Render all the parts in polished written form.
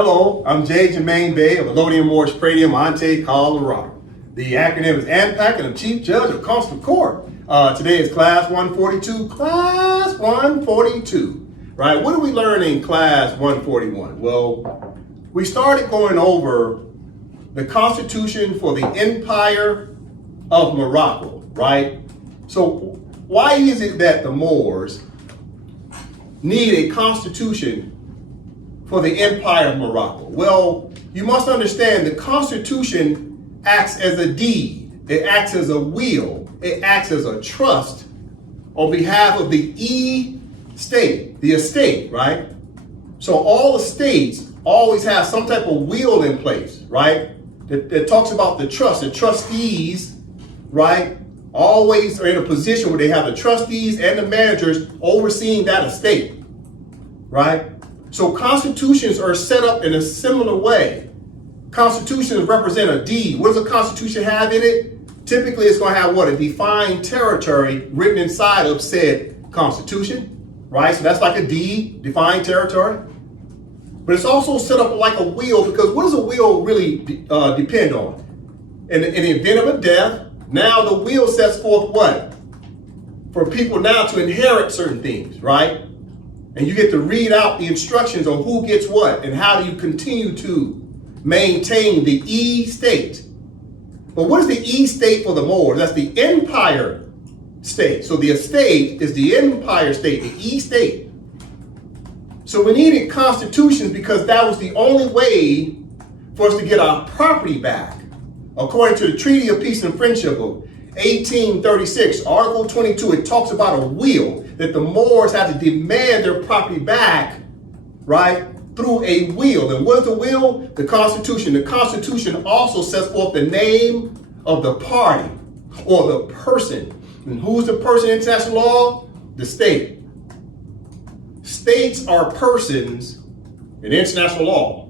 Hello, I'm Jay Jermaine Bay of Colonial Morris Preamble, Monte, Colorado. The acronym is AMPAC, and I'm Chief Judge of Consular Court. Today is Class 142. Class 142. Right? What did we learn in Class 141? Well, we started going over the Constitution for the Empire of Morocco, right? So why is it that the Moors need a constitution for the Empire of Morocco? Well, you must understand the Constitution acts as a deed. It acts as a will. It acts as a trust on behalf of the estate, right? So all the states always have some type of will in place, right? That talks about the trust. The trustees, right, always are in a position where they have the trustees and the managers overseeing that estate, right? So constitutions are set up in a similar way. Constitutions represent a deed. What does a constitution have in it? Typically, it's going to have what? A defined territory written inside of said constitution, right? So that's like a deed, defined territory. But it's also set up like a will, because what does a will really depend on? In the event of a death, now the will sets forth what? For people now to inherit certain things, right? And you get to read out the instructions on who gets what and how do you continue to maintain the estate. But what is the estate for the Moors? That's the empire state. So the estate is the empire state, the estate. So we needed constitutions because that was the only way for us to get our property back. According to the Treaty of Peace and Friendship of 1836, Article 22, it talks about a will that the Moors had to demand their property back, right, through a will. And what is the will? The Constitution. The Constitution also sets forth the name of the party or the person. And who's the person in international law? The state. States are persons in international law.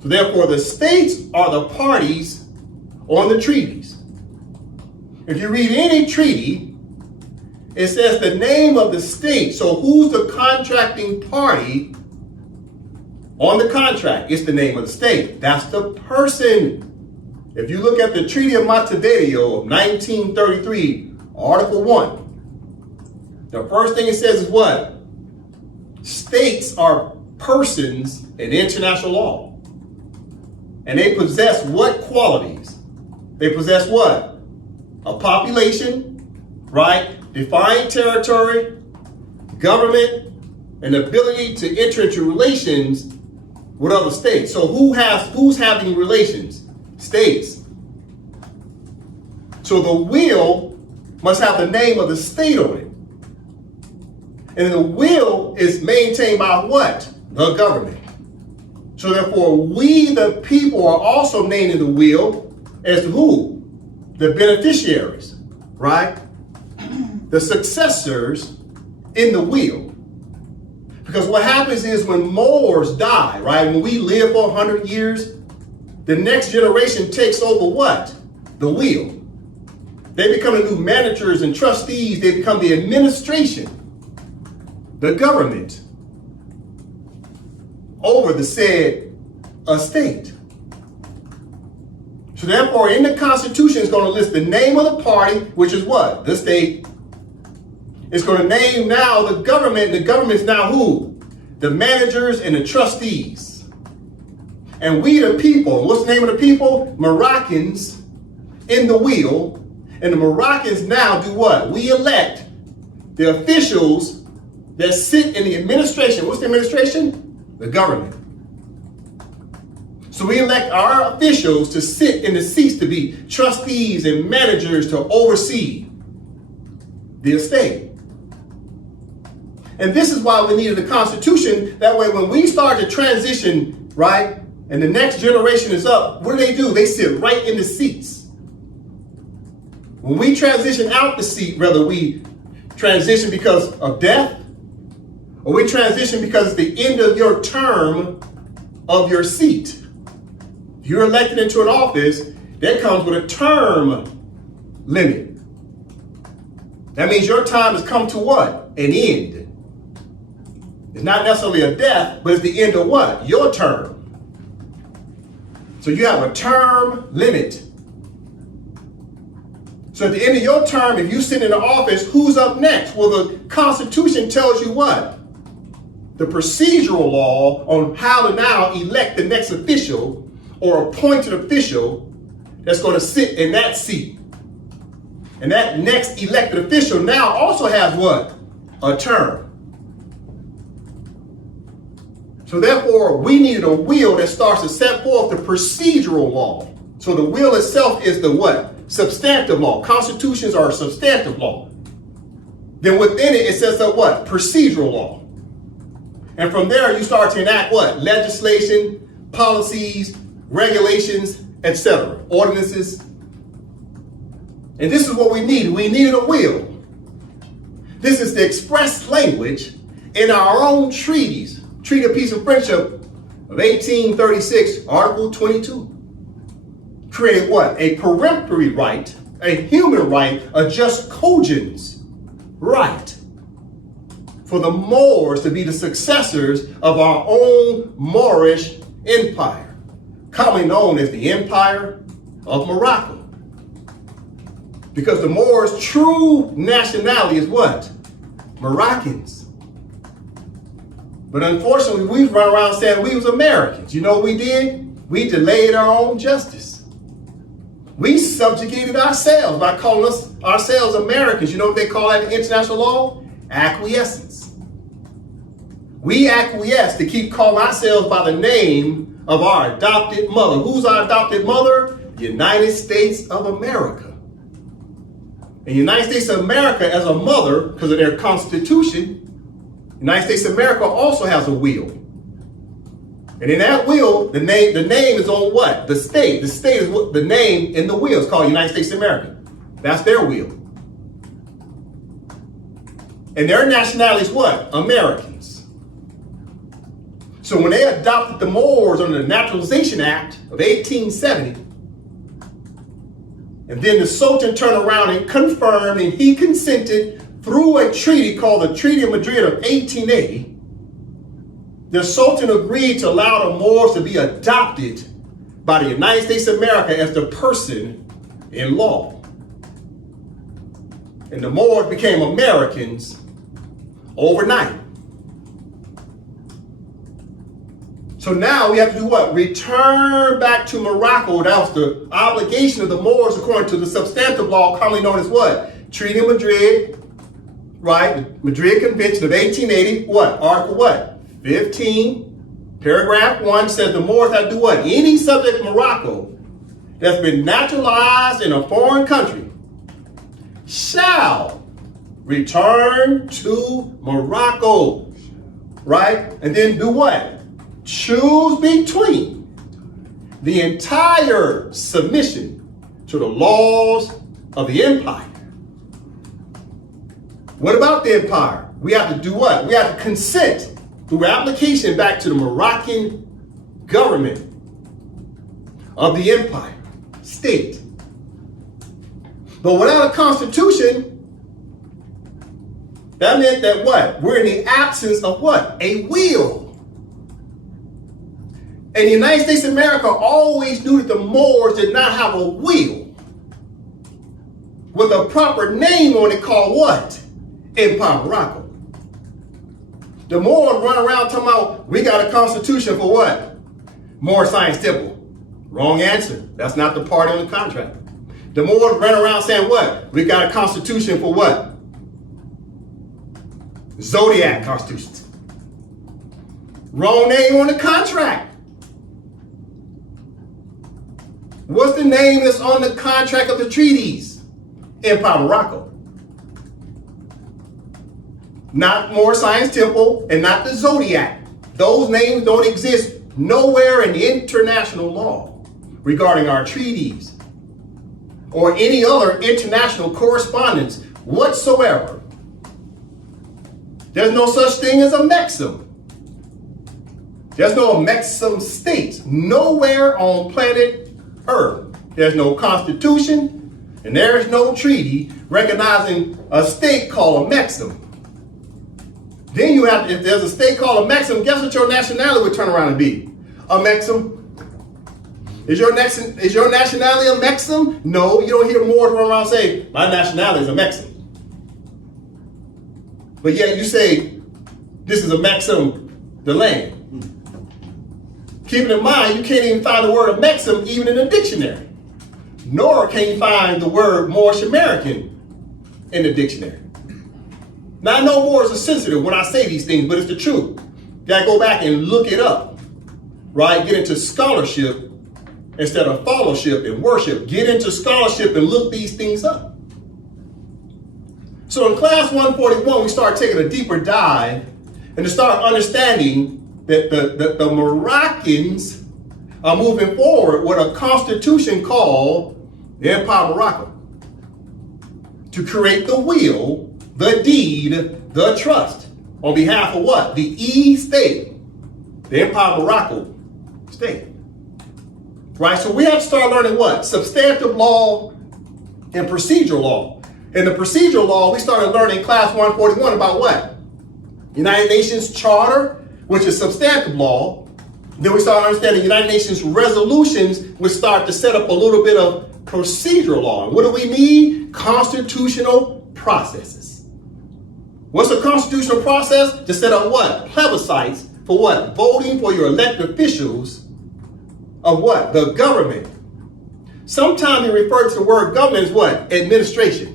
So therefore, the states are the parties on the treaties. If you read any treaty, it says the name of the state. So who's the contracting party on the contract? It's the name of the state. That's the person. If you look at the Treaty of Montevideo of 1933, Article 1, the first thing it says is what? States are persons in international law. And they possess what qualities? They possess what? A population, right? Defined territory, government, and ability to enter into relations with other states. So who's having relations? States. So the will must have the name of the state on it. And the will is maintained by what? The government. So therefore, we the people are also named in the will as to who? The beneficiaries, right? The successors in the will. Because what happens is when Moors die, right? When we live for 100 years, the next generation takes over what? The will. They become the new managers and trustees. They become the administration, the government over the said estate. So therefore, in the Constitution, it's going to list the name of the party, which is what? The state. It's going to name now the government. The government's now who? The managers and the trustees. And we the people, what's the name of the people? Moroccans in the will. And the Moroccans now do what? We elect the officials that sit in the administration. What's the administration? The government. So we elect our officials to sit in the seats to be trustees and managers to oversee the estate. And this is why we needed a constitution. That way, when we start to transition, right, and the next generation is up, what do? They sit right in the seats. When we transition out the seat, whether we transition because of death, or we transition because it's the end of your term of your seat. If you're elected into an office, that comes with a term limit. That means your time has come to what? An end. It's not necessarily a death, but it's the end of what? Your term. So you have a term limit. So at the end of your term, if you sit in the office, who's up next? Well, the Constitution tells you what? The procedural law on how to now elect the next official or appointed official that's going to sit in that seat. And that next elected official now also has what? A term. So therefore, we needed a will that starts to set forth the procedural law. So the will itself is the what? Substantive law. Constitutions are substantive law. Then within it, it sets up what? Procedural law. And from there, you start to enact what? Legislation, policies, regulations, etc. Ordinances. And this is what we needed. We needed a will. This is the express language in our own treaties. Treaty of Peace and Friendship of 1836, Article 22. Created what? A peremptory right, a human right, a just cogence right for the Moors to be the successors of our own Moorish empire, commonly known as the Empire of Morocco. Because the Moors' true nationality is what? Moroccans. But unfortunately, we run around saying we was Americans. You know what we did? We delayed our own justice. We subjugated ourselves by calling ourselves Americans. You know what they call that in international law? Acquiescence. We acquiesce to keep calling ourselves by the name of our adopted mother. Who's our adopted mother? United States of America. And United States of America as a mother, because of their constitution, United States of America also has a will. And in that will, the name is on what? The state. The state is what the name in the will is called United States of America. That's their will. And their nationality is what? Americans. So when they adopted the Moors under the Naturalization Act of 1870, and then the Sultan turned around and confirmed and he consented through a treaty called the Treaty of Madrid of 1880, the Sultan agreed to allow the Moors to be adopted by the United States of America as the person in law. And the Moors became Americans overnight. So now we have to do what? Return back to Morocco. That was the obligation of the Moors according to the substantive law commonly known as what? Treaty of Madrid, right? The Madrid Convention of 1880, what? Article what? 15, paragraph 1 says the Moors have to do what? Any subject of Morocco that's been naturalized in a foreign country shall return to Morocco, right? And then do what? Choose between the entire submission to the laws of the empire. What about the empire? We have to do what? We have to consent through application back to the Moroccan government of the empire, state. But without a constitution, that meant that what? We're in the absence of what? A will. And the United States of America always knew that the Moors did not have a will with a proper name on it called what? Empire of Morocco. The Moors run around talking about, we got a constitution for what? Moor Science Temple. Wrong answer. That's not the party on the contract. The Moors run around saying what? We got a constitution for what? Zodiac constitutions. Wrong name on the contract. What's the name that's on the contract of the treaties? Empire of Morocco. Not Moor Science Temple and not the Zodiac. Those names don't exist nowhere in the international law regarding our treaties or any other international correspondence whatsoever. There's no such thing as a Mexim. There's no Mexim state nowhere on planet Earth. There's no constitution and there is no treaty recognizing a state called a Mexim. Then you have, if there's a state called a Mexim, guess what your nationality would turn around and be? A Mexim. Is your nationality a Mexican? No, you don't hear Moors run around saying, my nationality is a Mexican. But yet you say, this is a Mexican, the land. Keeping in mind, you can't even find the word of Mexican even in a dictionary. Nor can you find the word Moorish American in the dictionary. Now, I know Moors are sensitive when I say these things, but it's the truth. You gotta go back and look it up, right? Get into scholarship instead of fellowship and worship. Get into scholarship and look these things up. So in class 141, we start taking a deeper dive and to start understanding that the Moroccans are moving forward with a constitution called the Empire of Morocco to create the will, the deed, the trust on behalf of what? The state, the Empire of Morocco state. Right, so we have to start learning what? Substantive law and procedural law. In the procedural law, we started learning class 141 about what? United Nations Charter, which is substantive law. Then we start understanding United Nations resolutions, which start to set up a little bit of procedural law. And what do we need? Constitutional processes. What's a constitutional process? To set up what? Plebiscites for what? Voting for your elected officials of what? The government. Sometimes they refer to the word government as what? Administration.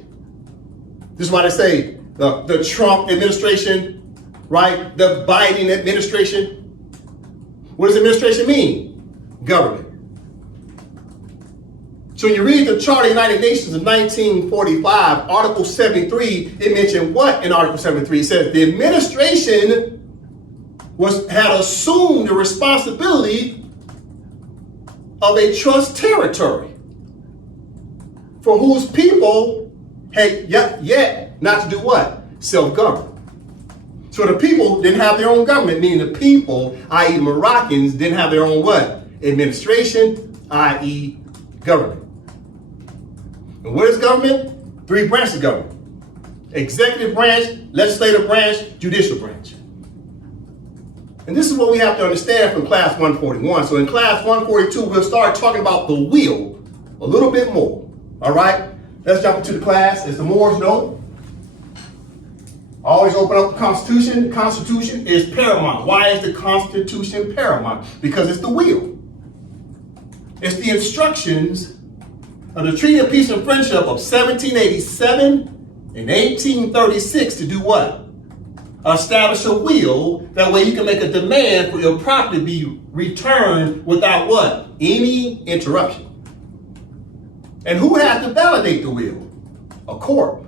This is why they say the Trump administration, right? The Biden administration. What does administration mean? Government. So when you read the Charter of the United Nations of 1945, Article 73, it mentioned what in Article 73? It says the administration had assumed the responsibility of a trust territory for whose people had yet not to do what? Self-govern. So the people didn't have their own government, meaning the people, i.e. Moroccans, didn't have their own what? Administration, i.e. government. And what is government? 3 branches of government. Executive branch, legislative branch, judicial branch. And this is what we have to understand from class 141. So in class 142, we'll start talking about the will a little bit more. All right? Let's jump into the class. As the Moors know, always open up the Constitution. The Constitution is paramount. Why is the Constitution paramount? Because it's the will. It's the instructions of the Treaty of Peace and Friendship of 1787 and 1836 to do what? Establish a will. That way you can make a demand for your property to be returned without what? Any interruption. And who has to validate the will? A court.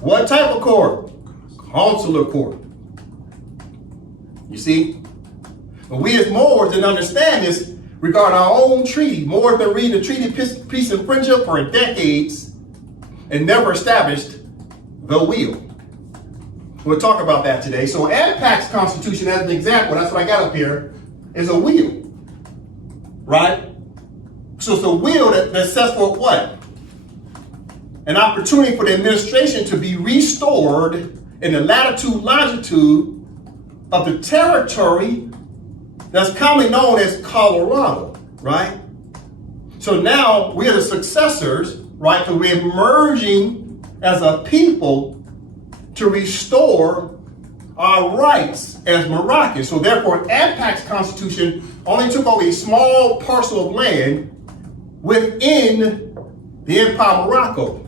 What type of court? Consular court. You see? But we as Moors didn't understand this regarding our own treaty. Moors have been reading the Treaty of Peace and Friendship for decades and never established the will. We'll talk about that today. So AMPAC's Constitution, as an example, that's what I got up here, is a will. Right? So it's a will that sets for what? An opportunity for the administration to be restored in the latitude, longitude of the territory that's commonly known as Colorado, right? So now we are the successors, right? So we're emerging as a people to restore our rights as Moroccans. So therefore, AMPAC's Constitution only took over a small parcel of land within the Empire of Morocco.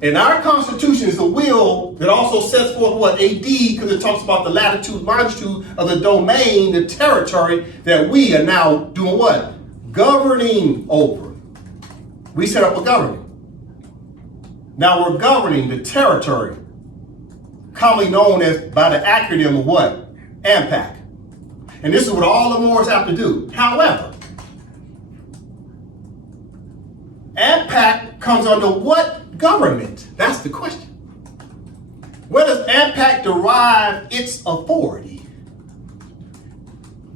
And our Constitution is a will that also sets forth what? A deed, because it talks about the latitude, longitude of the domain, the territory that we are now doing what? Governing over. We set up a government. Now we're governing the territory, commonly known as by the acronym of what? AMPAC. And this is what all the Moors have to do. However, AMPAC comes under what government? That's the question. Where does AMPAC derive its authority?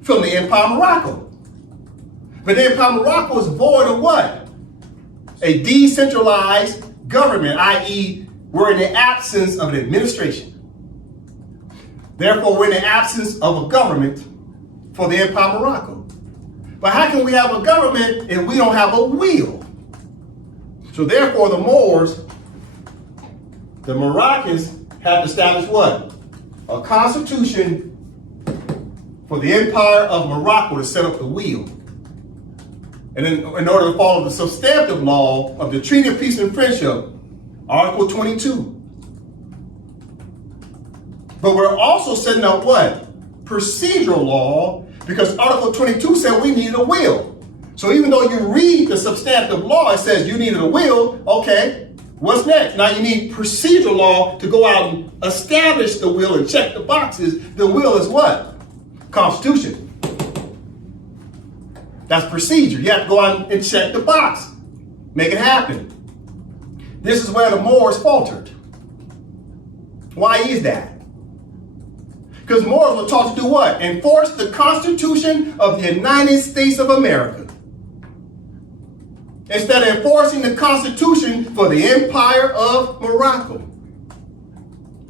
From the Empire of Morocco. But the Empire of Morocco is void of what? A decentralized government, i.e., we're in the absence of an administration. Therefore, we're in the absence of a government for the Empire of Morocco. But how can we have a government if we don't have a will? So therefore the Moors, the Moroccans, have established what? A constitution for the Empire of Morocco to set up the will. And then in order to follow the substantive law of the Treaty of Peace and Friendship, Article 22. But we're also setting up what? Procedural law, because Article 22 said we needed a will. So even though you read the substantive law, it says you needed a will, okay, what's next? Now you need procedural law to go out and establish the will and check the boxes. The will is what? Constitution. That's procedure. You have to go out and check the box. Make it happen. This is where the Moors faltered. Why is that? Because Moors were taught to do what? Enforce the Constitution of the United States of America. Instead of enforcing the Constitution for the Empire of Morocco.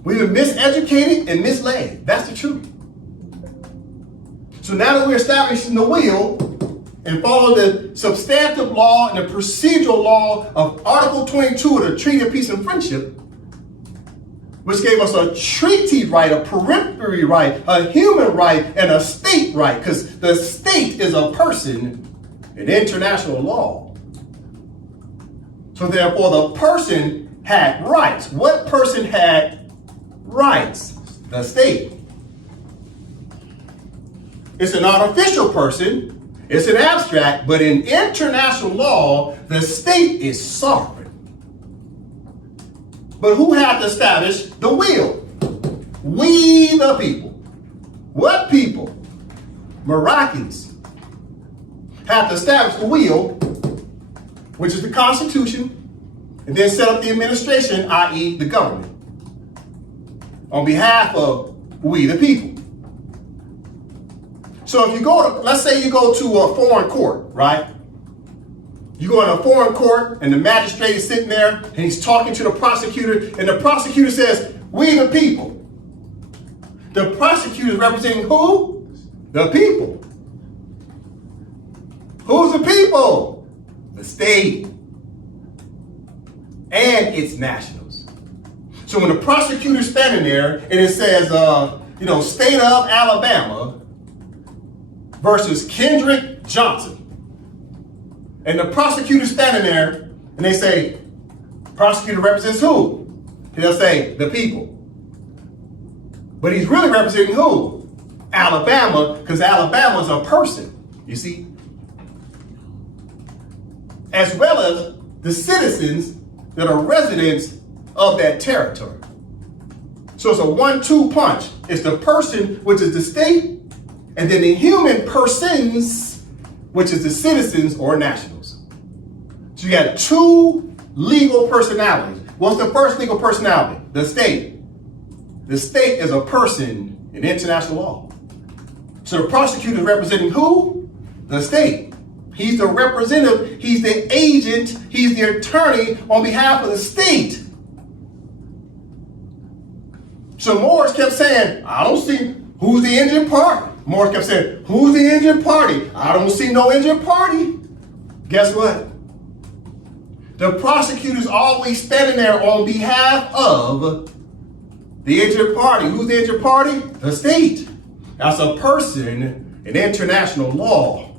We were miseducated and misled. That's the truth. So now that we're establishing the will and follow the substantive law and the procedural law of Article 22 of the Treaty of Peace and Friendship, which gave us a treaty right, a periphery right, a human right, and a state right, because the state is a person in international law. So therefore, the person had rights. What person had rights? The state. It's an artificial person. It's an abstract, but in international law, the state is sovereign. But who had to establish the will? We the people. What people? Moroccans have to establish the will, which is the Constitution, and then set up the administration, i.e. the government, on behalf of we the people. So if you go to, let's say you go to a foreign court, right? You go in a foreign court and the magistrate is sitting there and he's talking to the prosecutor, and the prosecutor says, we the people. The prosecutor is representing who? The people. Who's the people? The state and its nationals. So when the prosecutor's standing there and it says, state of Alabama versus Kendrick Johnson, and the prosecutor's standing there and they say, prosecutor represents who? He'll say, the people. But he's really representing who? Alabama, because Alabama's a person, you see? As well as the citizens that are residents of that territory. So it's a 1-2 punch. It's the person, which is the state, and then the human persons, which is the citizens or nationals. So you got two legal personalities. What's the first legal personality? The state. The state is a person in international law. So the prosecutor is representing who? The state. He's the representative, he's the agent, he's the attorney on behalf of the state. So Morris kept saying, I don't see who's the injured party. Morris kept saying, who's the injured party? I don't see no injured party. Guess what? The prosecutor's always standing there on behalf of the injured party. Who's the injured party? The state. That's a person in international law.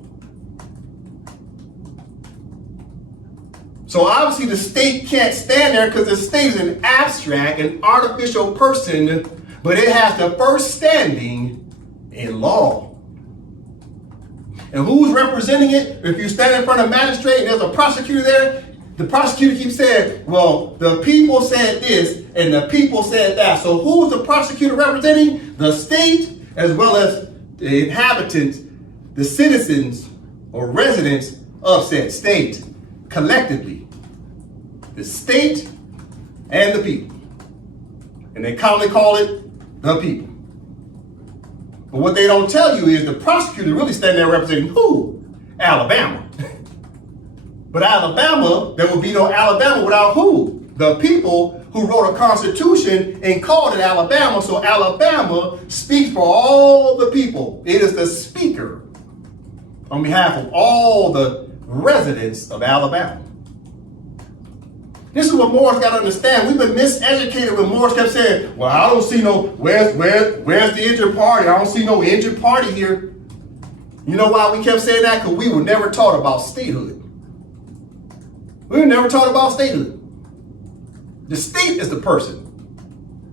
So obviously the state can't stand there because the state is an abstract, an artificial person, but it has the first standing in law. And who's representing it? If you stand in front of a magistrate and there's a prosecutor there, the prosecutor keeps saying, well, the people said this and the people said that. So who's the prosecutor representing? The state, as well as the inhabitants, the citizens or residents of said state, collectively. The state and the people. And they commonly call it the people. But what they don't tell you is the prosecutor really standing there representing who? Alabama. But Alabama, there would be no Alabama without who? The people who wrote a constitution and called it Alabama. So Alabama speaks for all the people. It is the speaker on behalf of all the residents of Alabama. This is what Morris got to understand. We've been miseducated when Morris kept saying, well, I don't see no, where's the injured party? I don't see no injured party here. You know why we kept saying that? Because we were never taught about statehood. We were never taught about statehood. The state is the person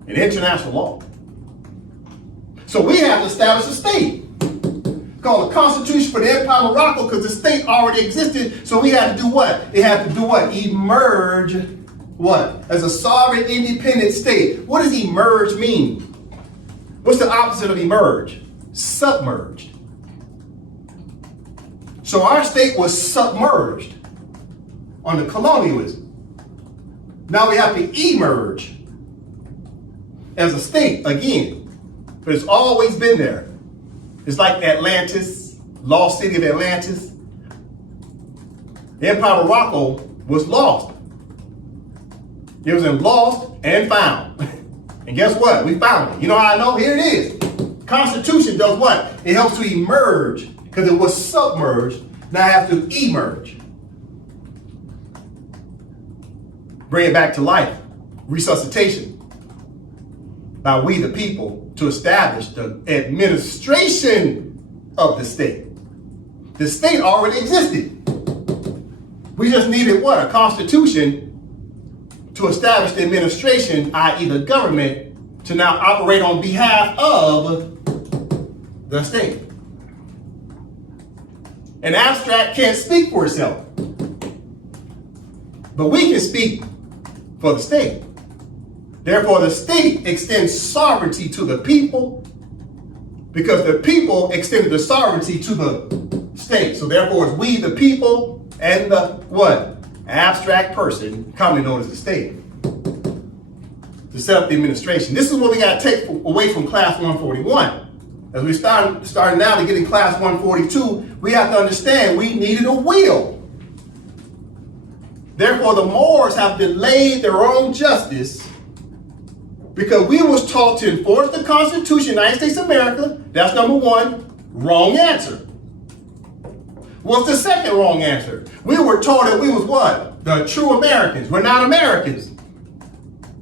in international law. So we have to establish a state called the Constitution for the Empire of Morocco, because the state already existed. So we had to do what? It had to do what? Emerge what? As a sovereign independent state. What does emerge mean? What's the opposite of emerge? Submerged. So our state was submerged under colonialism. Now we have to emerge as a state again, but it's always been there. It's like Atlantis, lost city of Atlantis. The Empire of Morocco was lost. It was in lost and found. And guess what? We found it. You know how I know? Here it is. Constitution does what? It helps to emerge because it was submerged. Now I have to emerge. Bring it back to life. Resuscitation. By we the people to establish the administration of the state. The state already existed. We just needed what? A constitution to establish the administration, i.e. the government, to now operate on behalf of the state. An abstract can't speak for itself, but we can speak for the state. Therefore, the state extends sovereignty to the people because the people extended the sovereignty to the state. So therefore, it's we, the people, and the what? Abstract person, commonly known as the state, to set up the administration. This is what we got to take away from class 141. As we starting now to get in class 142, we have to understand we needed a will. Therefore, the Moors have delayed their own justice because we was taught to enforce the Constitution of the United States of America. That's number one. Wrong answer. What's the second wrong answer? We were taught that we was what? The true Americans. We're not Americans.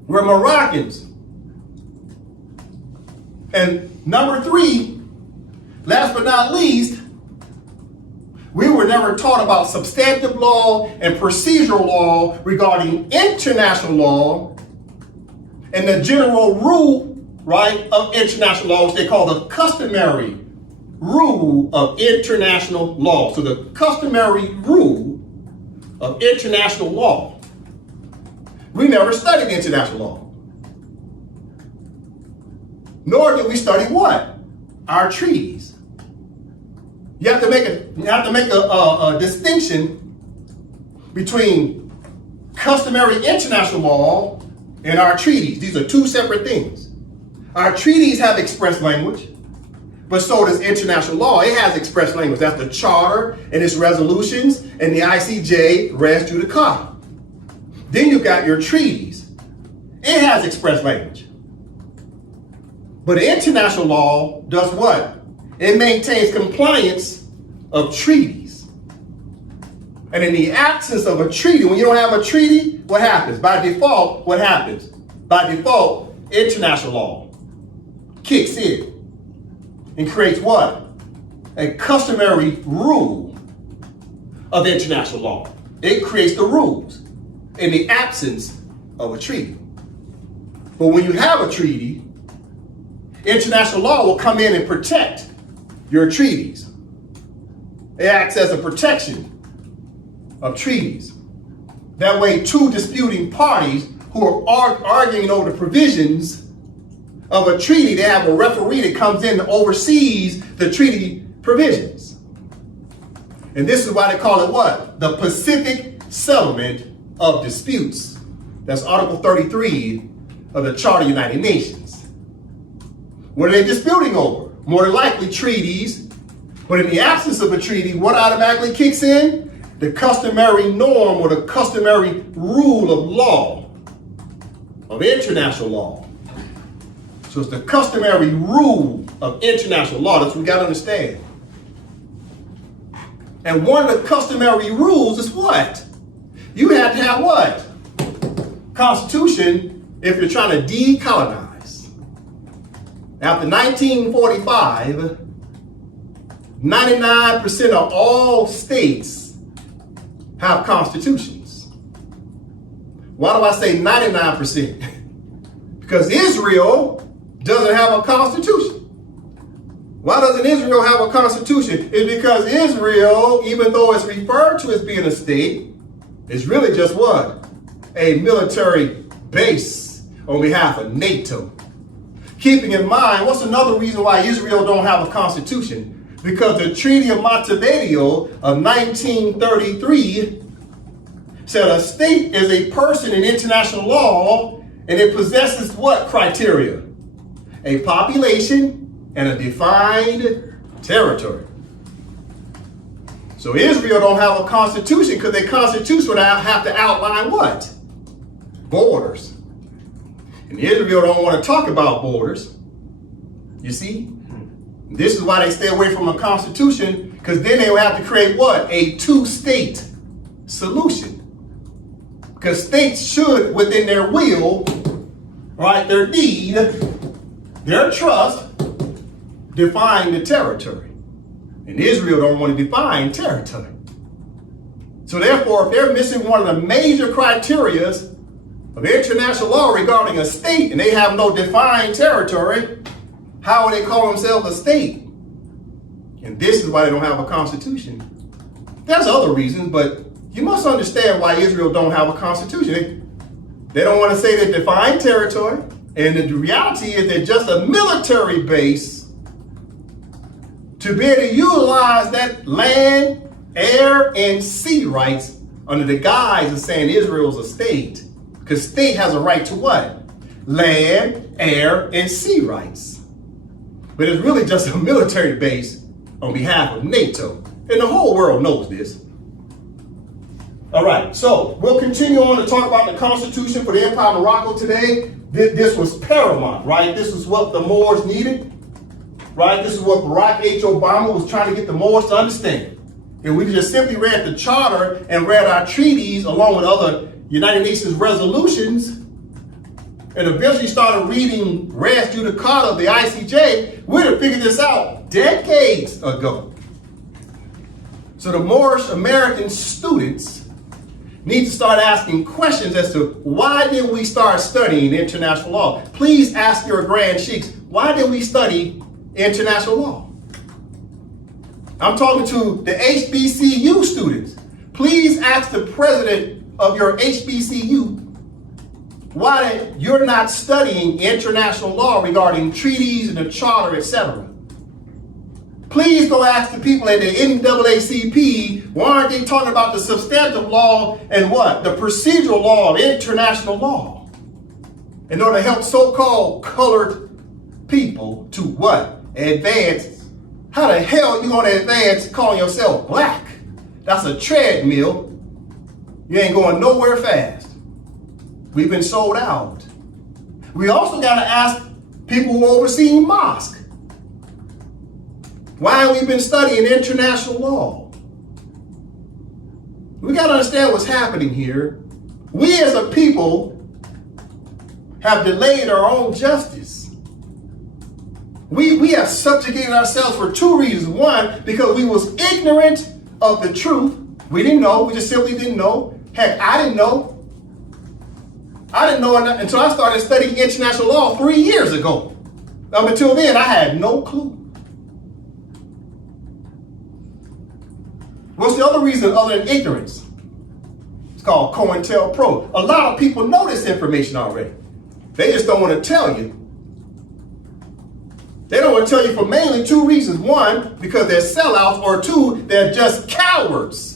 We're Moroccans. And number three, last but not least, we were never taught about substantive law and procedural law regarding international law and the general rule, right, of international law, which they call the customary rule of international law. So the customary rule of international law. We never studied international law. Nor did we study what? Our treaties. You have to make a distinction between customary international law and our treaties. These are two separate things. Our treaties have express language, but so does international law. It has express language. That's the charter and its resolutions and the ICJ res judicata. Then you got your treaties. It has express language. But international law does what? It maintains compliance of treaties. And in the absence of a treaty, when you don't have a treaty, what happens? By default, what happens? By default, international law kicks in and creates what? A customary rule of international law. It creates the rules in the absence of a treaty. But when you have a treaty, international law will come in and protect your treaties. It acts as a protection of treaties. That way, two disputing parties who are arguing over the provisions of a treaty, they have a referee that comes in and oversees the treaty provisions. And this is why they call it what? The Pacific Settlement of Disputes. That's Article 33 of the Charter of the United Nations. What are they disputing over? More than likely treaties. But in the absence of a treaty, what automatically kicks in? The customary norm or the customary rule of law, of international law. So it's the customary rule of international law. That's what we got to understand. And one of the customary rules is what? You have to have what? Constitution if you're trying to decolonize. After 1945, 99% of all states have constitutions. Why do I say 99%? Because Israel doesn't have a constitution. Why doesn't Israel have a constitution? It's because Israel, even though it's referred to as being a state, is really just what? A military base on behalf of NATO. Keeping in mind, what's another reason why Israel don't have a constitution? Because the Treaty of Montevideo of 1933 said a state is a person in international law, and it possesses what criteria? A population and a defined territory. So Israel don't have a constitution because their constitution would have to outline what? Borders. And Israel don't want to talk about borders. You see? This is why they stay away from a constitution, because then they will have to create what? A two-state solution. Because states should, within their will, right, their deed, their trust, define the territory. And Israel don't want to define territory. So therefore, if they're missing one of the major criteria of international law regarding a state, and they have no defined territory, how would they call themselves a state? And this is why they don't have a constitution. There's other reasons, but you must understand why Israel don't have a constitution. They don't want to say they define territory, and the reality is they're just a military base to be able to utilize that land, air, and sea rights under the guise of saying Israel's a state. Because state has a right to what? Land, air, and sea rights. But it's really just a military base on behalf of NATO. And the whole world knows this. All right, so we'll continue on to talk about the Constitution for the Empire of Morocco today. This was paramount, right? This is what the Moors needed, right? This is what Barack H. Obama was trying to get the Moors to understand. And we just simply read the charter and read our treaties along with other United Nations resolutions, and eventually started reading res judicata of the ICJ, we'd have figured this out decades ago. So the Moorish American students need to start asking questions as to why did we start studying international law? Please ask your grand sheiks, why did we study international law? I'm talking to the HBCU students. Please ask the president of your HBCU why you're not studying international law regarding treaties and the charter, etc. Please go ask the people at the NAACP, why aren't they talking about the substantive law and what? The procedural law of international law in order to help so-called colored people to what? Advance. How the hell are you going to advance calling yourself black? That's a treadmill. You ain't going nowhere fast. We've been sold out. We also got to ask people who oversee mosque. Why have we been studying international law? We got to understand what's happening here. We as a people have delayed our own justice. We have subjugated ourselves for two reasons. One, because we was ignorant of the truth. We didn't know. We just simply didn't know. Heck, I didn't know. I didn't know until I started studying international law 3 years ago. Up until then, I had no clue. What's the other reason other than ignorance? It's called COINTELPRO. A lot of people know this information already. They just don't want to tell you. They don't want to tell you for mainly two reasons. One, because they're sellouts, or two, they're just cowards.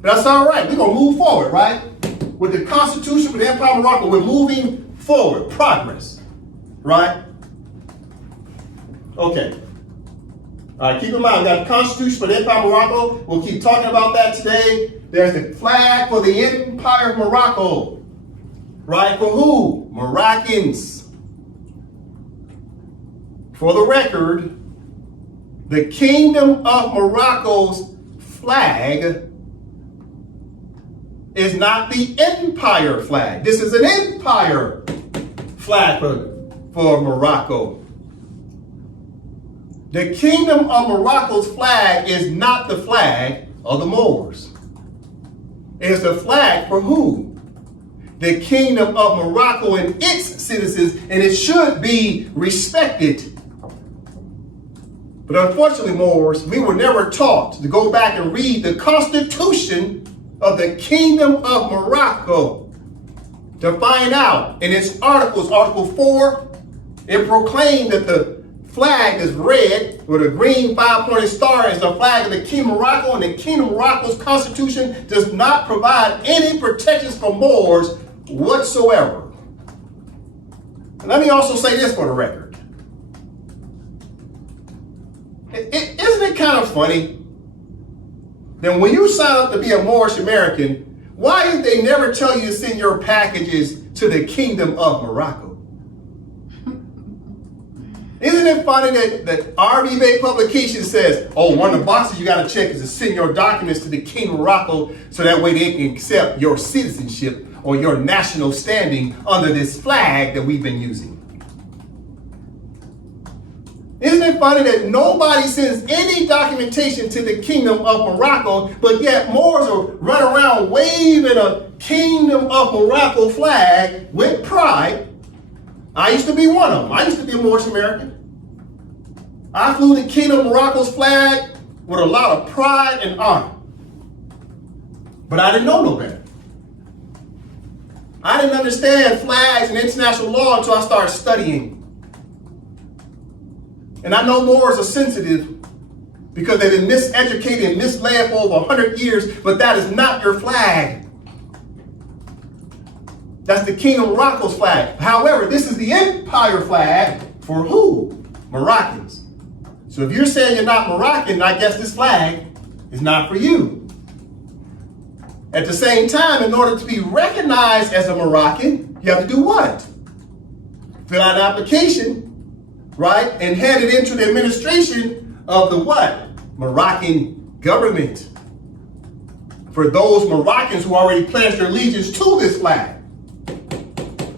That's all right. We're going to move forward, right? With the Constitution for the Empire of Morocco, we're moving forward. Progress, right? Okay. All right, keep in mind, we got the Constitution for the Empire of Morocco. We'll keep talking about that today. There's the flag for the Empire of Morocco. Right? For who? Moroccans. For the record, The Kingdom of Morocco's flag is not the empire flag. This is an empire flag for Morocco. The Kingdom of Morocco's flag is not the flag of the Moors. It's the flag for who? The Kingdom of Morocco and its citizens, and it should be respected. But unfortunately, Moors, we were never taught to go back and read the Constitution of the Kingdom of Morocco to find out in its articles, Article 4, it proclaimed that the flag is red with a green 5-pointed star is the flag of the Kingdom of Morocco, and the Kingdom of Morocco's constitution does not provide any protections for Moors whatsoever. And let me also say this for the record. Isn't it kind of funny that when you sign up to be a Moorish American, why did they never tell you to send your packages to the Kingdom of Morocco? Isn't it funny that RV Bay Publication says, oh, one of the boxes you got to check is to send your documents to the Kingdom of Morocco so that way they can accept your citizenship or your national standing under this flag that we've been using? Isn't it funny that nobody sends any documentation to the Kingdom of Morocco, but yet Moors will run around waving a Kingdom of Morocco flag with pride? I used to be one of them. I used to be a Moorish American. I flew the Kingdom of Morocco's flag with a lot of pride and honor. But I didn't know no better. I didn't understand flags and international law until I started studying. And I know Moors are sensitive because they've been miseducated and misled for over 100 years, but that is not your flag. That's the Kingdom of Morocco's flag. However, this is the empire flag for who? Moroccans. So if you're saying you're not Moroccan, I guess this flag is not for you. At the same time, in order to be recognized as a Moroccan, you have to do what? Fill out an application, right? And hand it into the administration of the what? Moroccan government. For those Moroccans who already pledged their allegiance to this flag.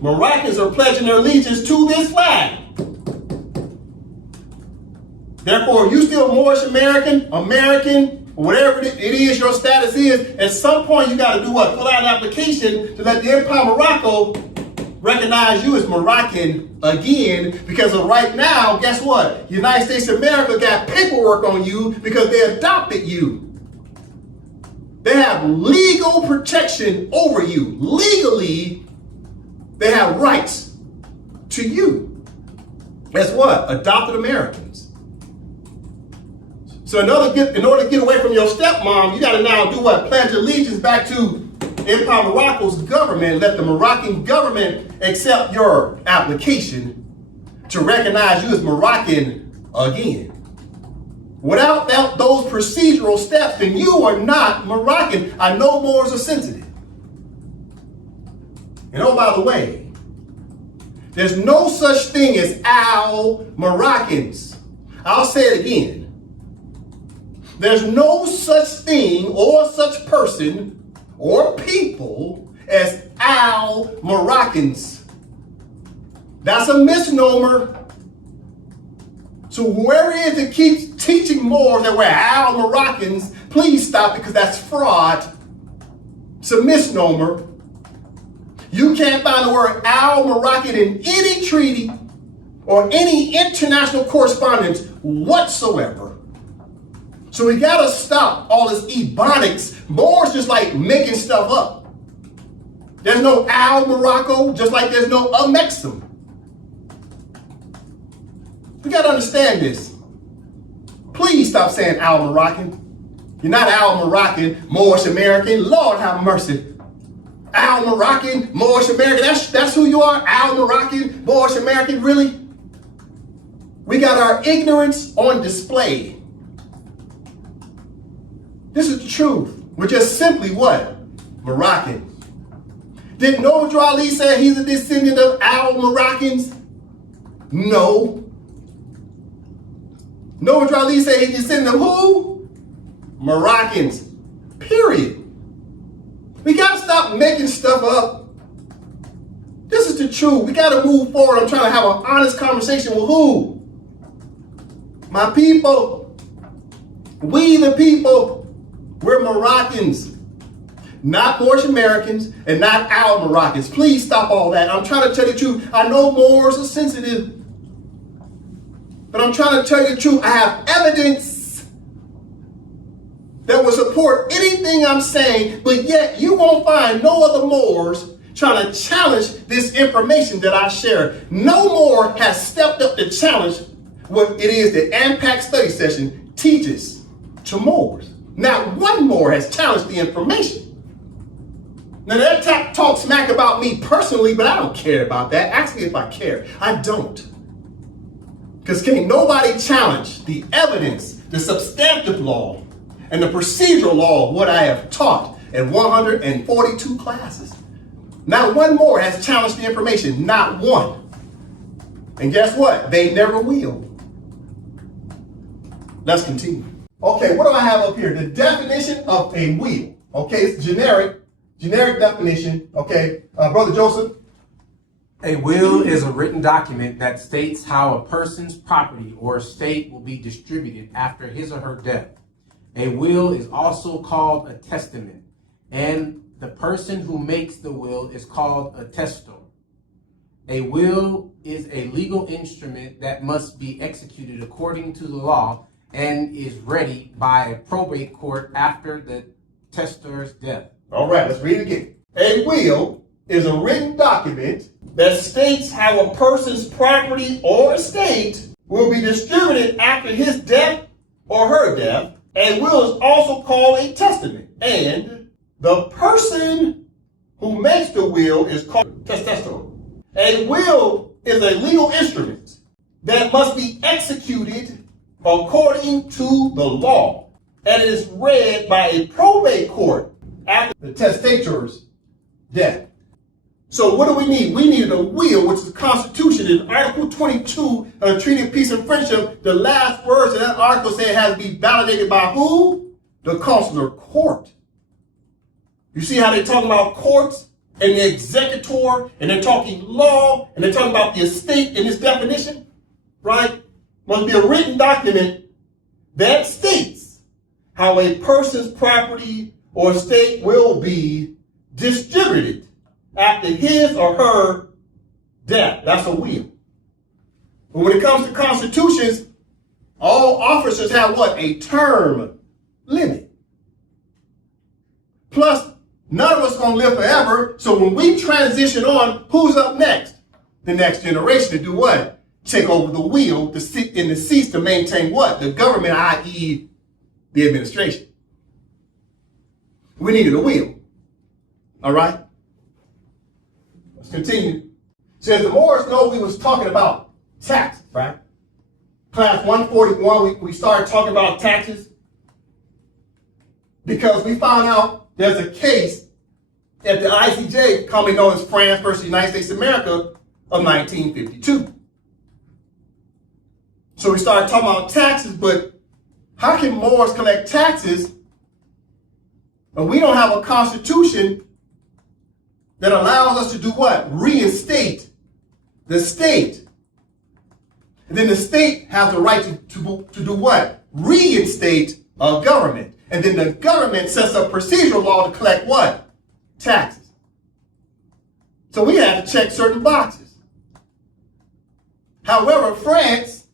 Moroccans are pledging their allegiance to this flag. Therefore, if you still Moorish American, whatever it is your status is, at some point you got to do what? Fill out an application to let the Empire of Morocco recognize you as Moroccan again, because of right now, guess what? The United States of America got paperwork on you because they adopted you. They have legal protection over you. Legally, they have rights to you. As what? Adopted Americans. So in order to get away from your stepmom, you got to now do what? Pledge allegiance back to Empire of Morocco's government. Let the Moroccan government accept your application to recognize you as Moroccan again. Without those procedural steps, then you are not Moroccan. I know Moors are sensitive. And oh, by the way, there's no such thing as Al-Moroccans. I'll say it again. There's no such thing or such person or people as Al-Moroccans. That's a misnomer. So whoever it is that keeps teaching Moors that we're Al-Moroccans, please stop, because that's fraud. It's a misnomer. You can't find the word Al-Moroccan in any treaty or any international correspondence whatsoever. So we gotta stop all this ebonics. Moors just like making stuff up. There's no Al-Morocco, just like there's no Mexim. We gotta understand this. Please stop saying Al-Moroccan. You're not Al-Moroccan, Moorish American. Lord have mercy. Al-Moroccan, Moorish American, that's who you are? Al-Moroccan, Moorish American, really? We got our ignorance on display. This is the truth. We're just simply what? Moroccan. Did Noble Ali say he's a descendant of Al-Moroccans? No. No Israeli say he descended of who? Moroccans. Period. We got to stop making stuff up. This is the truth. We got to move forward. I'm trying to have an honest conversation with who? My people. We the people. We're Moroccans. Not Moorish Americans and not our Moroccans. Please stop all that. I'm trying to tell you the truth. I know Moors are sensitive. But I'm trying to tell you the truth. I have evidence that will support anything I'm saying, but yet you won't find no other Moors trying to challenge this information that I share. No Moor has stepped up to challenge what it is that AMPAC study session teaches to Moors. Not one Moor has challenged the information. Now that talk smack about me personally, but I don't care about that. Ask me if I care. I don't. Because can't nobody challenge the evidence, the substantive law, and the procedural law of what I have taught in 142 classes. Not one more has challenged the information, not one. And guess what? They never will. Let's continue. Okay, what do I have up here? The definition of a will. Okay, it's generic definition. Okay, Brother Joseph. A will is a written document that states how a person's property or estate will be distributed after his or her death. A will is also called a testament, and the person who makes the will is called a testor. A will is a legal instrument that must be executed according to the law and is ready by a probate court after the testor's death. All right, let's read it again. A will is a written document that states how a person's property or estate will be distributed after his death or her death. A will is also called a testament, and the person who makes the will is called a testator. A will is a legal instrument that must be executed according to the law and is read by a probate court after the testator's death. So what do we need? We needed a will, which is the Constitution. In Article 22 of the Treaty of Peace and Friendship, the last words of that article say it has to be validated by who? The consular court. You see how they talk about courts and the executor, and they're talking law, and they're talking about the estate in this definition, right? Must be a written document that states how a person's property or estate will be distributed after his or her death. That's a will. But when it comes to constitutions, all officers have what? A term limit. Plus, none of us are going to live forever. So when we transition on, who's up next? The next generation to do what? Take over the wheel to sit in the seats to maintain what? The government, i.e. the administration. We needed a wheel. All right? Let's continue. Says the Moors know we was talking about taxes, right? Class 141, we started talking about taxes because we found out there's a case at the ICJ, commonly known as France versus United States of America of 1952. So we started talking about taxes, but how can Moors collect taxes and we don't have a constitution that allows us to do what? Reinstate the state. And then the state has the right to do what? Reinstate a government. And then the government sets up procedural law to collect what? Taxes. So we had to check certain boxes. However, France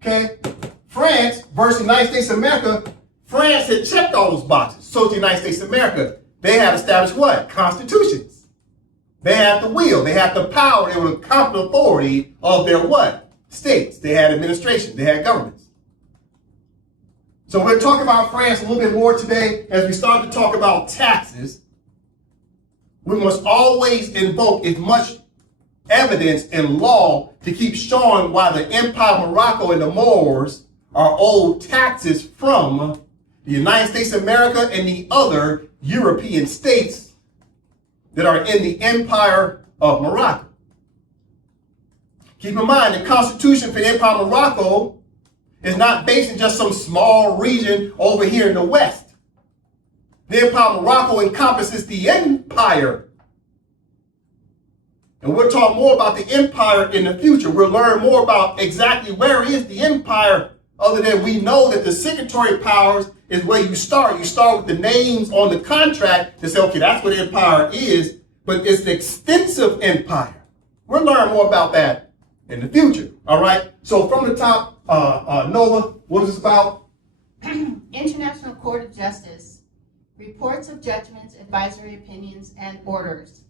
versus the United States of America, France had checked all those boxes. So the United States of America, they had established what? Constitutions. They had the will, they had the power, they were the competent authority of their what? States. They had administration, they had governments. So we're talking about France a little bit more today as we start to talk about taxes. We must always invoke as much evidence and law to keep showing why the Empire of Morocco and the Moors are owed taxes from the United States of America and the other European states that are in the Empire of Morocco. Keep in mind, the Constitution for the Empire of Morocco is not based in just some small region over here in the West. The Empire of Morocco encompasses the empire. And we'll talk more about the empire in the future. We'll learn more about exactly where is the empire, other than we know that the signatory powers is where you start. You start with the names on the contract to say, okay, that's what empire is, but it's an extensive empire. We'll learn more about that in the future, all right? So from the top, Nova, what is this about? International Court of Justice. Reports of judgments, advisory opinions, and orders.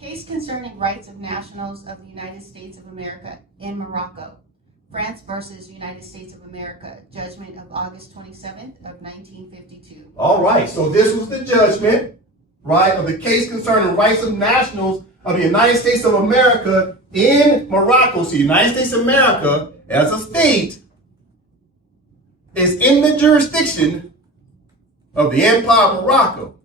Case concerning rights of nationals of the United States of America in Morocco. France versus United States of America. Judgment of August 27th of 1952. All right, so this was the judgment, right, of the case concerning rights of nationals of the United States of America in Morocco. So the United States of America, as a state, is in the jurisdiction of the Empire of Morocco.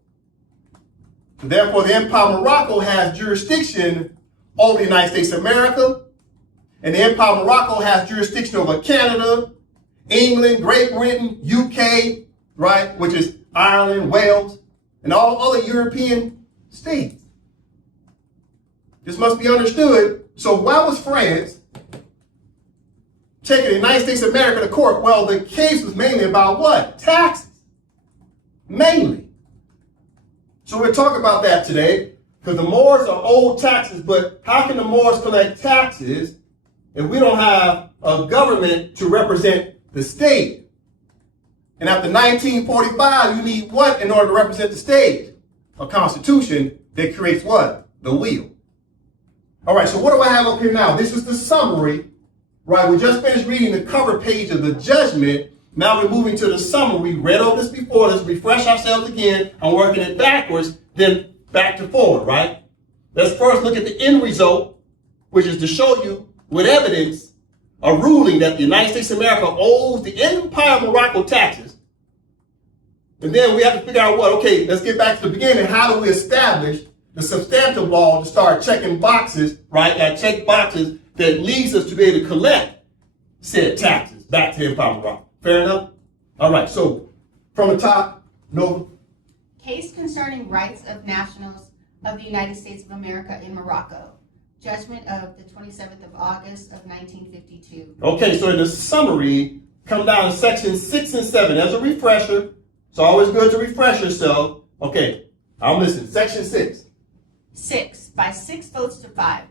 So therefore, the Empire of Morocco has jurisdiction over the United States of America, and the Empire of Morocco has jurisdiction over Canada, England, Great Britain, UK, right, which is Ireland, Wales, and all other European states. This must be understood. So why was France taking the United States of America to court? Well, the case was mainly about what? Taxes. Mainly. So we'll talk about that today, because the Moors are owed taxes, but how can the Moors collect taxes if we don't have a government to represent the state? And after 1945, you need what in order to represent the state? A constitution that creates what? The will. All right, so what do I have up here now? This is the summary, right? We just finished reading the cover page of the judgment. Now we're moving to the summary. We read all this before. Let's refresh ourselves again. I'm working it backwards, then back to forward, right? Let's first look at the end result, which is to show you with evidence a ruling that the United States of America owes the Empire of Morocco taxes. And then we have to figure out what, okay, let's get back to the beginning. How do we establish the substantive law to start checking boxes, right? That check boxes that leads us to be able to collect said taxes back to the Empire of Morocco. Fair enough? All right, so from the top, Nova. Case concerning rights of nationals of the United States of America in Morocco. Judgment of the 27th of August of 1952. Okay, so in the summary, come down to section 6 and 7. As a refresher, it's always good to refresh yourself. Okay, I'm listening. Section 6. 6. By 6 votes to 5.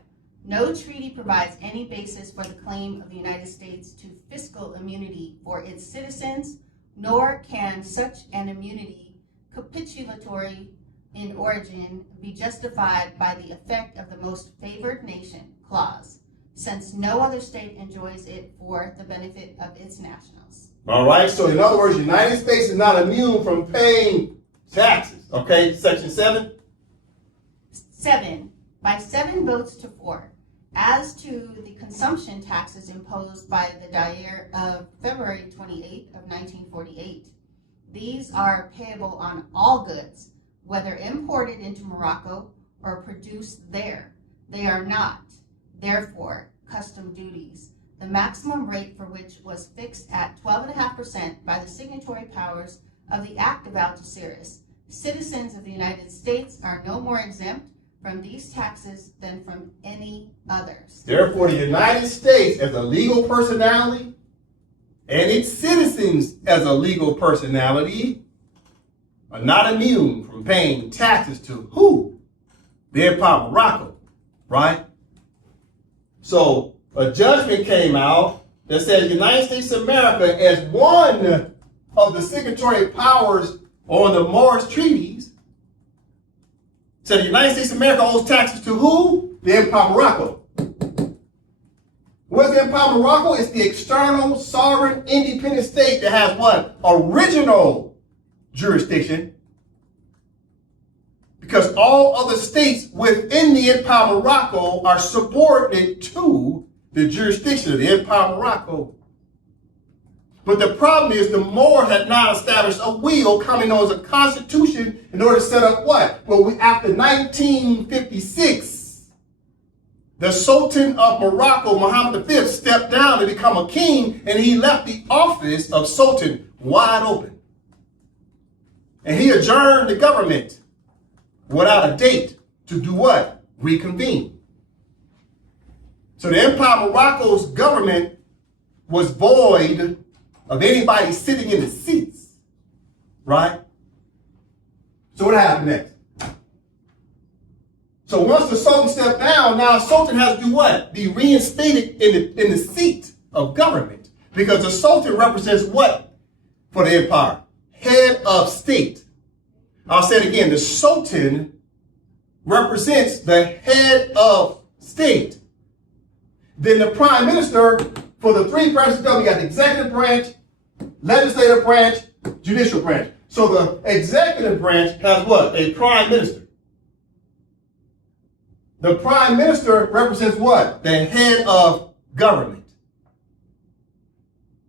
No treaty provides any basis for the claim of the United States to fiscal immunity for its citizens, nor can such an immunity, capitulatory in origin, be justified by the effect of the most favored nation clause, since no other state enjoys it for the benefit of its nationals. All right, so in other words, the United States is not immune from paying taxes. Okay, section 7. 7. By 7 votes to 4. As to the consumption taxes imposed by the Daire of February 28 of 1948, these are payable on all goods, whether imported into Morocco or produced there. They are not, therefore, custom duties, the maximum rate for which was fixed at 12.5% by the signatory powers of the Act of Algeciras. Citizens of the United States are no more exempt from these taxes than from any others. Therefore, the United States as a legal personality and its citizens as a legal personality are not immune from paying taxes to who? The Empire of Morocco, right? So a judgment came out that says the United States of America, as one of the signatory powers on the Morris treaties, said the United States of America owes taxes to who? The Empire of Morocco. What's the Empire of Morocco? It's the external, sovereign, independent state that has what? Original jurisdiction. Because all other states within the Empire of Morocco are subordinate to the jurisdiction of the Empire of Morocco. But the problem is the Moors had not established a will coming on as a constitution in order to set up what? Well, after 1956, the Sultan of Morocco, Mohammed V, stepped down to become a king, and he left the office of Sultan wide open. And he adjourned the government without a date to do what? Reconvene. So the Empire of Morocco's government was void of anybody sitting in the seats, right? So what happened next? So once the Sultan stepped down, now the Sultan has to do what? Be reinstated in the seat of government. Because the Sultan represents what for the empire? Head of state. I'll say it again. The Sultan represents the head of state. Then the prime minister, for the three branches of government, you got the executive branch, legislative branch, judicial branch. So the executive branch has what? A prime minister. The prime minister represents what? The head of government.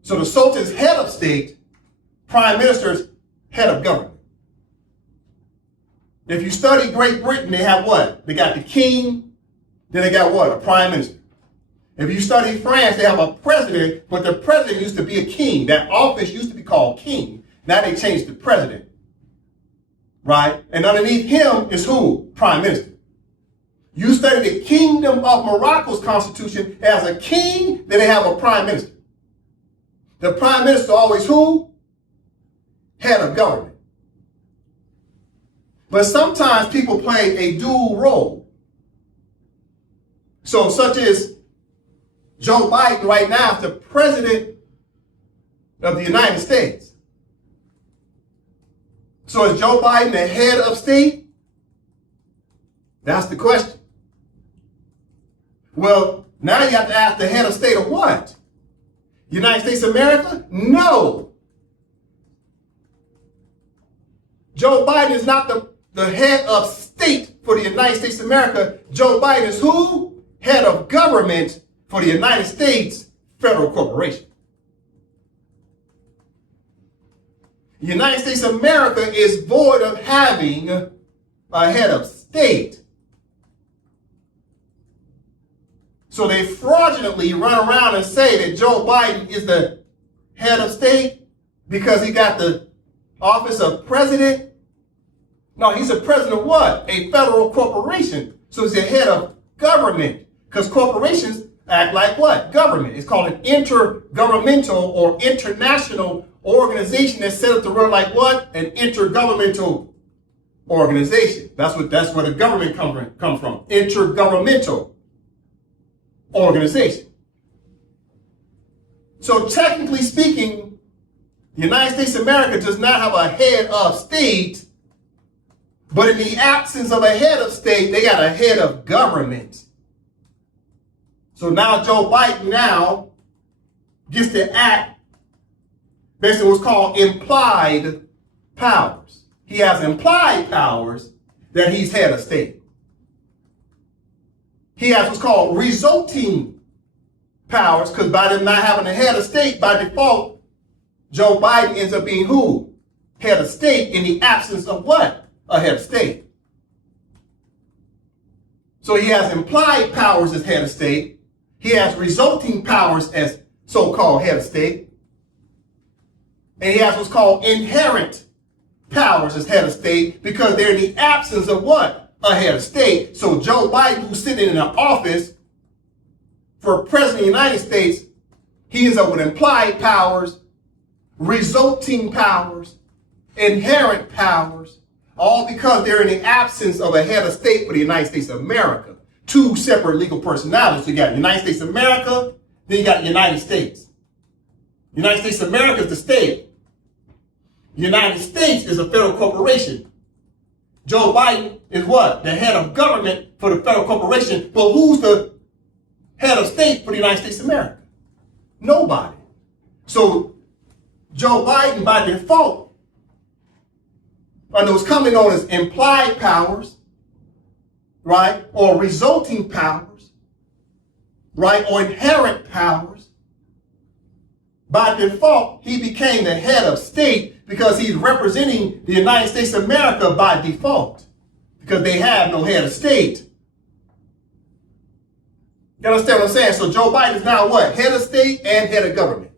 So the Sultan's head of state, prime minister's head of government. If you study Great Britain, they have what? They got the king, then they got what? A prime minister. If you study France, they have a president, but the president used to be a king. That office used to be called king. Now they changed to president. Right? And underneath him is who? Prime minister. You study the Kingdom of Morocco's constitution as a king, then they have a prime minister. The prime minister always who? Head of government. But sometimes people play a dual role. So such as Joe Biden right now is the president of the United States. So is Joe Biden the head of state? That's the question. Well, now you have to ask the head of state of what? United States of America? No. Joe Biden is not the head of state for the United States of America. Joe Biden is who? Head of government for the United States Federal Corporation. The United States of America is void of having a head of state. So they fraudulently run around and say that Joe Biden is the head of state because he got the office of president. No, he's a president of what? A federal corporation. So he's the head of government because corporations act like what? Government. It's called an intergovernmental or international organization that's set up to run like what? An intergovernmental organization. That's where the government comes from. Intergovernmental organization. So technically speaking, the United States of America does not have a head of state, but in the absence of a head of state, they got a head of government. So now Joe Biden now gets to act based on what's called implied powers. He has implied powers that he's head of state. He has what's called resulting powers, because by them not having a head of state, by default, Joe Biden ends up being who? Head of state in the absence of what? A head of state. So he has implied powers as head of state. He has resulting powers as so-called head of state. And he has what's called inherent powers as head of state because they're in the absence of what? A head of state. So Joe Biden, who's sitting in an office for president of the United States, he ends up with implied powers, resulting powers, inherent powers, all because they're in the absence of a head of state for the United States of America. Two separate legal personalities. So you got the United States of America, then you got the United States. The United States of America is the state. The United States is a federal corporation. Joe Biden is what? The head of government for the federal corporation. But who's the head of state for the United States of America? Nobody. So Joe Biden, by default, under what's commonly known as implied powers, right, or resulting powers, right, or inherent powers, by default, he became the head of state because he's representing the United States of America by default, because they have no head of state. You understand what I'm saying? So Joe Biden is now what? Head of state and head of government.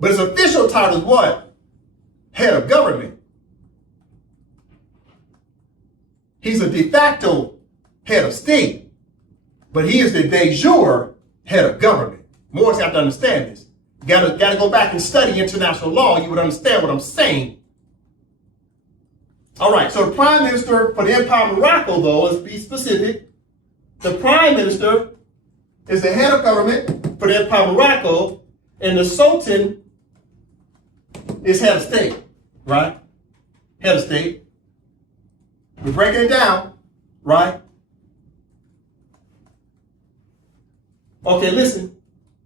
But his official title is what? Head of government. He's a de facto head of state, but he is the de jure head of government. More have to understand this. You gotta go back and study international law. You would understand what I'm saying. All right, so the prime minister for the Empire of Morocco, though, let's be specific. The prime minister is the head of government for the Empire of Morocco, and the Sultan is head of state, right? Head of state. We're breaking it down, right? Okay, listen.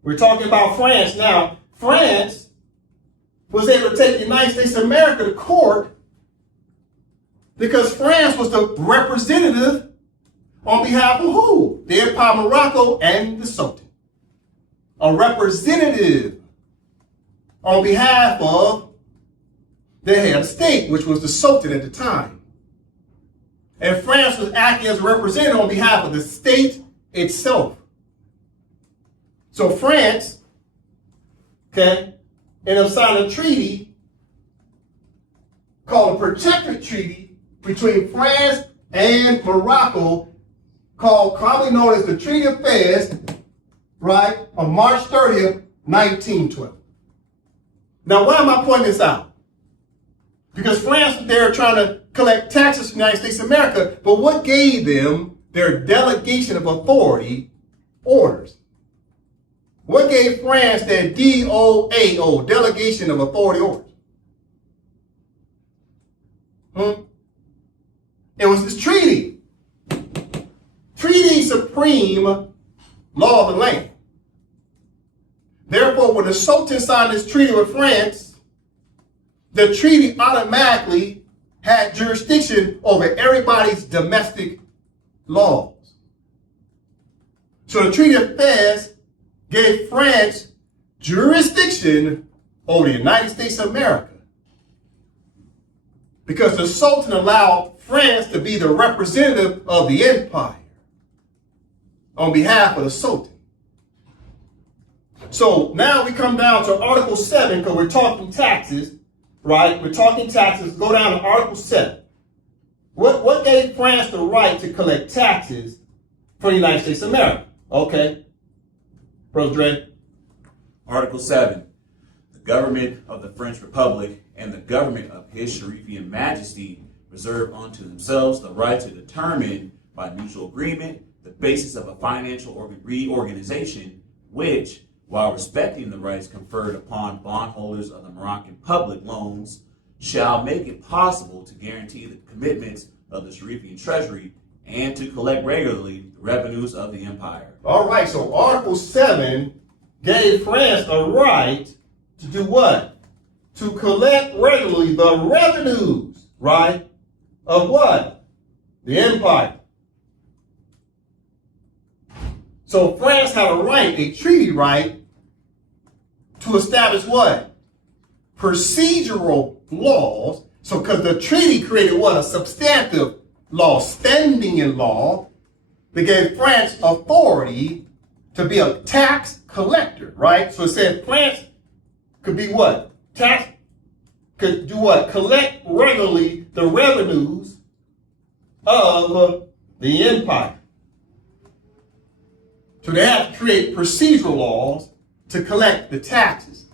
We're talking about France now. France was able to take the United States of America to court because France was the representative on behalf of who? The Empire of Morocco and the Sultan. A representative on behalf of the head of state, which was the Sultan at the time. And France was acting as a representative on behalf of the state itself. So France, okay, ended up signing a treaty called a Protectorate Treaty between France and Morocco, called commonly known as the Treaty of Fez, right, on March 30th, 1912. Now, why am I pointing this out? Because France was there trying to collect taxes from the United States of America, but what gave them their delegation of authority orders? What gave France their DOAO, delegation of authority orders? It was this treaty. Treaty supreme law of the land. Therefore, when the Sultan signed this treaty with France, the treaty automatically had jurisdiction over everybody's domestic laws. So the Treaty of Fez gave France jurisdiction over the United States of America because the Sultan allowed France to be the representative of the empire on behalf of the Sultan. So now we come down to Article 7 because we're talking taxes, right? We're talking taxes. Go down to Article 7. What gave France the right to collect taxes from the United States of America? Okay. Brother Dre. Article 7. The government of the French Republic and the government of His Sharifian Majesty reserve unto themselves the right to determine by mutual agreement the basis of a financial reorganization which, while respecting the rights conferred upon bondholders of the Moroccan public loans, shall make it possible to guarantee the commitments of the Sharifian Treasury and to collect regularly the revenues of the empire. All right, so Article 7 gave France a right to do what? To collect regularly the revenues, right, of what? The empire. So France had a right, a treaty right, to establish what? Procedural laws. So because the treaty created what? A substantive law, standing in law, that gave France authority to be a tax collector, right? So it said France could be what? Could do what? Collect regularly the revenues of the empire. So they have to create procedural laws to collect the taxes.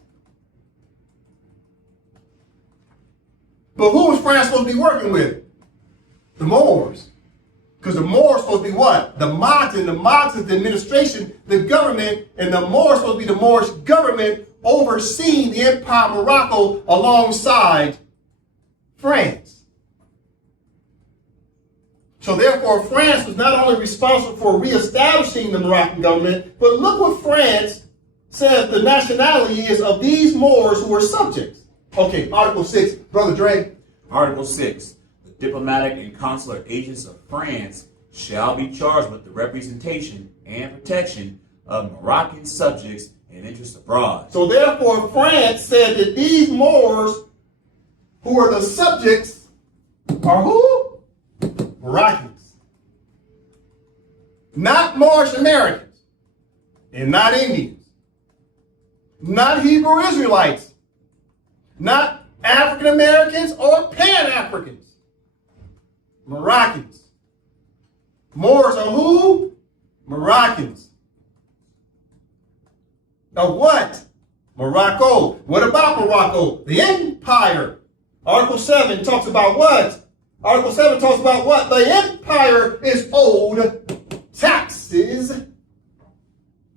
But who was France supposed to be working with? The Moors. Because the Moors supposed to be what? The Mahdists. The Mahdists, the administration, the government, and the Moors supposed to be the Moorish government overseeing the Empire of Morocco alongside France. So therefore, France was not only responsible for reestablishing the Moroccan government, but look what France says the nationality is of these Moors who were subjects. Okay, Article 6, Brother Dre. Article 6. The diplomatic and consular agents of France shall be charged with the representation and protection of Moroccan subjects and interests abroad. So therefore, France said that these Moors who are the subjects are who? Moroccans. not Moorish Americans, and not Indians, not Hebrew Israelites, not African Americans or Pan-Africans, Moroccans. Moors are who? Moroccans. Of what? Morocco. What about Morocco? The empire. Article 7 talks about what? Article 7 talks about what? The empire is owed taxes.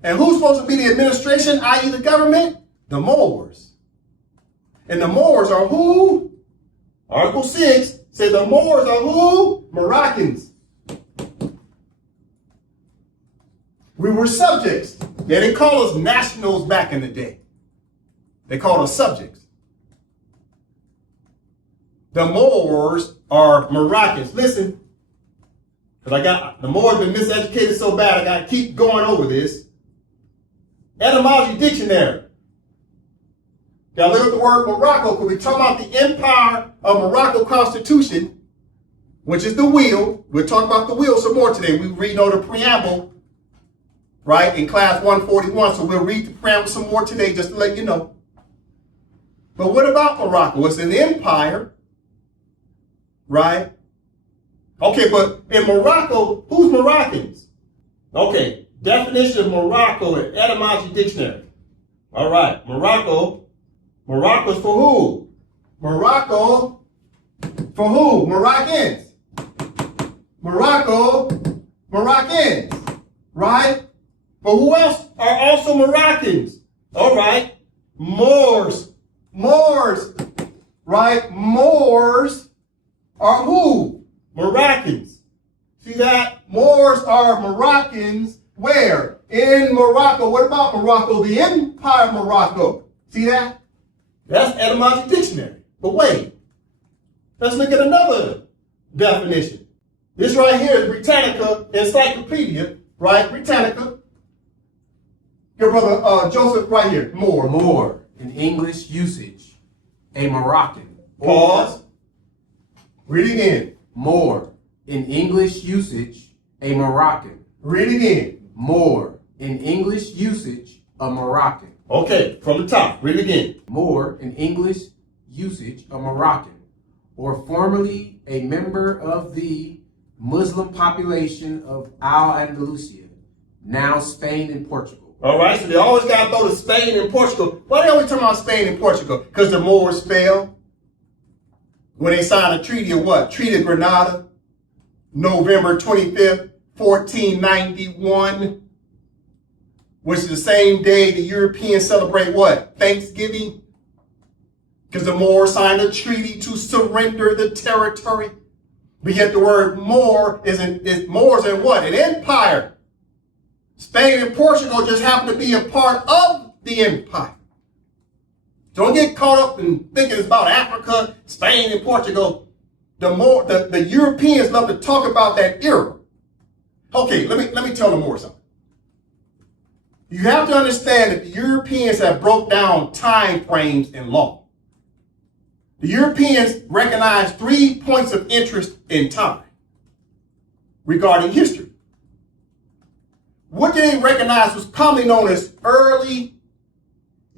And who's supposed to be the administration, i.e. the government? The Moors. And the Moors are who? Article 6 says the Moors are who? Moroccans. We were subjects. They didn't call us nationals back in the day. They called us subjects. The Moors are Moroccans. Listen, because the Moors been miseducated so bad, I got to keep going over this. Etymology dictionary. Got to look at the word Morocco, because we talk about the Empire of Morocco Constitution, which is the will. We'll talk about the will some more today. We read over the preamble, right, in class 141. So we'll read the preamble some more today just to let you know. But what about Morocco? It's an empire, right? Okay, but in Morocco, who's Moroccans? Okay, definition of Morocco in Etymology Dictionary. All right, Morocco is for who? Morocco for who? Moroccans. Moroccans, right? But who else are also Moroccans? All right, Moors, right? Moors are who? Moroccans. See that? Moors are Moroccans. Where? In Morocco. What about Morocco? The Empire of Morocco. See that? That's Etymology Dictionary. But wait. Let's look at another definition. This right here is Britannica Encyclopedia, right? Britannica. Your brother Joseph right here. Moor, in English usage, a Moroccan. Pause. Read again. Moor, in English usage, a Moroccan. Read again. Moor, in English usage, a Moroccan. Okay, from the top. Read again. Moor, in English usage, a Moroccan, or formerly a member of the Muslim population of Al-Andalusia, now Spain and Portugal. All right, so they always got to throw to Spain and Portugal. Why they always talking about Spain and Portugal? Because the Moors fell when they signed a treaty of what? Treaty of Granada, November 25th, 1491, which is the same day the Europeans celebrate what? Thanksgiving. Because the Moors signed a treaty to surrender the territory. But yet the word Moor is Moors in what? An empire. Spain and Portugal just happen to be a part of the empire. Don't get caught up in thinking it's about Africa, Spain, and Portugal. The Europeans love to talk about that era. Okay, let me tell them more something. You have to understand that the Europeans have broke down time frames in law. The Europeans recognize 3 points of interest in time regarding history. What they recognize was commonly known as early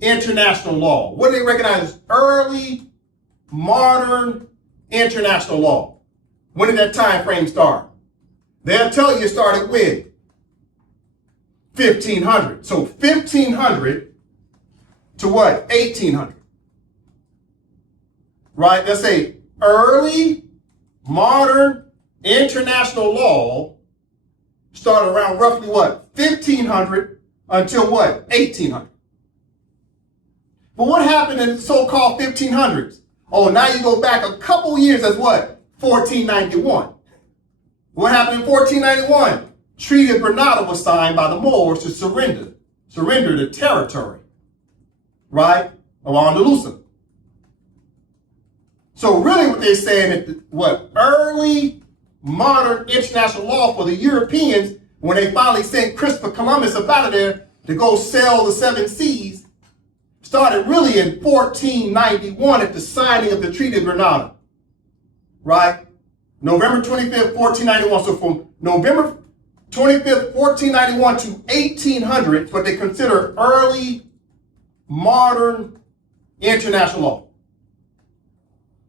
international law. What do they recognize as early modern international law? When did that time frame start? They'll tell you it started with 1500. So 1500 to what? 1800. Right? Let's say early modern international law started around roughly what? 1500 until what? 1800. But what happened in the so-called 1500s? Oh, now you go back a couple years as what? 1491. What happened in 1491? Treaty of Granada was signed by the Moors to surrender the territory, right, of Andalusia. So really what they're saying is what early modern international law for the Europeans, when they finally sent Christopher Columbus up out of there to go sail the seven seas, started really in 1491 at the signing of the Treaty of Granada, right? November 25th, 1491. So from November 25th, 1491 to 1800, what they consider early modern international law.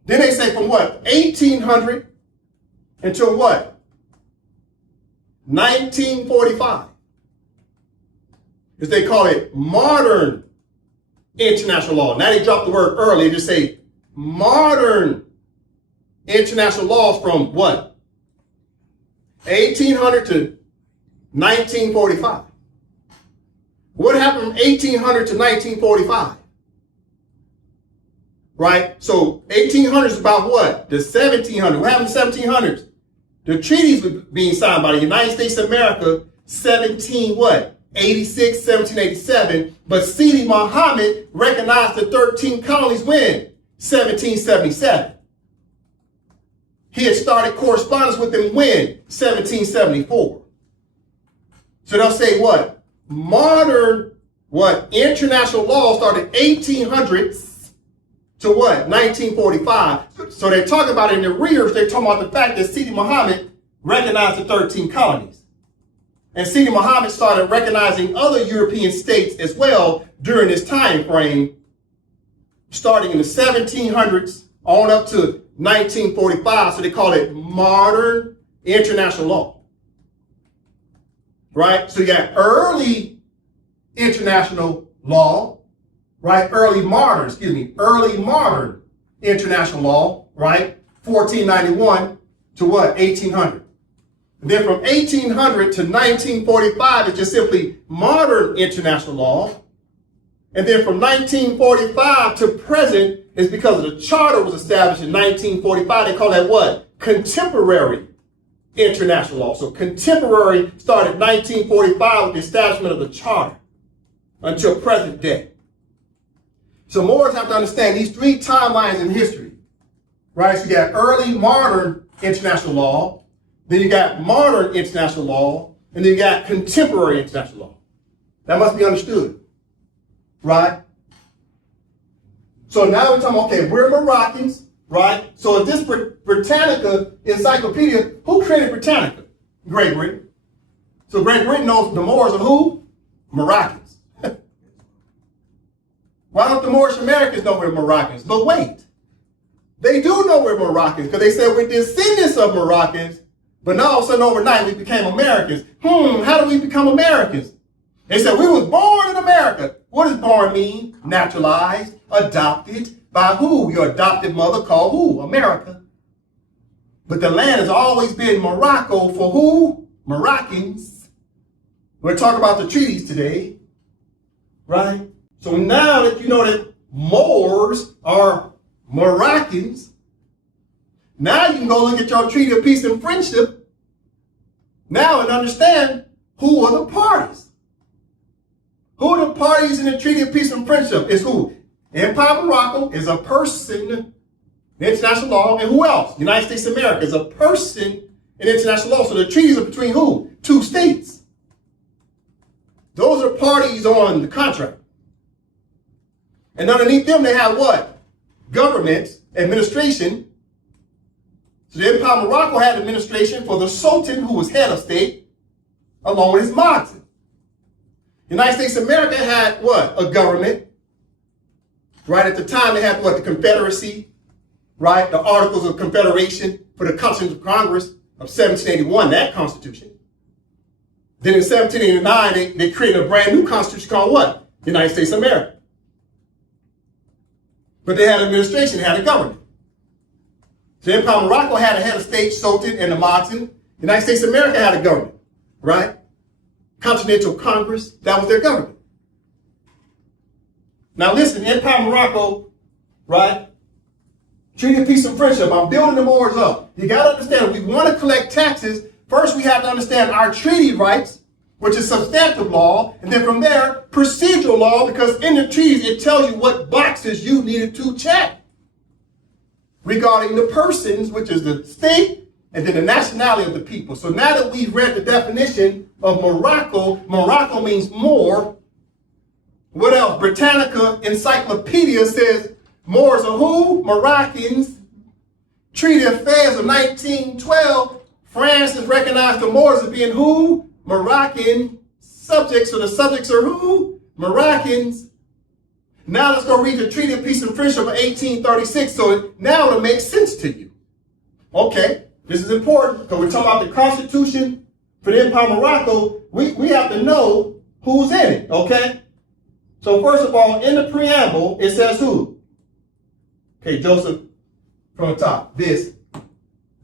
Then they say from what? 1800 until what? 1945. As they call it modern international law. Now they drop the word early, they just say modern international laws from what? 1800 to 1945. What happened from 1800 to 1945? Right? So 1800 is about what? The 1700s. What happened in the 1700s? The treaties were being signed by the United States of America, 1787. But Sidi Muhammad recognized the 13 colonies when? 1777. He had started correspondence with them when? 1774. So they'll say what? Modern, what? International law started 1800s to what? 1945. So they talk about it in the rears, they're talking about the fact that Sidi Muhammad recognized the 13 colonies. And Sidi Muhammad started recognizing other European states as well during this time frame, starting in the 1700s on up to 1945. So they call it modern international law. Right? So you got early international law, right? Early modern international law, right? 1491 to what? 1800. And then from 1800 to 1945, it's just simply modern international law. And then from 1945 to present is because the charter was established in 1945. They call that what? Contemporary international law. So contemporary started 1945 with the establishment of the charter until present day. So Moors have to understand these three timelines in history, right? So you got early modern international law, then you got modern international law, and then you got contemporary international law. That must be understood, right? So now we're talking, okay, we're Moroccans, right? So if this Britannica encyclopedia, who created Britannica? Great Britain. So Great Britain knows the Moors are who? Moroccans. Why don't the Moorish Americans know we're Moroccans? But wait, they do know we're Moroccans because they said we're descendants of Moroccans, but now all of a sudden overnight we became Americans. How do we become Americans? They said we was born in America. What does born mean? Naturalized, adopted by who? Your adopted mother called who? America. But the land has always been Morocco for who? Moroccans. We're talking about the treaties today, right? So now that you know that Moors are Moroccans, now you can go look at your Treaty of Peace and Friendship now and understand who are the parties. Who are the parties in the Treaty of Peace and Friendship? Is who? Empire of Morocco is a person in international law, and who else? United States of America is a person in international law. So the treaties are between who? Two states. Those are parties on the contract. And underneath them, they have what? Government, administration. So the Empire of Morocco had administration for the Sultan, who was head of state, along with his Mu'azzin. The United States of America had what? A government. Right at the time, they had what? The Confederacy, right? The Articles of Confederation for the Constitution of Congress of 1781, that Constitution. Then in 1789, they created a brand new Constitution called what? The United States of America. But they had administration, they had a government. So the Empire of Morocco had a head of state, Sultan, and the Mu'azzin. The United States of America had a government, right? Continental Congress, that was their government. Now listen, the Empire of Morocco, right? Treaty of Peace and Friendship, I'm building the Moors up. You got to understand, if we want to collect taxes, first we have to understand our treaty rights, which is substantive law, and then from there, procedural law, because in the treaties, it tells you what boxes you needed to check regarding the persons, which is the state, and then the nationality of the people. So now that we've read the definition of Morocco, Morocco means Moor. What else? Britannica Encyclopedia says Moors are who? Moroccans. Treaty of Fez of 1912, France has recognized the Moors as being who? Moroccan subjects. So the subjects are who? Moroccans. Now let's go read the Treaty of Peace and Friendship of 1836. So now it'll make sense to you. Okay, this is important because we're talking about the Constitution for the Empire of Morocco. We have to know who's in it, okay? So first of all, in the preamble, it says who? Okay, Joseph, from the top, this.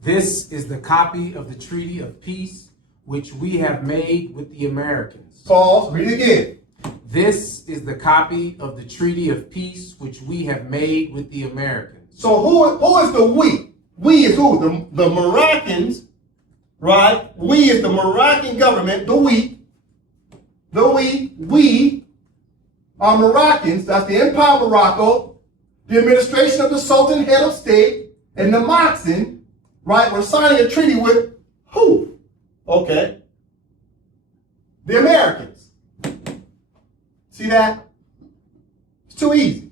This is the copy of the Treaty of Peace which we have made with the Americans. Pause, read it again. This is the copy of the Treaty of Peace which we have made with the Americans. So who is the we? We is who? The Moroccans, right? We is the Moroccan government, the we. We are Moroccans. That's the Empire of Morocco, the administration of the Sultan, head of state, and the Moxen, right? We're signing a treaty with who? Okay. The Americans. See that? It's too easy.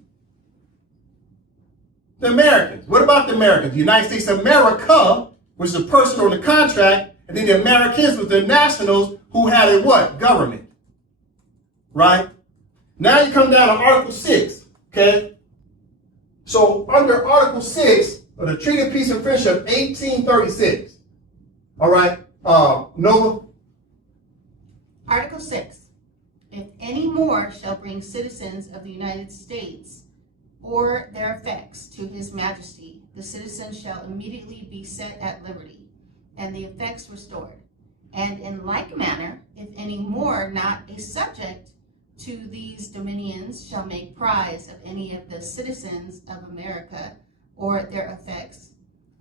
The Americans. What about the Americans? The United States of America, which is a person on the contract, and then the Americans with the nationals who had a what? Government. Right? Now you come down to Article 6. Okay? So under Article 6 of the Treaty of Peace and Friendship, 1836. All right? Nova? Article 6. If any more shall bring citizens of the United States or their effects to his majesty, the citizens shall immediately be set at liberty, and the effects restored. And in like manner, if any more not a subject to these dominions shall make prize of any of the citizens of America or their effects,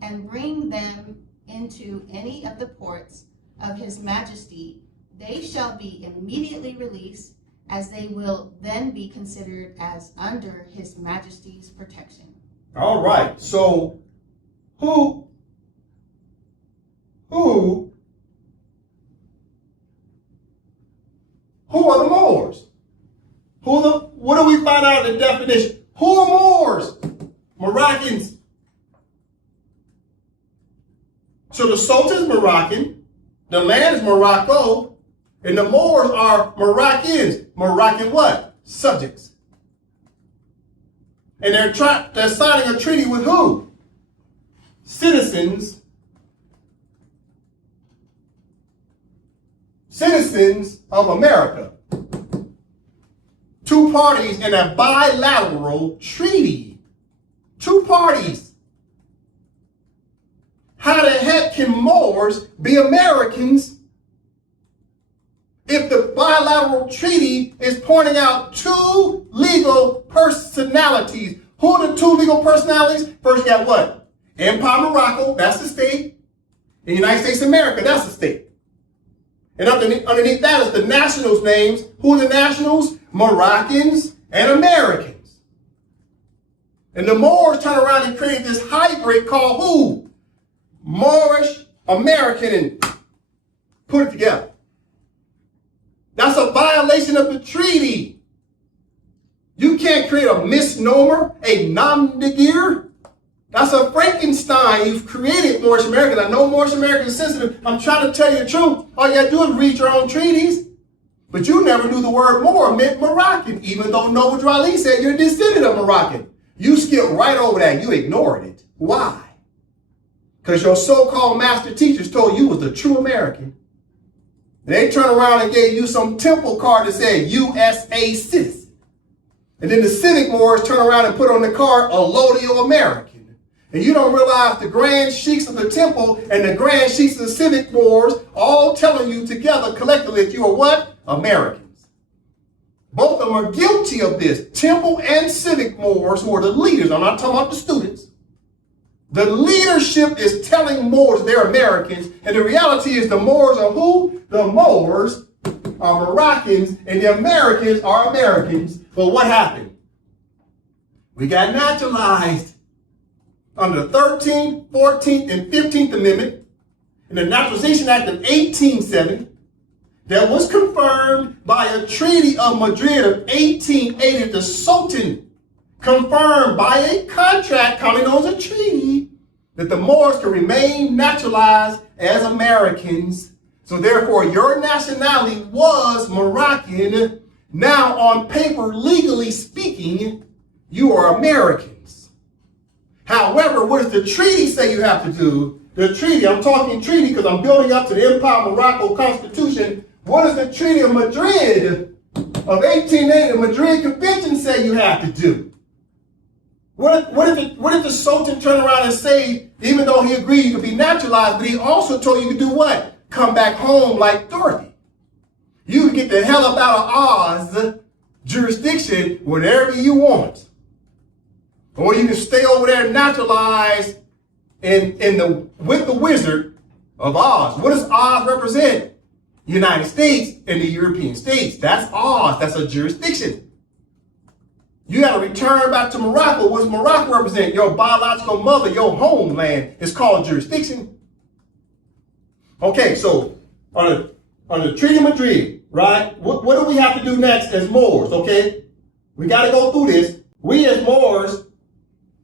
and bring them into any of the ports of his majesty, they shall be immediately released, as they will then be considered as under his majesty's protection. All right. So who are the Moors? What do we find out in the definition? Who are Moors? Moroccans. So the Sultan is Moroccan, the land is Morocco, and the Moors are Moroccans. Moroccan what? Subjects. And they're signing a treaty with who? Citizens of America. Two parties in a bilateral treaty. Two parties. How the heck can Moors be Americans if the bilateral treaty is pointing out two legal personalities? Who are the two legal personalities? First you got what? Empire Morocco, that's the state. And the United States of America, that's the state. And underneath that is the nationals' names. Who are the nationals? Moroccans and Americans. And the Moors turn around and create this hybrid called who? Moorish American, and put it together. That's a violation of the treaty. You can't create a misnomer, a nom de guerre. That's a Frankenstein. You've created Moorish American. I know Moorish American is sensitive. I'm trying to tell you the truth. All you got to do is read your own treaties. But you never knew the word Moor meant Moroccan, even though Noble Drali said you're a descendant of Moroccan. You skipped right over that. You ignored it. Why? Because your so-called master teachers told you was the true American. And they turned around and gave you some temple card that said USA citizen. And then the civic Moors turn around and put on the card allodial American. And you don't realize the grand sheiks of the temple and the grand sheiks of the civic Moors all telling you together collectively that you are what? Americans. Both of them are guilty of this. Temple and civic Moors, who are the leaders. I'm not talking about the students. The leadership is telling Moors they're Americans, and the reality is the Moors are who? The Moors are Moroccans, and the Americans are Americans. But what happened? We got naturalized under the 13th, 14th, and 15th Amendment in the Naturalization Act of 1870 that was confirmed by a Treaty of Madrid of 1880. The Sultan confirmed by a contract commonly known as a treaty that the Moors could remain naturalized as Americans So therefore, your nationality was Moroccan. Now, on paper, legally speaking, you are Americans. However, what does the treaty say you have to do? The treaty, I'm talking treaty because I'm building up to the Empire Morocco Constitution. What does the Treaty of Madrid of 1880, the Madrid Convention, say you have to do? What if the Sultan turned around and say, even though he agreed you could be naturalized, but he also told you to do what? Come back home like Dorothy. You can get the hell up out of Oz jurisdiction whenever you want. Or you can stay over there naturalized with the Wizard of Oz. What does Oz represent? United States and the European states. That's Oz. That's a jurisdiction. You got to return back to Morocco. What does Morocco represent? Your biological mother, your homeland. It's called jurisdiction. Okay, so on the Treaty of Madrid, right? What do we have to do next as Moors, okay? We got to go through this. We as Moors,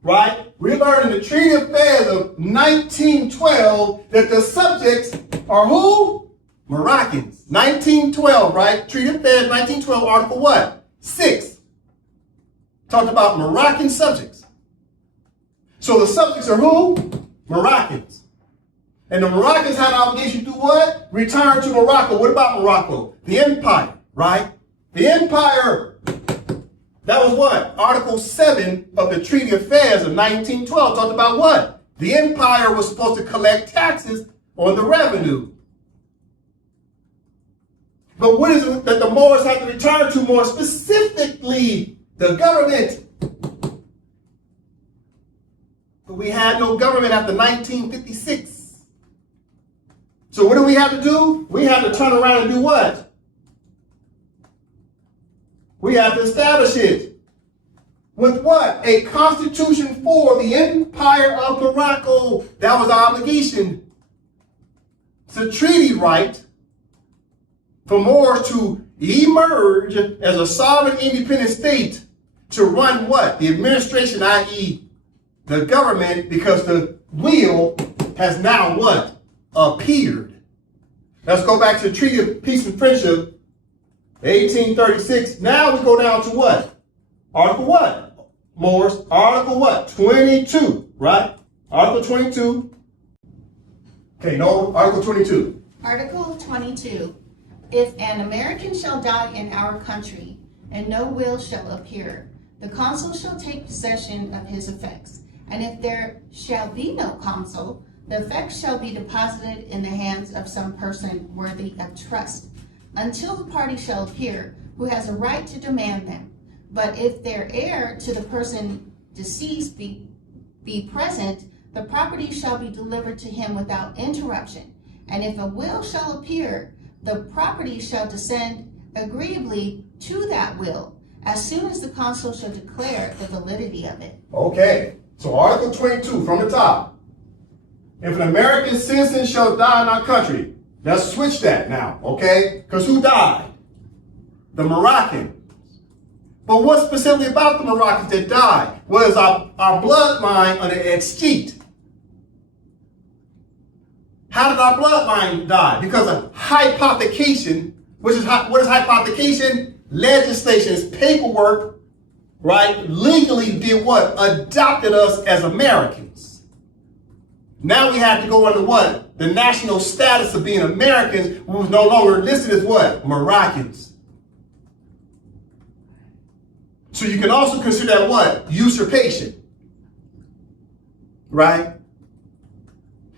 right? We learned in the Treaty of Fez of 1912 that the subjects are who? Moroccans. 1912, right? Treaty of Fez, 1912, Article what? 6. Talked about Moroccan subjects. So the subjects are who? Moroccans. And the Moroccans had an obligation to do what? Return to Morocco. What about Morocco? The empire, right? The empire, that was what? Article 7 of the Treaty of Fez of 1912 talked about what? The empire was supposed to collect taxes on the revenue. But what is it that the Moors had to return to more specifically? The government. But we had no government after 1956. So what do we have to do? We have to turn around and do what? We have to establish it. With what? A constitution for the Empire of Morocco. That was our obligation. It's a treaty right for Moors to emerge as a sovereign independent state to run what? The administration, i.e. the government, because the wheel has now what? Appeared. Let's go back to the Treaty of Peace and Friendship, 1836. Now we go down to what? Article what? Moors, Article what? 22, right? Article 22. Okay, no, Article 22. Article 22. If an American shall die in our country, and no will shall appear, the consul shall take possession of his effects. And if there shall be no consul, the effects shall be deposited in the hands of some person worthy of trust, until the party shall appear, who has a right to demand them. But if their heir to the person deceased be present, the property shall be delivered to him without interruption. And if a will shall appear, the property shall descend agreeably to that will, as soon as the consul shall declare the validity of it. Okay, so Article 22 from the top. If an American citizen shall die in our country, let's switch that now, okay? Because who died? The Moroccans. But what's specifically about the Moroccans that died? What is our bloodline under Excheat? How did our bloodline die? Because of hypothecation, which is what is hypothecation? Legislation is paperwork, right? Legally did what? Adopted us as Americans. Now we have to go under what? The national status of being Americans, who was no longer listed as what? Moroccans. So you can also consider that what? Usurpation. Right?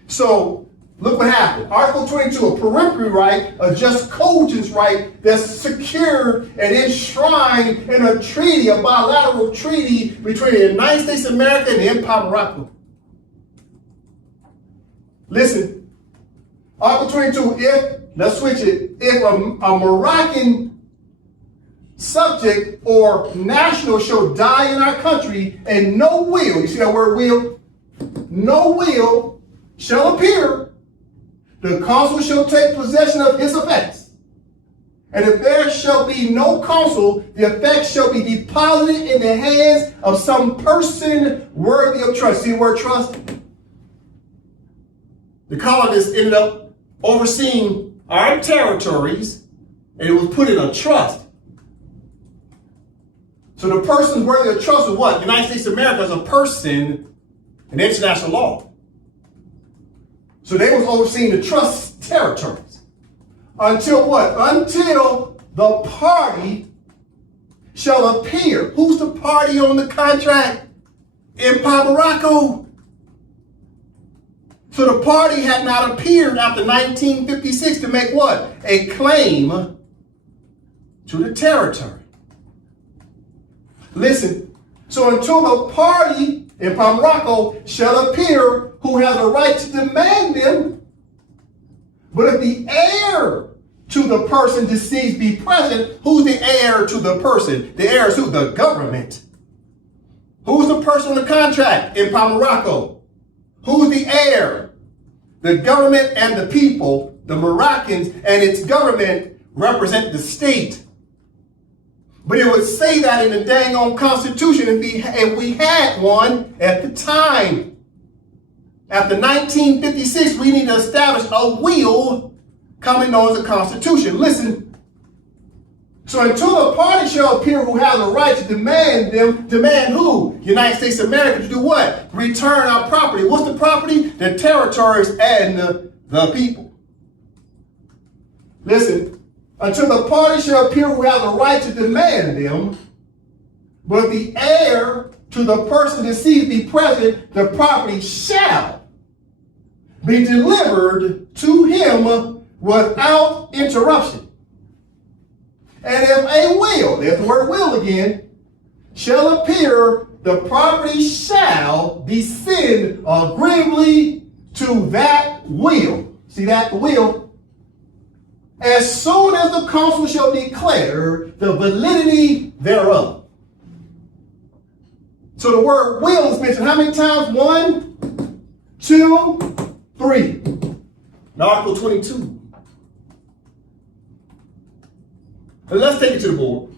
So look what happened. Article 22, a peremptory right, a just cogence right that's secured and enshrined in a treaty, a bilateral treaty between the United States of America and the Empire of Morocco. Listen, Article 22, let's switch it, if a Moroccan subject or national shall die in our country and no will, you see that word will? No will shall appear, the consul shall take possession of his effects. And if there shall be no consul, the effects shall be deposited in the hands of some person worthy of trust. See the word trust? The colonists ended up overseeing our territories, and it was put in a trust. So the person worthy of trust was what? The United States of America as a person in international law. So they was overseeing the trust territories. Until what? Until the party shall appear. Who's the party on the contract? AMPAC Morocco. So the party had not appeared after 1956 to make what? A claim to the territory. Listen, so until the party in Morocco shall appear who has a right to demand them, but if the heir to the person deceased be present, who's the heir to the person? The heir is who? The government. Who's the person on the contract in Morocco? Who's the heir? The government and the people, the Moroccans and its government represent the state. But it would say that in the dang on Constitution if we had one at the time. After 1956, we need to establish a will commonly known as a Constitution. Listen. So until a party shall appear who has a right to demand them, demand who? United States of America to do what? Return our property. What's the property? The territories and the people. Listen. Until the party shall appear who has a right to demand them, but the heir to the person deceased be present, the property shall be delivered to him without interruption. And if a will, there's the word will again, shall appear, the property shall descend agreeably to that will. See that? The will. As soon as the council shall declare the validity thereof. So the word will is mentioned how many times? 1, 2, 3. In Article 22. And let's take it to the board.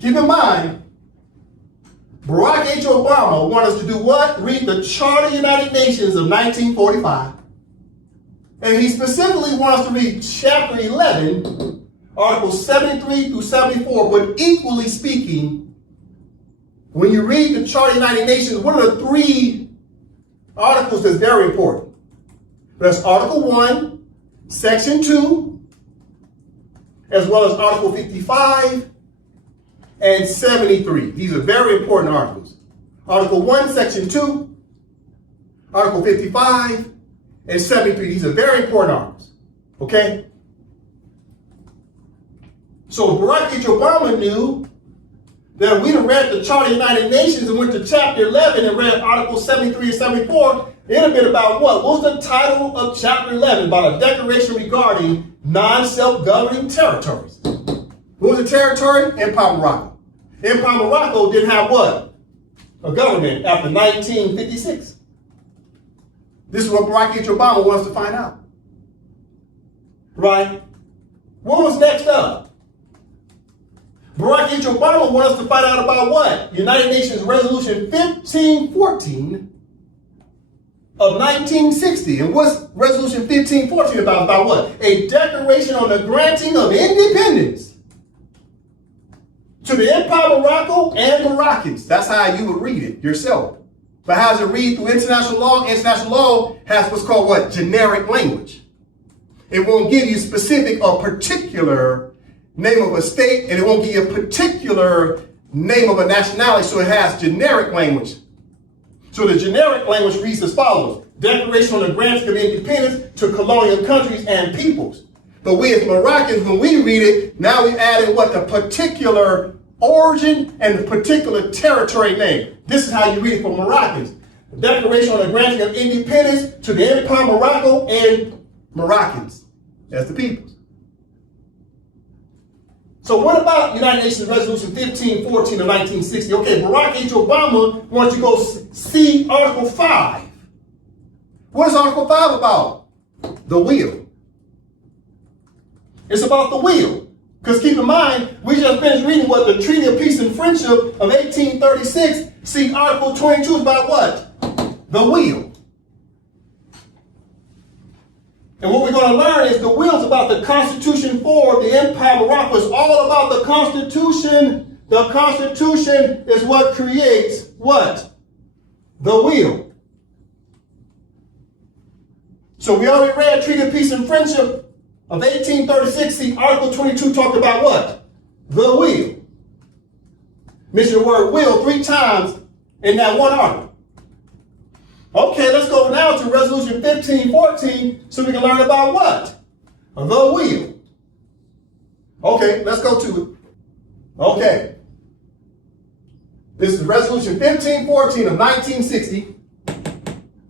Keep in mind, Barack H. Obama wanted us to do what? Read the Charter of the United Nations of 1945. And he specifically wants to read chapter 11, articles 73 through 74. But equally speaking, when you read the Charter of the United Nations, what are the 3 articles that's very important? That's Article 1, Section 2, as well as Article 55 and 73. These are very important articles. Article 1, Section 2, Article 55, and 73. These are very important articles. Okay? So Barack H. Obama knew that if we'd have read the Charter of the United Nations and went to chapter 11 and read Articles 73 and 74, it would have been about what? What was the title of chapter 11? About a declaration regarding non-self-governing territories. What was the territory? AMPAC Morocco. AMPAC Morocco didn't have what? A government after 1956. This is what Barack H. Obama wants to find out. Right? What was next up? Barack H. Obama wants us to find out about what? United Nations Resolution 1514 of 1960. And what's Resolution 1514 about? About what? A declaration on the granting of independence to the AMPAC Morocco and Moroccans. That's how you would read it yourself. But how does it read through international law? International law has what's called what? Generic language. It won't give you specific or particular name of a state, and it won't give you a particular name of a nationality, so it has generic language. So the generic language reads as follows. Declaration on the granting of independence to colonial countries and peoples. But we as Moroccans, when we read it, now we added what? The particular origin and the particular territory name. This is how you read it for Moroccans. The Declaration on the granting of independence to the AMPAC Morocco and Moroccans as the peoples. So what about United Nations Resolution 1514 of 1960? Okay, Barack H. Obama wants you to go see Article 5. What is Article 5 about? The will. It's about the will. Because keep in mind, we just finished reading what the Treaty of Peace and Friendship of 1836. See, Article 22 is about what? The will. And what we're going to learn is the will's about the Constitution for the Empire of Morocco. Is all about the Constitution. The Constitution is what creates what? The will. So we already read Treaty of Peace and Friendship of 1836. See, Article 22 talked about what? The will. Mention the word will 3 times in that one article. Okay, let's go now to Resolution 1514 so we can learn about what? The will. Okay, let's go to it. Okay. This is Resolution 1514 of 1960.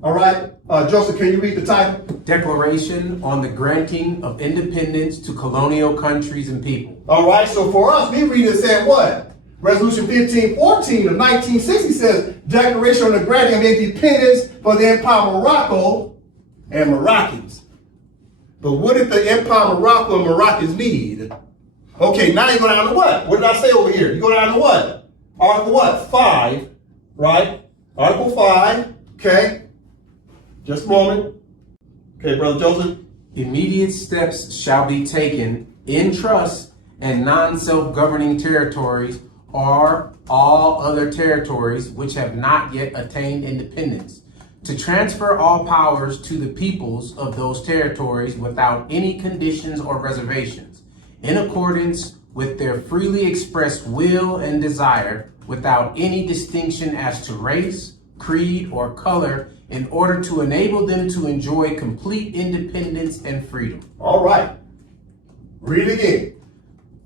All right. Joseph, can you read the title? Declaration on the Granting of Independence to Colonial Countries and People. All right, so for us, we read it saying what? Resolution 1514 of 1960 says, Declaration on the Granting of Independence for the Empire of Morocco and Moroccans. But what did the Empire of Morocco and Moroccans need? Okay, now you go down to what? What did I say over here? You go down to what? Article what? 5, right? Article 5, okay. Just a moment. Okay, Brother Joseph. Immediate steps shall be taken in trust and non-self-governing territories or all other territories which have not yet attained independence, to transfer all powers to the peoples of those territories without any conditions or reservations, in accordance with their freely expressed will and desire, without any distinction as to race, creed, or color, in order to enable them to enjoy complete independence and freedom. All right. Read it again.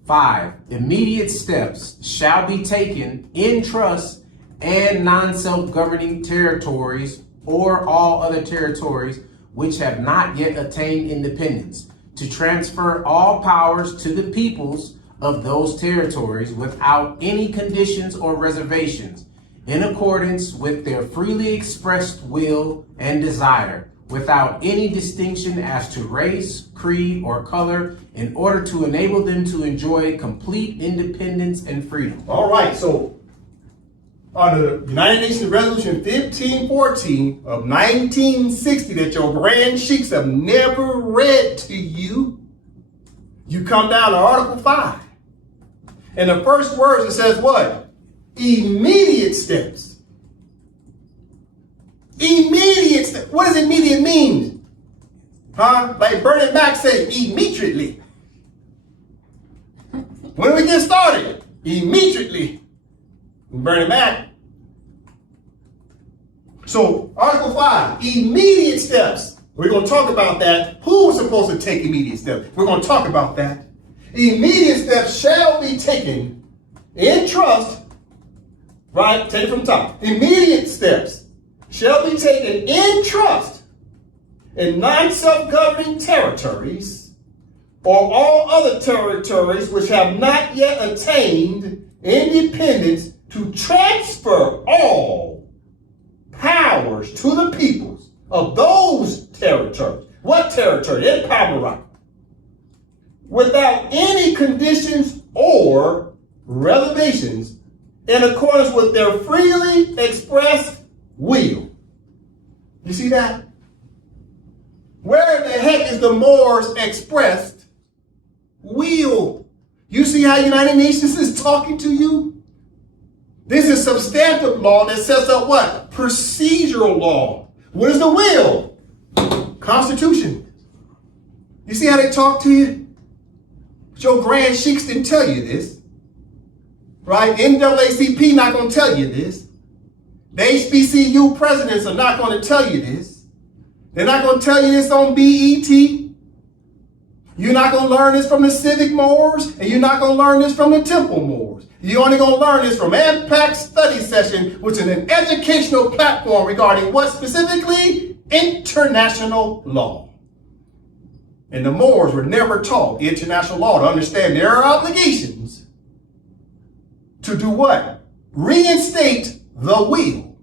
5. Immediate steps shall be taken in trust and non-self-governing territories or all other territories which have not yet attained independence, to transfer all powers to the peoples of those territories without any conditions or reservations, in accordance with their freely expressed will and desire, without any distinction as to race, creed, or color, in order to enable them to enjoy complete independence and freedom. All right, so under the United Nations Resolution 1514 of 1960 that your grand sheiks have never read to you, you come down to Article 5. And the first words, it says what? Immediate steps. Immediate steps. What does immediate mean? Huh? Like Bernie Mac said, immediately. When do we get started? Immediately. Bernie Mac. So, Article 5, immediate steps. We're going to talk about that. Who is supposed to take immediate steps? We're going to talk about that. Immediate steps shall be taken in trust. Right? Take it from the top. Immediate steps shall be taken in trust in non-self-governing territories or all other territories which have not yet attained independence, to transfer all powers to the peoples of those territories. What territory? Empire of Morocco. Without any conditions or reservations, in accordance with their freely expressed will. You see that? Where the heck is the Moors' expressed will? You see how United Nations is talking to you? This is substantive law that sets up what? Procedural law. What is the will? Constitution. You see how they talk to you? But your grand sheiks didn't tell you this. Right? NAACP not going to tell you this. The HBCU presidents are not going to tell you this. They're not going to tell you this on BET. You're not going to learn this from the Civic Moors, and you're not going to learn this from the Temple Moors. You're only going to learn this from AMPAC study session, which is an educational platform regarding what specifically? International law. And the Moors were never taught international law to understand their obligations to do what? Reinstate the will.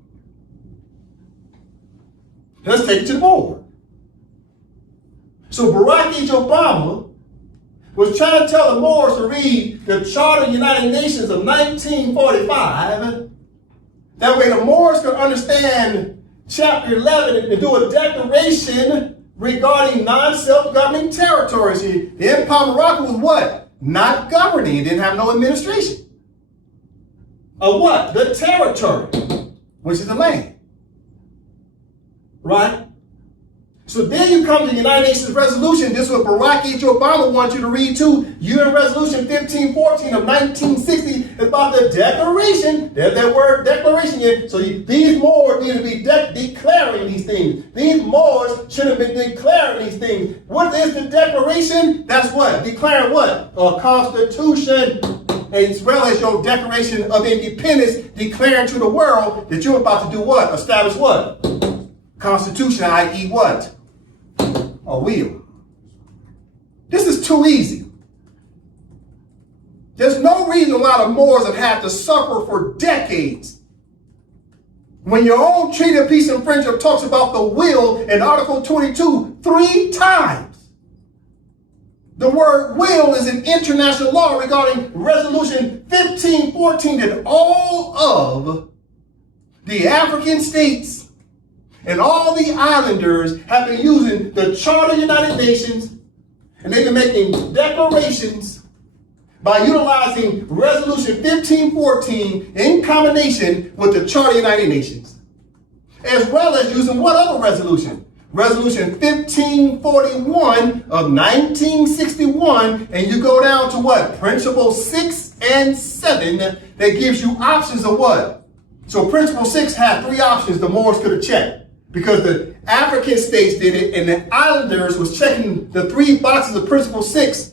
Let's take it to the board. So Barack Obama was trying to tell the Moors to read the Charter of the United Nations of 1945. That way the Moors could understand chapter 11 and do a declaration regarding non-self-governing territories. The Empire of Morocco was what? Not governing. It didn't have no administration. Of what? The territory, which is the land. Right? So then you come to the United Nations resolution. This is what Barack H. Obama wants you to read too. UN Resolution 1514 of 1960 is about the declaration. There's that word declaration here. So these Moors need to be declaring these things. These Moors should have been declaring these things. What is the declaration? That's what? Declaring what? A constitution, as well as your Declaration of Independence, declaring to the world that you're about to do what? Establish what? Constitution, i.e. what? A will. This is too easy. There's no reason why the Moors have had to suffer for decades. When your own Treaty of Peace and Friendship talks about the will in Article 22 3 times. The word will is in international law regarding Resolution 1514 that all of the African states and all the islanders have been using the Charter of the United Nations, and they've been making declarations by utilizing Resolution 1514 in combination with the Charter of the United Nations, as well as using what other resolution? Resolution 1541 of 1961, and you go down to what? Principle 6 and 7 that gives you options of what? So Principle 6 had 3 options the Moors could have checked. Because the African states did it, and the islanders was checking the 3 boxes of Principle 6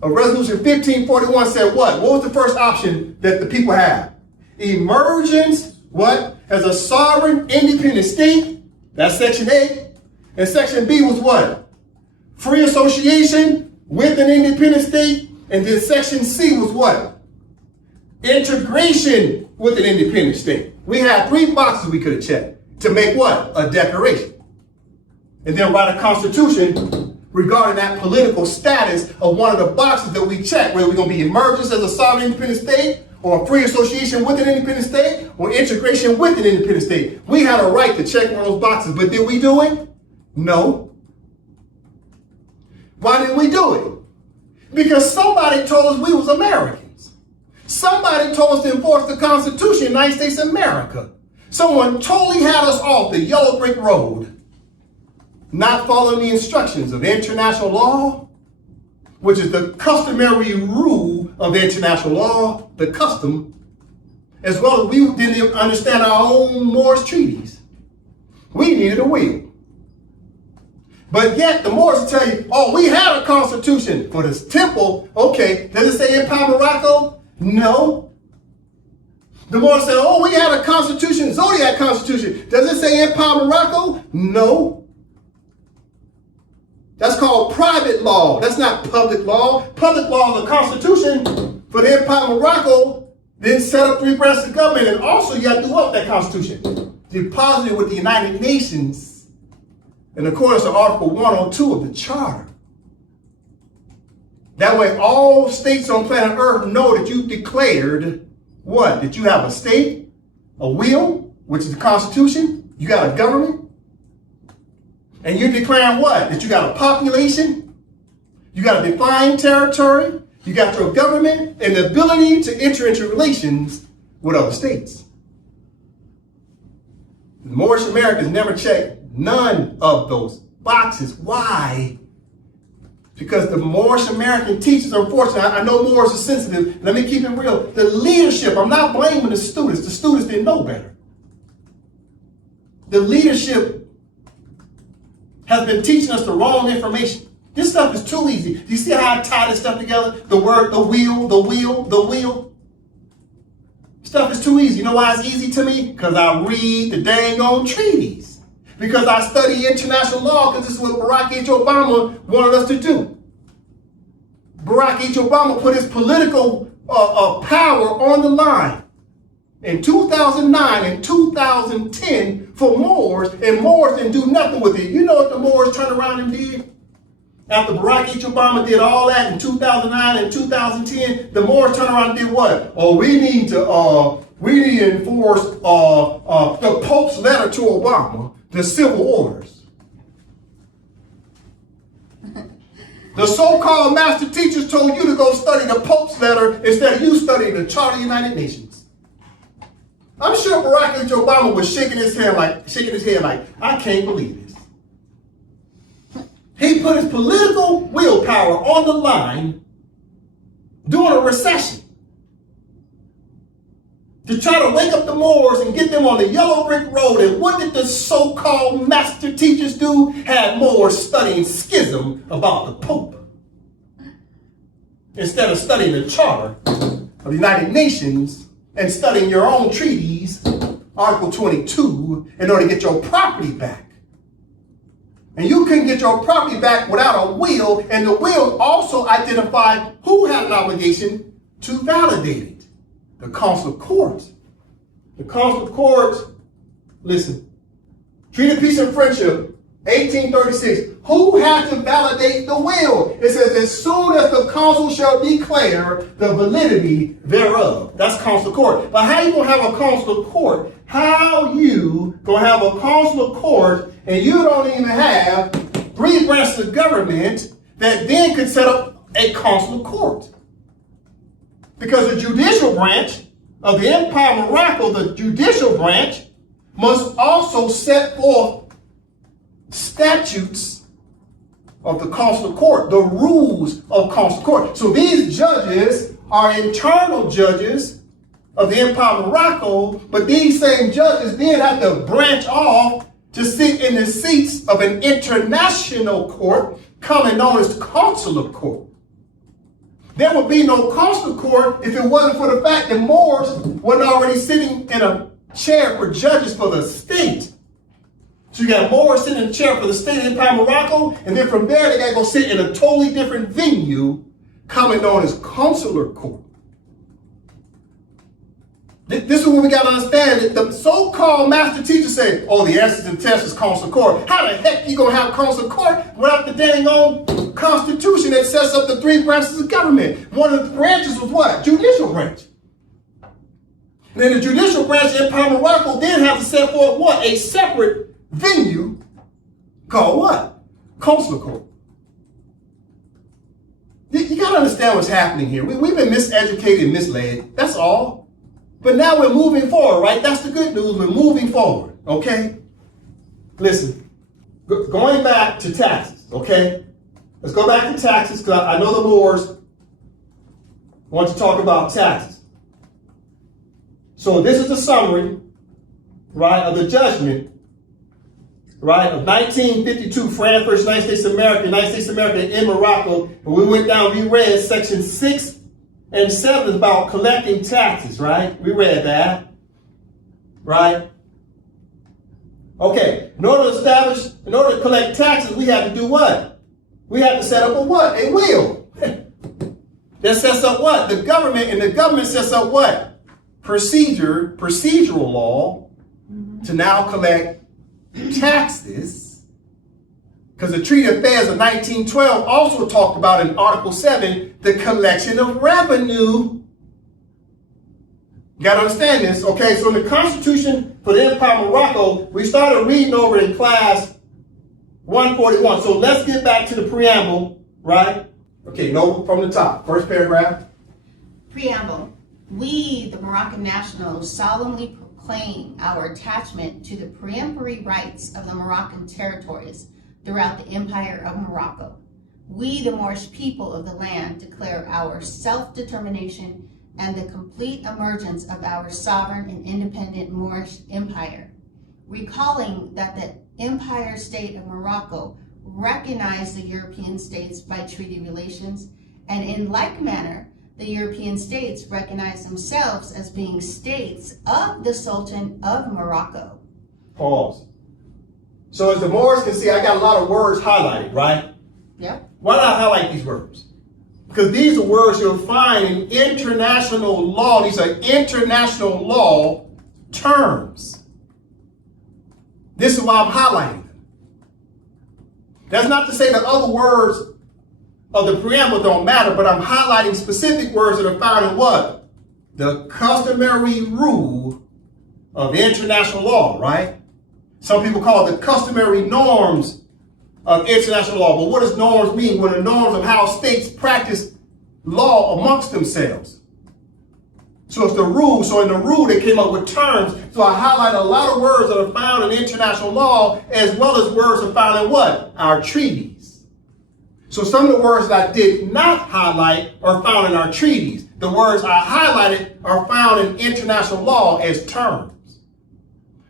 of Resolution 1541 said what? What was the first option that the people had? Emergence, what? As a sovereign, independent state. That's Section A. And Section B was what? Free association with an independent state. And then Section C was what? Integration with an independent state. We had 3 boxes we could have checked to make what? A declaration. And then write a constitution regarding that political status of one of the boxes that we check, whether we're going to be emergence as a sovereign independent state, or a free association with an independent state, or integration with an independent state. We had a right to check one of those boxes, but did we do it? No. Why didn't we do it? Because somebody told us we was Americans. Somebody told us to enforce the Constitution of the United States of America. Someone totally had us off the yellow brick road, not following the instructions of international law, which is the customary rule of international law, the custom, as well as we didn't understand our own Moorish treaties. We needed a will. But yet the Moors will tell you, oh, we have a constitution for this temple. Okay, does it say Empire Morocco? No. The Moors said, oh, we had a constitution, Zodiac Constitution. Does it say Empire Morocco? No. That's called private law. That's not public law. Public law is a constitution for the Empire Morocco, then set up 3 branches of government. And also you have to do up that constitution. Deposit it with the United Nations in accordance to Article 102 of the Charter. That way all states on planet Earth know that you declared what? That you have a state, a will, which is the Constitution, you got a government, and you're declaring what? That you got a population, you got a defined territory, you got your government, and the ability to enter into relations with other states. The Moorish Americans never checked none of those boxes. Why? Because the Moorish American teachers, unfortunately, I know Moors are sensitive. Let me keep it real. The leadership, I'm not blaming the students. The students didn't know better. The leadership has been teaching us the wrong information. This stuff is too easy. Do you see how I tie this stuff together? The word, the will, the will, the will. Stuff is too easy. You know why it's easy to me? Because I read the dang on treaties. Because I study international law, because this is what Barack H. Obama wanted us to do. Barack H. Obama put his political power on the line in 2009 and 2010 for Moors, and Moors didn't do nothing with it. You know what the Moors turned around and did? After Barack H. Obama did all that in 2009 and 2010, the Moors turned around and did what? Oh, we need to enforce the Pope's letter to Obama, the civil orders. The so-called master teachers told you to go study the Pope's letter instead of you studying the Charter of the United Nations. I'm sure Barack Obama was shaking his head like, I can't believe this. He put his political willpower on the line during a recession to try to wake up the Moors and get them on the yellow brick road. And what did the so-called master teachers do? Had Moors studying schism about the Pope instead of studying the Charter of the United Nations and studying your own treaties, Article 22, in order to get your property back. And you couldn't get your property back without a will, and the will also identified who had an obligation to validate it. The Council of Court. The Council of Court, listen, Treaty of Peace and Friendship, 1836. Who had to validate the will? It says, as soon as the council shall declare the validity thereof. That's Council of Court. But how you going to have a Council of Court? How you going to have a Council of Court and you don't even have 3 branches of government that then could set up a Council of Court? Because the judicial branch of the Empire of Morocco, the judicial branch, must also set forth statutes of the Council of Court, the rules of Council of Court. So these judges are internal judges of the Empire of Morocco, but these same judges then have to branch off to sit in the seats of an international court, commonly known as the Council of Court. There would be no Council of Court if it wasn't for the fact that Moors weren't already sitting in a chair for judges for the state. So you got Moors sitting in a chair for the state of Empire of Morocco, and then from there they got to go sit in a totally different venue, commonly known as Consular Court. This is what we got to understand. The so-called master teachers say, oh, the answer to the test is Council of Court. How the heck you going to have Council of Court without the dang old Constitution that sets up the 3 branches of government? One of the branches was what? Judicial branch. And then the judicial branch of Empire of Morocco then have to set forth what? A separate venue called what? Consular Court. You got to understand what's happening here. We've been miseducated and misled. That's all. But now we're moving forward, right? That's the good news. We're moving forward, okay? Listen, going back to taxes, okay? Let's go back to taxes because I know the Moors want to talk about taxes. So this is the summary, right, of the judgment, right, of 1952, France versus United States of America in Morocco. And we went down, we read section 6 and 7 is about collecting taxes, right? We read that, right? Okay, in order to collect taxes, we have to do what? We have to set up a what? A will. That sets up what? The government, and the government sets up what? Procedural law to now collect taxes. Because the Treaty of Affairs of 1912 also talked about in Article 7 the collection of revenue. You got to understand this, okay? So in the Constitution for the Empire of Morocco, we started reading over in class 141. So let's get back to the preamble, right? Okay, no, from the top. First paragraph. Preamble. We, the Moroccan nationals, solemnly proclaim our attachment to the peremptory rights of the Moroccan territories throughout the Empire of Morocco. We, the Moorish people of the land, declare our self-determination and the complete emergence of our sovereign and independent Moorish Empire, recalling that the Empire State of Morocco recognized the European states by treaty relations, and in like manner, the European states recognize themselves as being states of the Sultan of Morocco. Pause. So as the Moors can see, I got a lot of words highlighted, right? Yep. Why did I highlight these words? Because these are words you'll find in international law. These are international law terms. This is why I'm highlighting them. That's not to say that other words of the preamble don't matter, but I'm highlighting specific words that are found in what? The customary rule of international law, right? Some people call it the customary norms of international law. But what does norms mean? Well, the norms of how states practice law amongst themselves. So it's the rule. So in the rule, they came up with terms. So I highlight a lot of words that are found in international law, as well as words are found in what? Our treaties. So some of the words that I did not highlight are found in our treaties. The words I highlighted are found in international law as terms.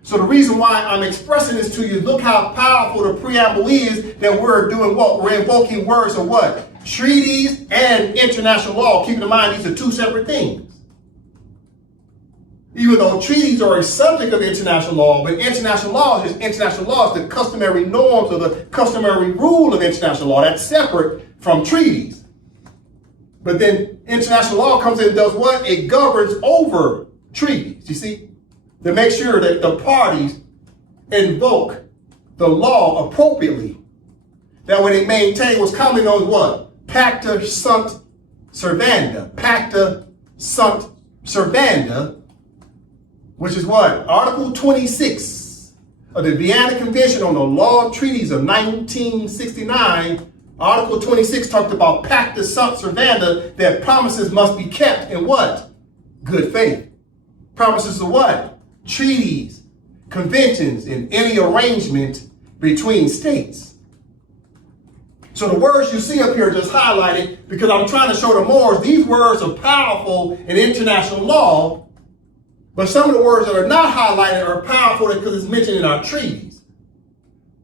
So the reason why I'm expressing this to you, look how powerful the preamble is, that we're doing what? We're invoking words of what? Treaties and international law. Keep in mind, these are two separate things. Even though treaties are a subject of international law, but international law is just international law. It's the customary norms or the customary rule of international law. That's separate from treaties. But then international law comes in and does what? It governs over treaties, you see? To make sure that the parties invoke the law appropriately. That way they maintain what's commonly known as what? Pacta sunt servanda. Pacta sunt servanda, which is what? Article 26 of the Vienna Convention on the Law of Treaties of 1969. Article 26 talked about pacta sunt servanda, that promises must be kept in what? Good faith. Promises of what? Treaties, conventions, and any arrangement between states. So the words you see up here just highlighted because I'm trying to show the Moors these words are powerful in international law, but some of the words that are not highlighted are powerful because it's mentioned in our treaties.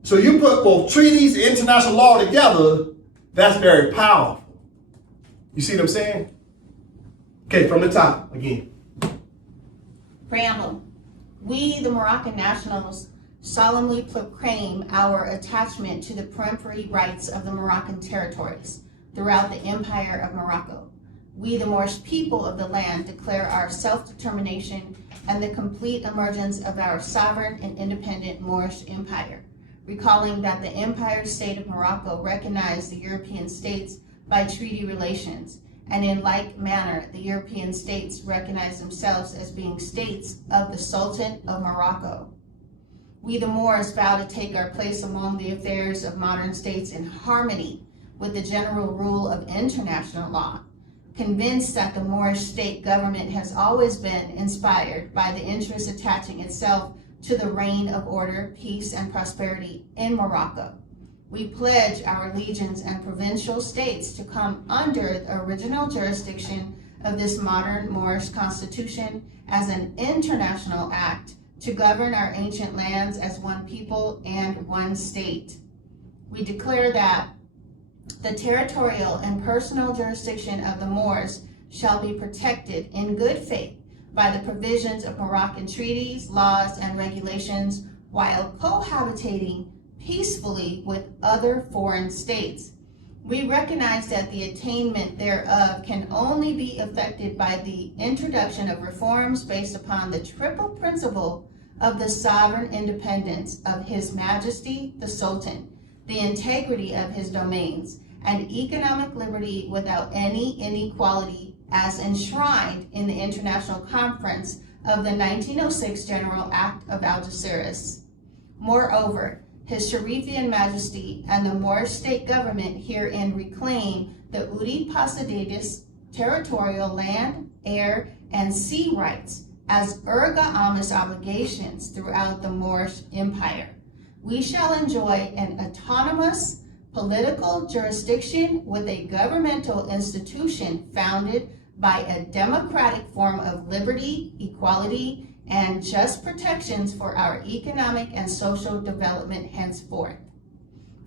So you put both treaties and international law together, that's very powerful. You see what I'm saying? Okay, from the top again. Preamble. We, the Moroccan nationals, solemnly proclaim our attachment to the peremptory rights of the Moroccan territories throughout the Empire of Morocco. We, the Moorish people of the land, declare our self-determination and the complete emergence of our sovereign and independent Moorish Empire, recalling that the Empire State of Morocco recognized the European states by treaty relations, and in like manner, the European states recognize themselves as being states of the Sultan of Morocco. We, the Moors, vow to take our place among the affairs of modern states in harmony with the general rule of international law, convinced that the Moorish state government has always been inspired by the interest attaching itself to the reign of order, peace, and prosperity in Morocco. We pledge our legions and provincial states to come under the original jurisdiction of this modern Moorish constitution as an international act to govern our ancient lands as one people and one state. We declare that the territorial and personal jurisdiction of the Moors shall be protected in good faith by the provisions of Moroccan treaties, laws, and regulations while cohabitating peacefully with other foreign states. We recognize that the attainment thereof can only be effected by the introduction of reforms based upon the triple principle of the sovereign independence of His Majesty the Sultan, the integrity of his domains, and economic liberty without any inequality as enshrined in the International Conference of the 1906 General Act of Algeciras. Moreover, His Sharifian Majesty and the Moorish state government herein reclaim the Udi Possididis territorial land, air, and sea rights as erga omnes obligations throughout the Moorish Empire. We shall enjoy an autonomous political jurisdiction with a governmental institution founded by a democratic form of liberty, equality, and just protections for our economic and social development henceforth.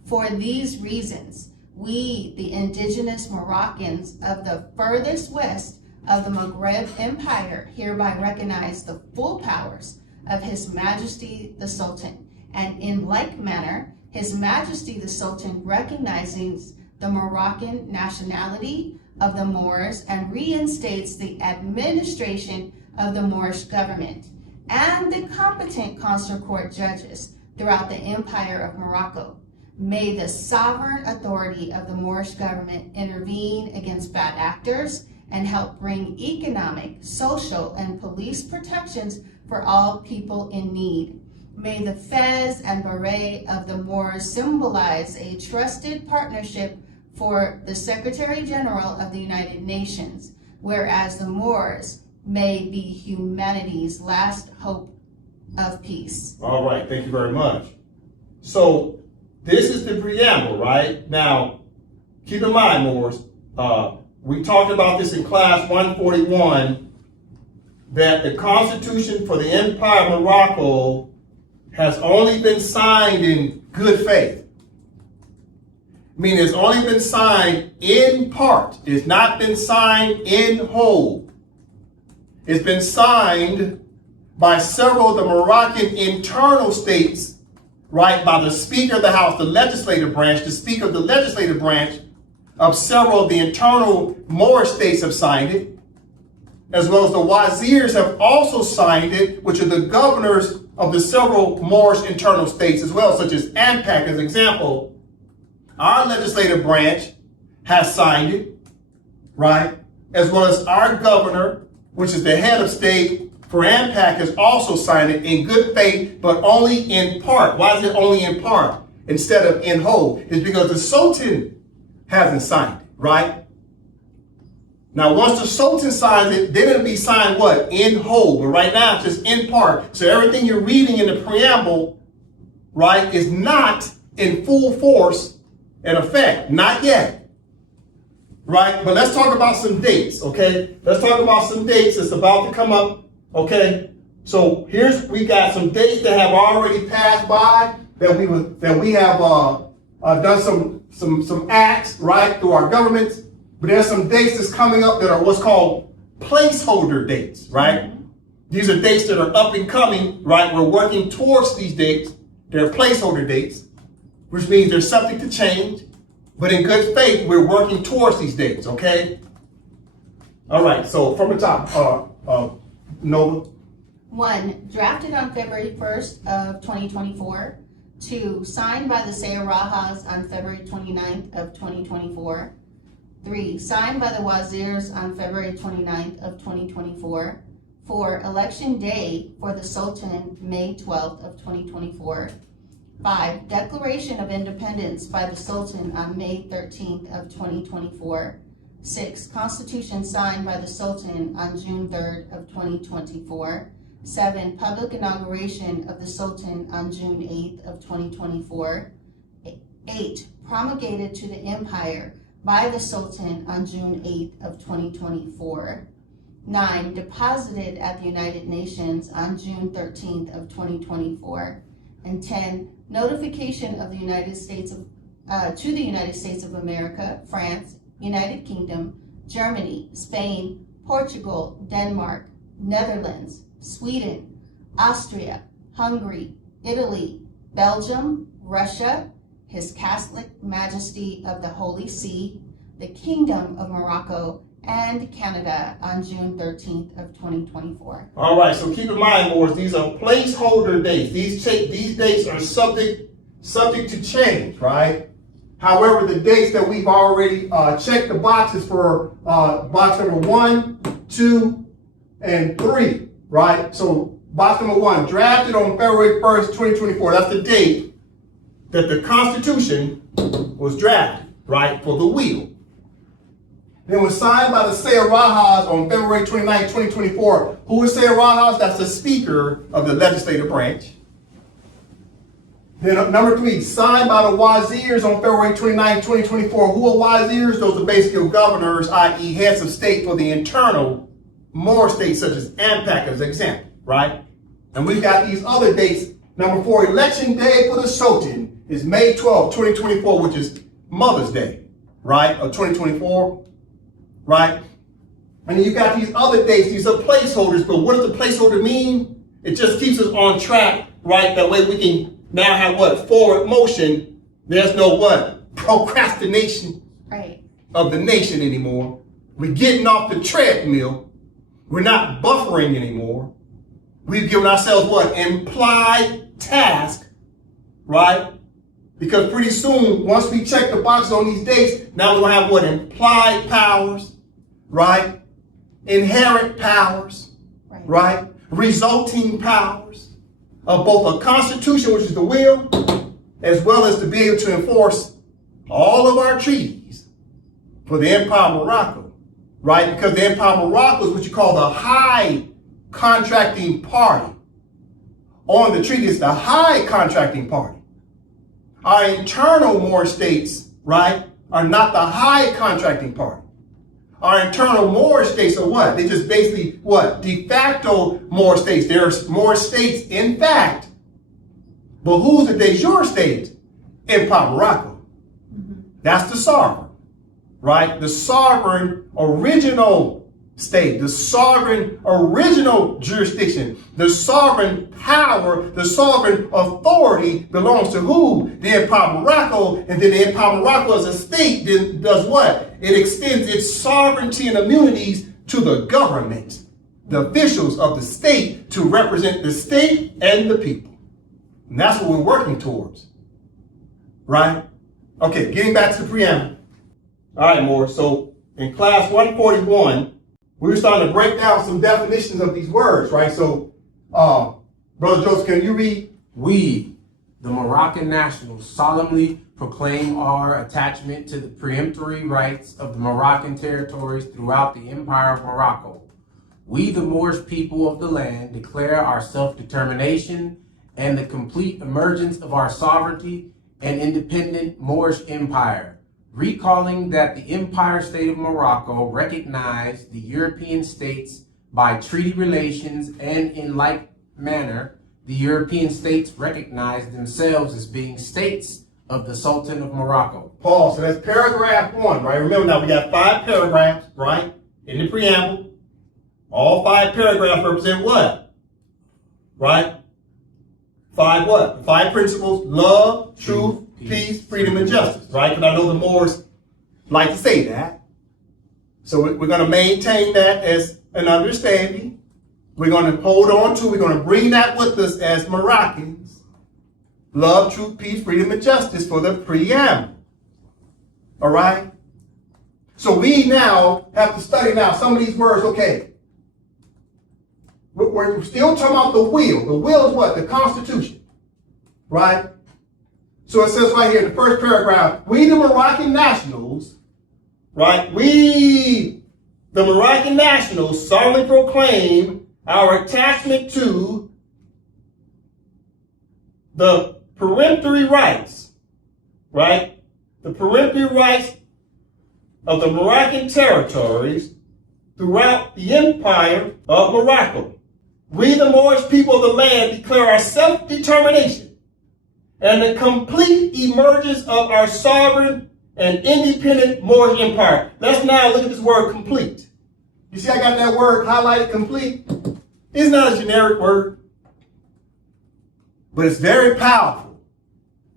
For these reasons, we, the indigenous Moroccans of the furthest west of the Maghreb Empire, hereby recognize the full powers of His Majesty the Sultan, and in like manner, His Majesty the Sultan recognizes the Moroccan nationality of the Moors and reinstates the administration of the Moorish government and the competent consular court judges throughout the Empire of Morocco. May the sovereign authority of the Moorish government intervene against bad actors and help bring economic, social, and police protections for all people in need. May the fez and beret of the Moors symbolize a trusted partnership for the Secretary General of the United Nations, whereas the Moors may be humanity's last hope of peace. All right, thank you very much. So this is the preamble, right? Now, keep in mind, Moors, we talked about this in class 141, that the Constitution for the Empire of Morocco has only been signed in good faith. Meaning it's only been signed in part. It's not been signed in whole. It's been signed by several of the Moroccan internal states, right, by the Speaker of the House, the legislative branch, the Speaker of the legislative branch of several of the internal Moorish states have signed it, as well as the Wazirs have also signed it, which are the governors of the several Moorish internal states as well, such as AMPAC as an example. Our legislative branch has signed it, right? As well as our governor, which is the head of state for AMPAC, has also signed it in good faith, but only in part. Why is it only in part instead of in whole? It's because the Sultan hasn't signed it, right? Now, once the Sultan signs it, then it'll be signed what? In whole. But right now, it's just in part. So everything you're reading in the preamble, right, is not in full force and effect. Not yet. Right? But let's talk about some dates, okay? Let's talk about some dates that's about to come up, okay? So we got some dates that have already passed by, that we have done some acts, right, through our governments. But there's some dates that's coming up that are what's called placeholder dates, right? These are dates that are up and coming, right? We're working towards these dates. They're placeholder dates, which means they're subject to change. But in good faith, we're working towards these dates, okay? All right, so from the top, Nova. 1. Drafted on February 1st of 2024. 2. Signed by the Sayarajas on February 29th of 2024. 3. Signed by the Wazirs on February 29th of 2024. 4. Election day for the Sultan, May 12th of 2024. 5. Declaration of Independence by the Sultan on May 13th of 2024. 6. Constitution signed by the Sultan on June 3rd of 2024. 7. Public inauguration of the Sultan on June 8th of 2024. 8. Promulgated to the Empire by the Sultan on June 8th of 2024. 9. Deposited at the United Nations on June 13th of 2024. And 10. Notification of the United States to the United States of America, France, United Kingdom, Germany, Spain, Portugal, Denmark, Netherlands, Sweden, Austria, Hungary, Italy, Belgium, Russia, His Catholic Majesty of the Holy See, the Kingdom of Morocco, and Canada on June 13th of 2024. All right, so keep in mind, Moors, these are placeholder dates. These dates are subject to change, right? However, the dates that we've already checked the boxes for box number 1, 2, and 3, right? So box number 1, drafted on February 1st, 2024. That's the date that the Constitution was drafted, right, for the wheel. Then was signed by the Sayarajas on February 29, 2024. Who is Sayarajas? That's the Speaker of the legislative branch. Then number 3, signed by the Wazirs on February 29, 2024. Who are Wazirs? Those are basically governors, i.e. heads of state for the internal more states, such as AMPAC as an example, right? And we've got these other dates. Number 4, election day for the Sultan is May 12, 2024, which is Mother's Day, right, of 2024. Right? And then you got these other dates, these are placeholders, but what does the placeholder mean? It just keeps us on track, right? That way we can now have what? Forward motion. There's no what? Procrastination of the nation anymore. We're getting off the treadmill. We're not buffering anymore. We've given ourselves what? Implied task, right? Because pretty soon, once we check the boxes on these dates, now we're going to have what? Implied powers, right? Inherent powers, right? Resulting powers, of both a constitution, which is the will, as well as to be able to enforce all of our treaties for the Empire of Morocco, right? Because the Empire of Morocco is what you call the high contracting party. On the treaty, it's the high contracting party. Our internal Moorish states, right, are not the high contracting party. Our internal Moorish states are what? They just basically what? De facto Moorish states. There are Moorish states in fact. But who's the de jure state? Empire of Morocco. That's the sovereign, right? The sovereign original state, the sovereign original jurisdiction, the sovereign power, the sovereign authority belongs to who? The Empire of Morocco. And then the Empire of Morocco as a state then does what? It extends its sovereignty and immunities to the government, the officials of the state, to represent the state and the people. And that's what we're working towards, right? Okay, getting back to the preamble. All right, more. So in class 141, we were starting to break down some definitions of these words, right? So, Brother Joseph, can you read? We, the Moroccan nationals, solemnly proclaim our attachment to the preemptory rights of the Moroccan territories throughout the Empire of Morocco. We, the Moorish people of the land, declare our self-determination and the complete emergence of our sovereignty and independent Moorish empire, recalling that the Empire State of Morocco recognized the European states by treaty relations, and in like manner, the European states recognized themselves as being states of the Sultan of Morocco. Paul, so that's paragraph 1, right? Remember now, we got 5 paragraphs, right? In the preamble. All 5 paragraphs represent what? Right? 5 what? 5 principles: love, truth, peace, freedom, and justice, right? Because I know the Moors like to say that. So we're going to maintain that as an understanding. We're going to hold on to, we're going to bring that with us as Moroccans. Love, truth, peace, freedom, and justice for the preamble. All right? So we now have to study now some of these words. Okay. We're still talking about the will. The will is what? The Constitution. Right? So it says right here in the first paragraph, we the Moroccan nationals, right? We, the Moroccan nationals, solemnly proclaim our attachment to the peremptory rights, right? The peremptory rights of the Moroccan territories throughout the Empire of Morocco. We, the Moorish people of the land, declare our self-determination and the complete emergence of our sovereign and independent Moorish empire. Let's now look at this word complete. You see I got that word highlighted, complete? It's not a generic word, but it's very powerful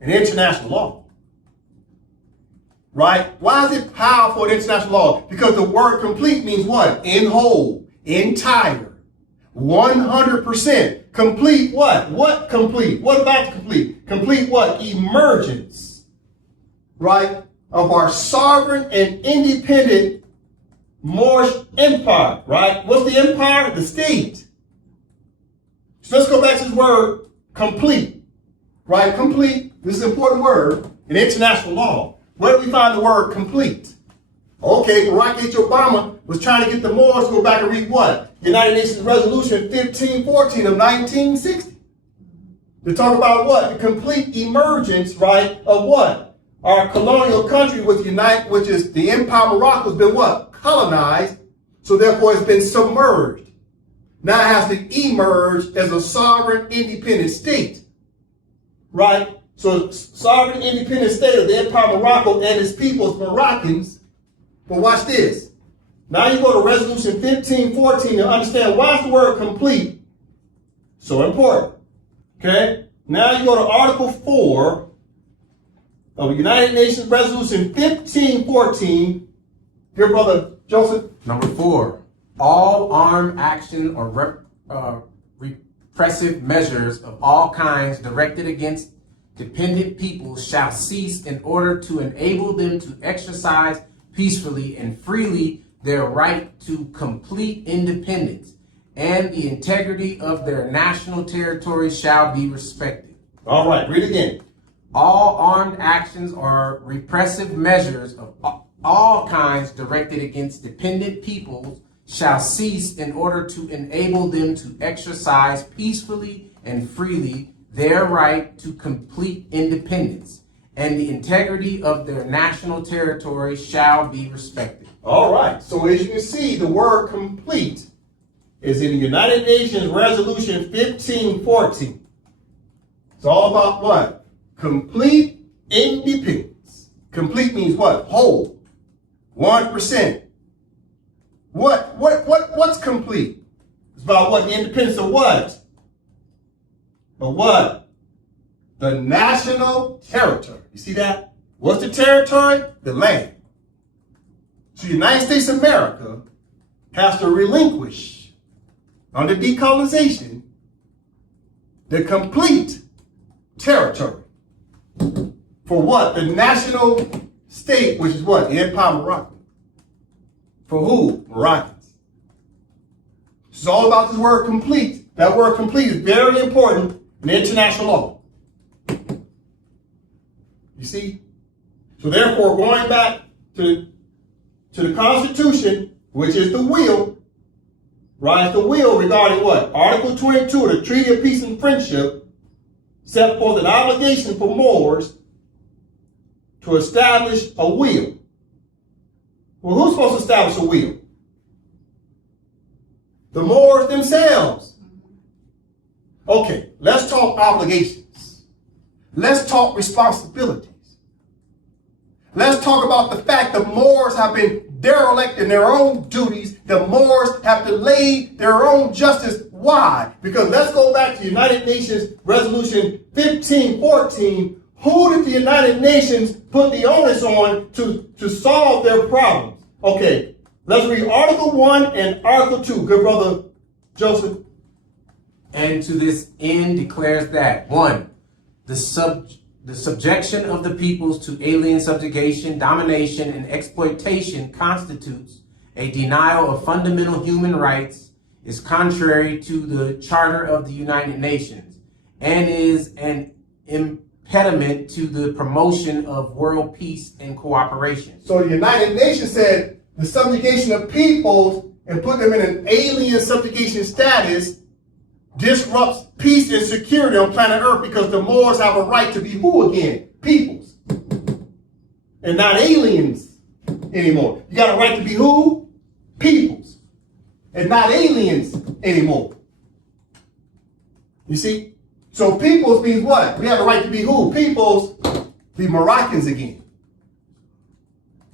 in international law. Right? Why is it powerful in international law? Because the word complete means what? In whole, entire, 100%. Complete what? What complete? What about complete? Complete what? Emergence, right, of our sovereign and independent Moorish empire, right? What's the empire? The state. So let's go back to this word complete, right? Complete, this is an important word in international law. Where do we find the word complete? Okay, Barack H. Obama was trying to get the Moors to go back and read what? United Nations Resolution 1514 of 1960. To talk about what? The complete emergence, right, of what? Our colonial country with which is the Empire of Morocco has been what? Colonized, so therefore it's been submerged. Now it has to emerge as a sovereign independent state, right? So sovereign independent state of the Empire of Morocco and its people, Moroccans. But watch this. Now you go to Resolution 1514 and understand why is the word complete so important. Okay? Now you go to Article 4 of United Nations Resolution 1514. Here, Brother Joseph. Number 4, all armed action or repressive measures of all kinds directed against dependent peoples shall cease in order to enable them to exercise peacefully and freely their right to complete independence and the integrity of their national territory shall be respected. All right, read again. All armed actions or repressive measures of all kinds directed against dependent peoples shall cease in order to enable them to exercise peacefully and freely their right to complete independence, and the integrity of their national territory shall be respected. All right, so as you can see, the word complete is in the United Nations Resolution 1514. It's all about what? Complete independence. Complete means what? Whole. 100%. What's complete? It's about what? The independence of what? Of what? The national territory. You see that? What's the territory? The land. So the United States of America has to relinquish, under decolonization, the complete territory. For what? The national state, which is what? The Empire Morocco. For who? Moroccans. It's all about this word complete. That word complete is very important in international law. You see? So therefore, going back to the Constitution, which is the will, right? The will regarding what? Article 22 of the Treaty of Peace and Friendship set forth an obligation for Moors to establish a will. Well, who's supposed to establish a will? The Moors themselves. Okay, let's talk obligations. Let's talk responsibilities. Let's talk about the fact that Moors have been derelict in their own duties. The Moors have delayed their own justice. Why? Because let's go back to United Nations Resolution 1514. Who did the United Nations put the onus on to solve their problems? Okay, let's read Article 1 and Article 2. Good brother Joseph. And to this end declares that 1. The subjection of the peoples to alien subjugation, domination, and exploitation constitutes a denial of fundamental human rights, is contrary to the Charter of the United Nations, and is an impediment to the promotion of world peace and cooperation. So the United Nations said the subjugation of peoples and put them in an alien subjugation status disrupts peace and security on planet Earth, because the Moors have a right to be who again? Peoples. And not aliens anymore. You got a right to be who? Peoples. And not aliens anymore. You see? So peoples means what? We have a right to be who? Peoples, be Moroccans again.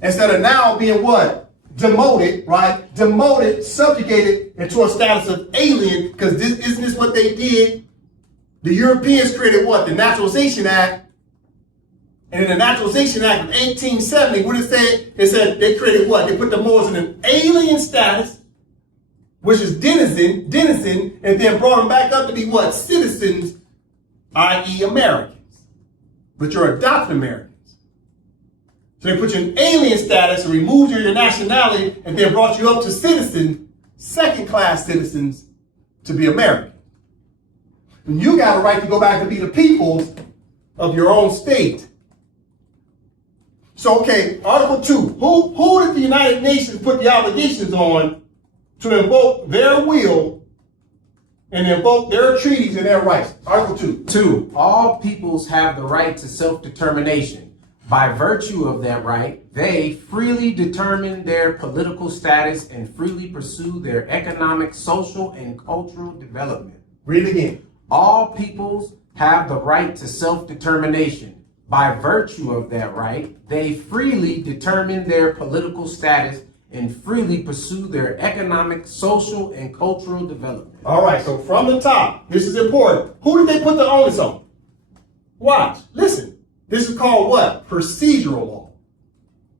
Instead of now being what? Demoted, right? Demoted, subjugated into a status of alien, because isn't this what they did? The Europeans created what? The Naturalization Act. And in the Naturalization Act of 1870, what did it say? It said they created what? They put the Moors in an alien status, which is denizen, and then brought them back up to be what? Citizens, i.e. Americans. But you're adopted Americans. So they put you in alien status and removed your nationality and then brought you up to citizens, second-class citizens, to be American. And you got a right to go back to be the peoples of your own state. So, okay, Article 2. Who did the United Nations put the obligations on to invoke their will and invoke their treaties and their rights? Article 2. 2. All peoples have the right to self-determination. By virtue of that right, they freely determine their political status and freely pursue their economic, social, and cultural development. Read it again. All peoples have the right to self-determination. By virtue of that right, they freely determine their political status and freely pursue their economic, social, and cultural development. All right, so from the top, this is important. Who did they put the onus on? Watch, listen. This is called what? Procedural law.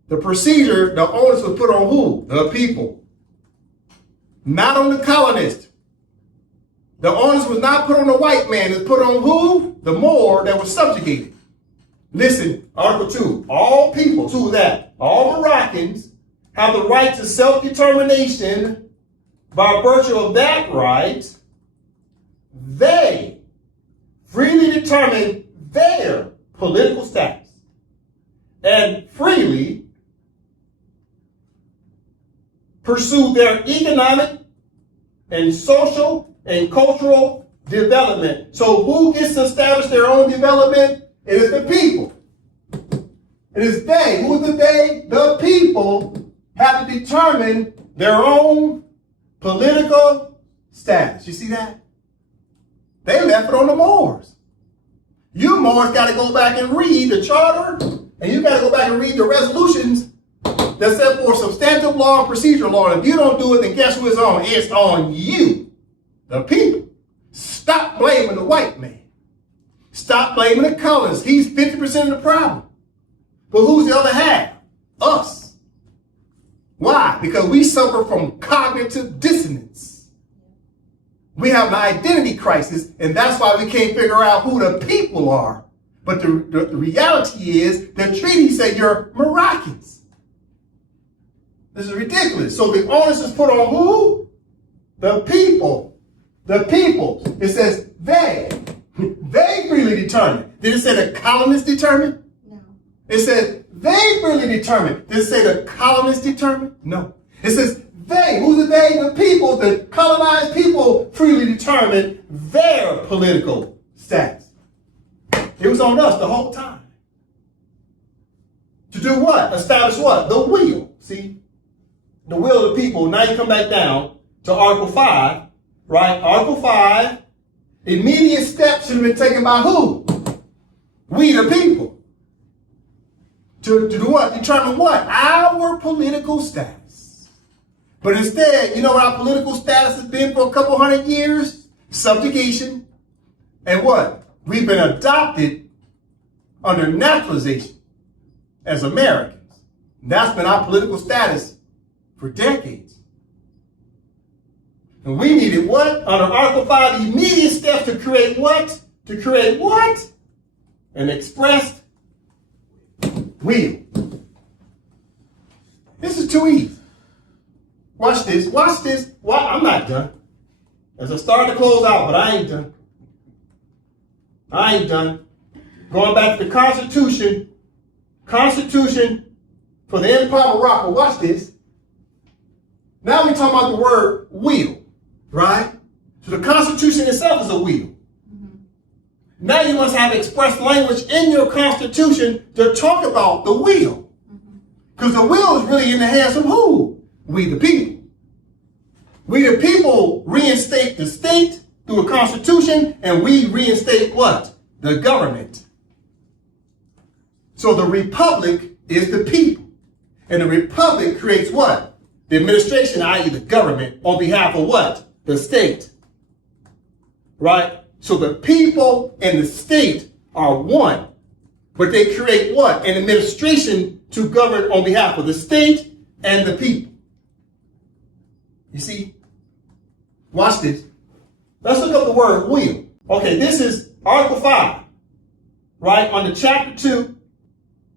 The procedure, the onus was put on who? The people. Not on the colonist. The onus was not put on the white man. It's put on who? The Moor that was subjugated. Listen, Article 2. All people, to that, all Moroccans have the right to self-determination by virtue of that right, they freely determine their political status and freely pursue their economic and social and cultural development. So who gets to establish their own development? It is the people. It is they. Who is the they? The people have to determine their own political status. You see that? They left it on the Moors. You Moors got to go back and read the charter, and you got to go back and read the resolutions that set forth substantive law and procedural law. And if you don't do it, then guess who it's on? It's on you, the people. Stop blaming the white man. Stop blaming the colonists. He's 50% of the problem. But who's the other half? Us. Why? Because we suffer from cognitive dissonance. We have an identity crisis, and that's why we can't figure out who the people are. But the reality is, the treaty said you're Moroccans. This is ridiculous. So the onus is put on who? The people. The people. It says they. They freely determine. Did it say the colonists determine? No. It says they freely determine. Did it say the colonists determine? No. It says they. Who's the they? The people. The colonized people freely determine their political status. It was on us the whole time. To do what? Establish what? The will. See? The will of the people. Now you come back down to Article 5, right? Article 5, immediate steps should have been taken by who? We the people. To do what? Determine what? Our political status. But instead, you know what our political status has been for a couple hundred years? Subjugation. And what? We've been adopted under naturalization as Americans. And that's been our political status for decades. And we needed what? Under Article 5, immediate steps to create what? To create what? An expressed will. This is too easy. Watch this. Watch this. I'm not done. As I start to close out, but I ain't done. I ain't done. Going back to the Constitution. Constitution for the Empire of Morocco. Watch this. Now we're talking about the word will, right? So the Constitution itself is a will. Mm-hmm. Now you must have expressed language in your Constitution to talk about the will. Because the will is really in the hands of who? We the people. We the people reinstate the state through a Constitution, and we reinstate what? The government. So the republic is the people. And the republic creates what? The administration, i.e. the government, on behalf of what? The state. Right? So the people and the state are one. But they create what? An administration to govern on behalf of the state and the people. You see? Watch this. Let's look up the word will. Okay, this is Article 5. Right? Under Chapter 2.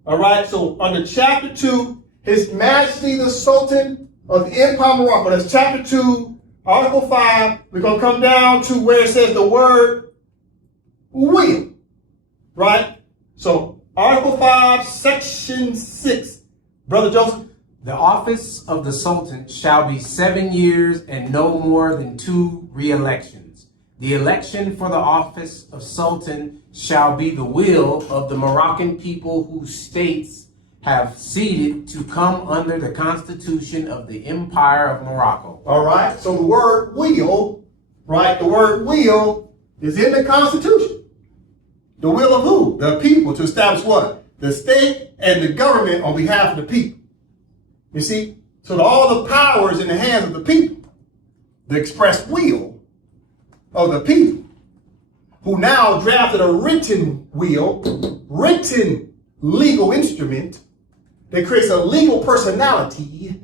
All right? So under Chapter 2, His Majesty the Sultan of the Empire of Morocco. That's Chapter 2, Article 5. We're going to come down to where it says the word will. Right? So, Article 5, Section 6. Brother Joseph. The office of the Sultan shall be 7 years and no more than 2 re-elections. The election for the office of Sultan shall be the will of the Moroccan people whose states have ceded to come under the Constitution of the Empire of Morocco. All right. So the word will, right? The word will is in the Constitution. The will of who? The people, to establish what? The state and the government on behalf of the people. You see? So all the power is in the hands of the people. The express will of the people, who now drafted a written will, written legal instrument that creates a legal personality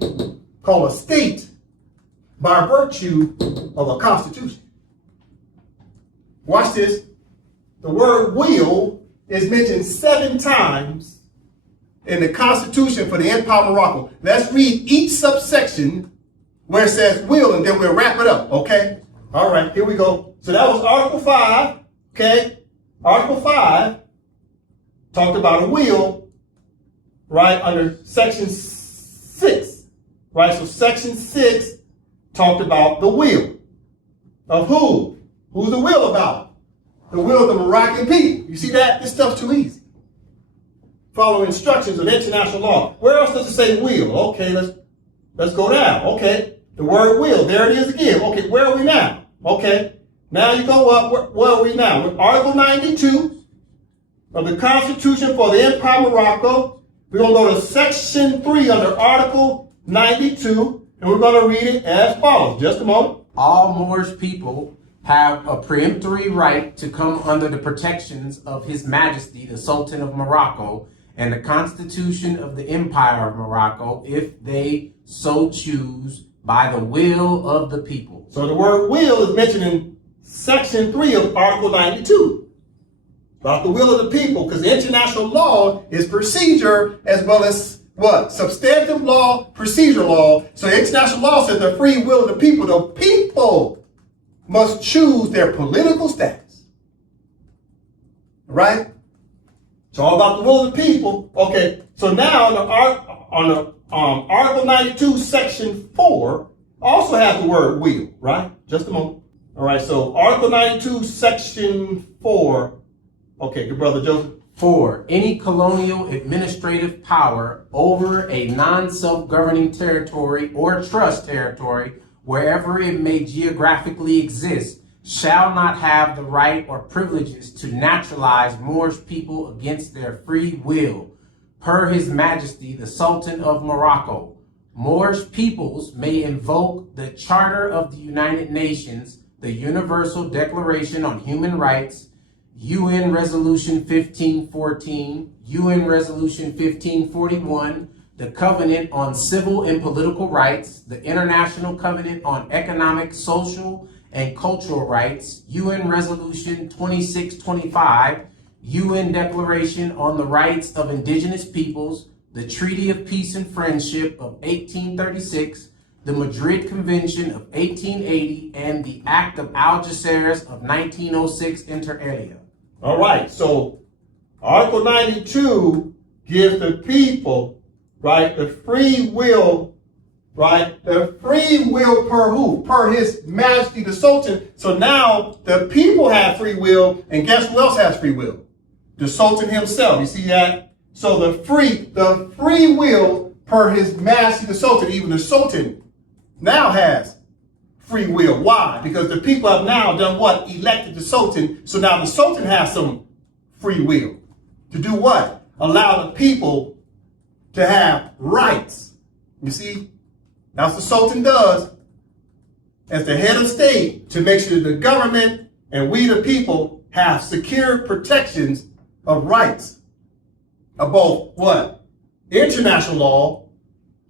called a state by virtue of a constitution. Watch this. The word will is mentioned 7 times in the Constitution for the Empire of Morocco. Let's read each subsection where it says will, and then we'll wrap it up, okay? All right, here we go. So that was Article 5, okay? Article 5 talked about a will, right, under Section 6, right? So Section 6 talked about the will of who? Who's the will about? The will of the Moroccan people. You see that? This stuff's too easy. Follow instructions of international law. Where else does it say will? Okay, let's go down. Okay, the word will. There it is again. Okay, where are we now? Okay, now you go up. Where are we now? With Article 92 of the Constitution for the Empire of Morocco. We're going to go to Section 3 under Article 92, and we're going to read it as follows. Just a moment. All Moorish people have a peremptory right to come under the protections of His Majesty, the Sultan of Morocco, and the Constitution of the Empire of Morocco, if they so choose, by the will of the people. So the word will is mentioned in Section 3 of Article 92. About the will of the people, because the international law is procedure as well as what? Substantive law, procedural law. So international law says the free will of the people. The people must choose their political status. Right? It's all about the will of the people. Okay, so now on Article 92, Section 4 also has the word will, right? Just a moment. All right, so Article 92, Section 4. Okay, good brother Joseph. 4. Any colonial administrative power over a non-self-governing territory or trust territory, wherever it may geographically exist, shall not have the right or privileges to naturalize Moorish people against their free will, per His Majesty the Sultan of Morocco. Moorish peoples may invoke the Charter of the United Nations, the Universal Declaration on Human Rights, UN Resolution 1514, UN Resolution 1541, the Covenant on Civil and Political Rights, the International Covenant on Economic, Social, and Cultural Rights, UN Resolution 2625, UN Declaration on the Rights of Indigenous Peoples, the Treaty of Peace and Friendship of 1836, the Madrid Convention of 1880, and the Act of Algeciras of 1906 inter alia. All right, so Article 92 gives the people, right, the free will, right, the free will per who? Per His Majesty the Sultan. So now the people have free will, and guess who else has free will? The Sultan himself. You see that? So the free will per His Majesty the Sultan, even the Sultan now has free will. Why? Because the people have now done what? Elected the Sultan. So now the Sultan has some free will. To do what? Allow the people to have rights. You see? That's what the Sultan does as the head of state, to make sure the government and we the people have secure protections of rights of both what? International law,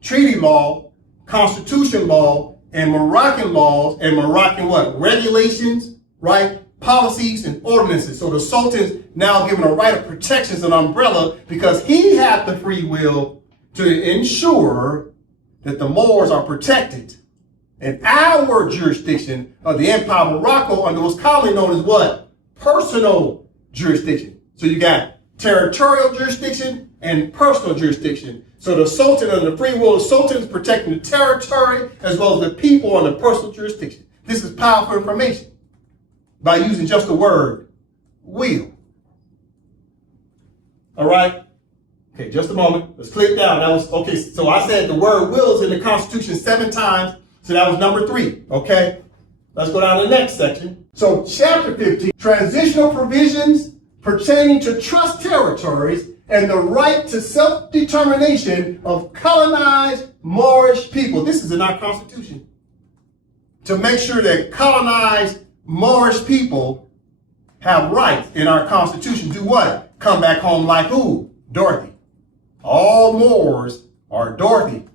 treaty law, constitution law, and Moroccan laws, and Moroccan what? Regulations, right? Policies and ordinances. So the Sultan's now given a right of protections, an umbrella, because he had the free will to ensure that the Moors are protected. And our jurisdiction of the Empire of Morocco under what's commonly known as what? Personal jurisdiction. So you got territorial jurisdiction and personal jurisdiction. So the Sultan, under the free will of the Sultan, is protecting the territory as well as the people on the personal jurisdiction. This is powerful information by using just the word will. All right? Okay, just a moment. Let's click down. That was, okay, so I said the word will is in the Constitution 7 times. So that was number 3. Okay? Let's go down to the next section. So chapter 15, transitional provisions pertaining to trust territories and the right to self-determination of colonized Moorish people. This is in our Constitution. To make sure that colonized Moorish people have rights in our Constitution. Do what? Come back home like who? Dorothy. All Moors are Dorothy,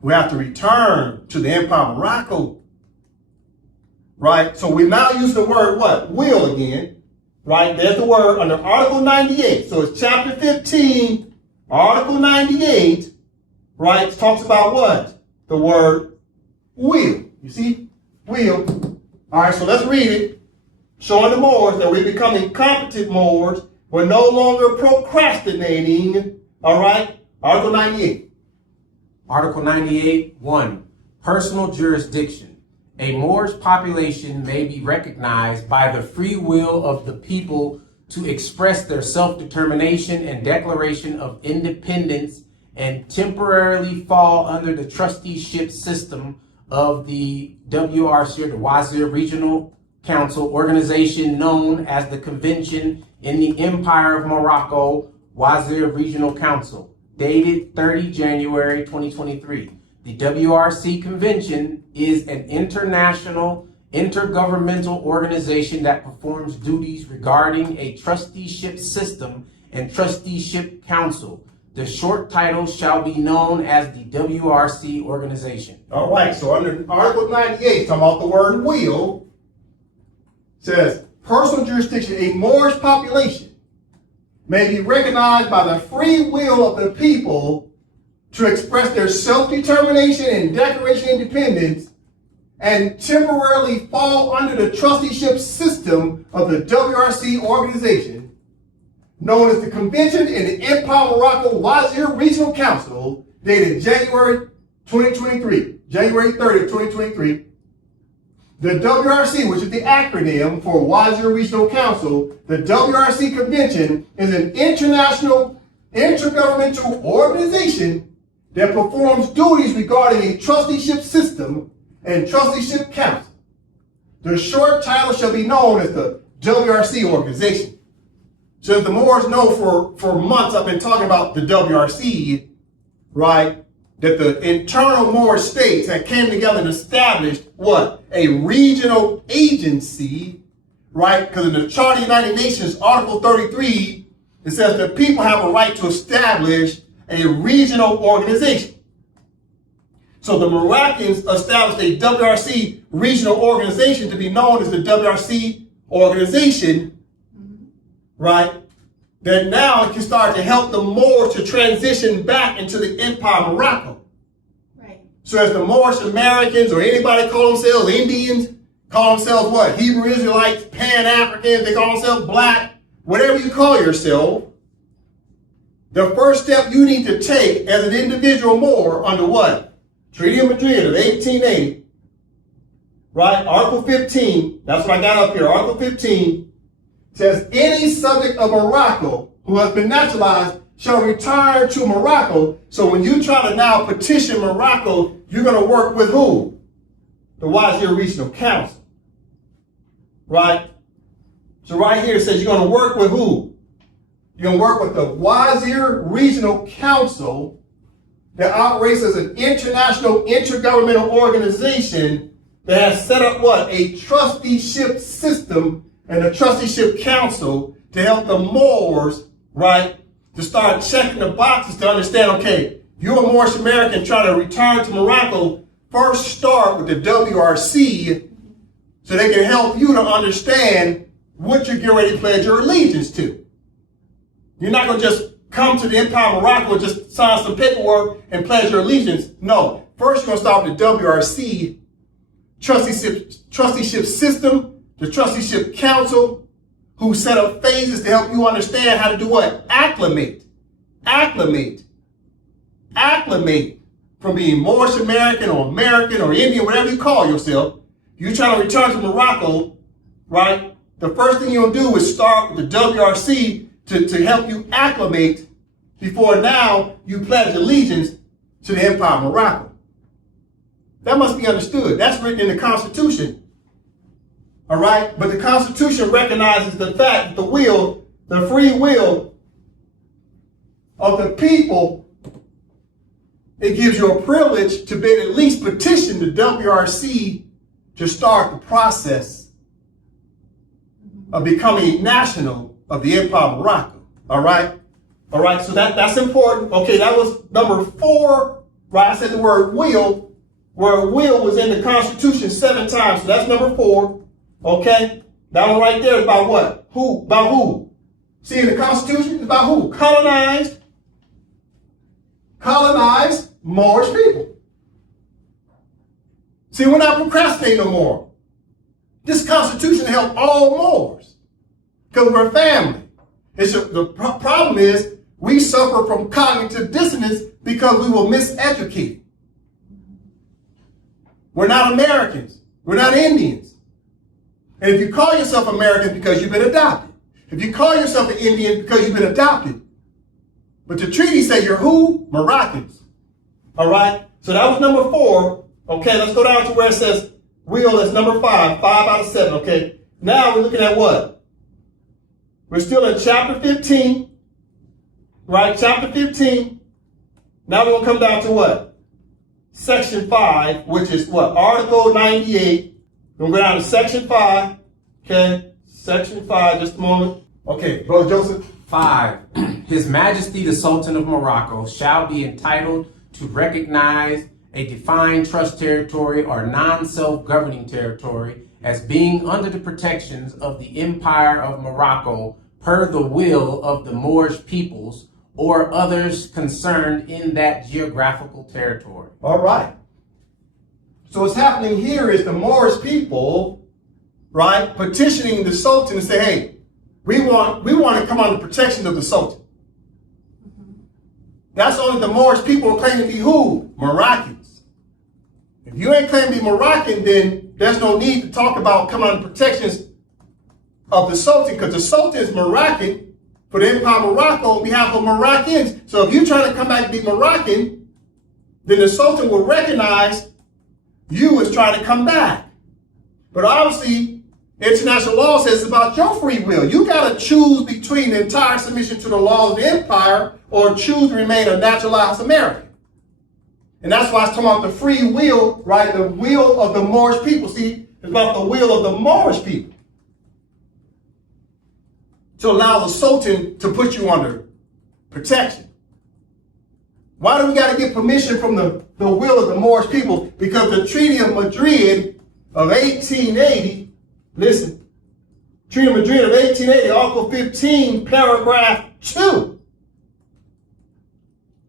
who have to return to the Empire of Morocco. Right? So we now use the word what? Will again. Right? There's the word under Article 98. So it's chapter 15, Article 98, right? It talks about what? The word will. You see? Will. All right, so let's read it. Showing the Moors that we're becoming competent Moors. We're no longer procrastinating. All right? Article 98. Article 98, 1. Personal jurisdiction. A Moorish population may be recognized by the free will of the people to express their self-determination and declaration of independence and temporarily fall under the trusteeship system of the WRC, or the Wazir Regional Council organization known as the Convention in the Empire of Morocco Wazir Regional Council, dated 30 January 2023. The WRC Convention is an international intergovernmental organization that performs duties regarding a trusteeship system and trusteeship council. The short title shall be known as the WRC organization. All right, so under Article 98, talking about the word will, says personal jurisdiction, a Moorish population may be recognized by the free will of the people to express their self-determination and declaration of independence and temporarily fall under the trusteeship system of the WRC organization, known as the Convention in the Empire of Morocco Wazir Regional Council, dated January 2023, January 30th, 2023. The WRC, which is the acronym for Wazir Regional Council, the WRC Convention is an international intergovernmental organization that performs duties regarding a trusteeship system and trusteeship council. The short title shall be known as the WRC organization. So as the Moors know, for months I've been talking about the WRC, right? That the internal Moorish states had came together and established what? A regional agency, right? Because in the Charter of the United Nations, Article 33, it says the people have a right to establish a regional organization. So the Moroccans established a WRC regional organization to be known as the WRC organization, right? That now it can start to help the Moors to transition back into the Empire of Morocco. Right. So as the Moorish Americans or anybody call themselves Indians, call themselves what? Hebrew Israelites, Pan-Africans, they call themselves black, whatever you call yourself, the first step you need to take as an individual Moor under what? Treaty of Madrid of 1880, right? Article 15, that's what I got up here. Article 15 says any subject of Morocco who has been naturalized shall return to Morocco. So when you try to now petition Morocco, you're going to work with who? The Wazir Regional Council, right? So right here it says you're going to work with who? You're going to work with the Wazir Regional Council that operates as an international intergovernmental organization that has set up what? A trusteeship system and a trusteeship council to help the Moors, right, to start checking the boxes to understand, okay, you're a Moorish American trying to return to Morocco, first start with the WRC so they can help you to understand what you're getting ready to pledge your allegiance to. You're not going to just come to the Empire of Morocco and just sign some paperwork and pledge your allegiance. No. First, you're going to start with the WRC trusteeship system, the trusteeship council, who set up phases to help you understand how to do what? Acclimate from being Moorish American or Indian, whatever you call yourself. You're trying to return to Morocco, right? The first thing you'll do is start with the WRC to help you acclimate before now you pledge allegiance to the Empire of Morocco. That must be understood. That's written in the Constitution. All right? But the Constitution recognizes the fact that the free will of the people, it gives you a privilege to be at least petition the WRC to start the process of becoming national of the Empire of Morocco. All right? All right, so that's important. Okay, that was number 4, right? I said the word will, where will was in the Constitution 7 times. So that's number 4. Okay? That one right there is about what? Who? About who? See, in the Constitution, it's about who? Colonized Moorish people. See, we're not procrastinating no more. This Constitution helped all Moors because we're family. The problem is we suffer from cognitive dissonance because we were miseducated. We're not Americans. We're not Indians. And if you call yourself American because you've been adopted, if you call yourself an Indian because you've been adopted, but the treaty say you're who? Moroccans. All right? So that was number 4. Okay, let's go down to where it says will. That's number 5. 5 out of 7. Okay. Now we're looking at what? We're still in chapter 15. Right? Chapter 15. Now we're going to come down to what? Section 5, which is what? Article 98. We're going to go down to section 5. Okay. Section 5, just a moment. Okay, Brother Joseph. 5. His Majesty the Sultan of Morocco shall be entitled to recognize a defined trust territory or non-self-governing territory as being under the protections of the Empire of Morocco per the will of the Moorish peoples or others concerned in that geographical territory. All right. So what's happening here is the Moorish people, right, petitioning the Sultan to say, hey, we want to come under protection of the Sultan. That's only the Moorish people are claiming to be who? Moroccans. If you ain't claiming to be Moroccan, then there's no need to talk about coming under protections of the Sultan, because the Sultan is Moroccan for the Empire of Morocco on behalf of Moroccans. So if you're trying to come back and be Moroccan, then the Sultan will recognize you as trying to come back. But obviously, international law says it's about your free will. You got to choose between the entire submission to the laws of the empire or choose to remain a naturalized American. And that's why it's talking about the free will, right? The will of the Moorish people. See, it's about the will of the Moorish people to allow the Sultan to put you under protection. Why do we got to get permission from the will of the Moorish people? Because the Treaty of Madrid of 1880, listen, Treaty of Madrid of 1880, Article 15, paragraph 2,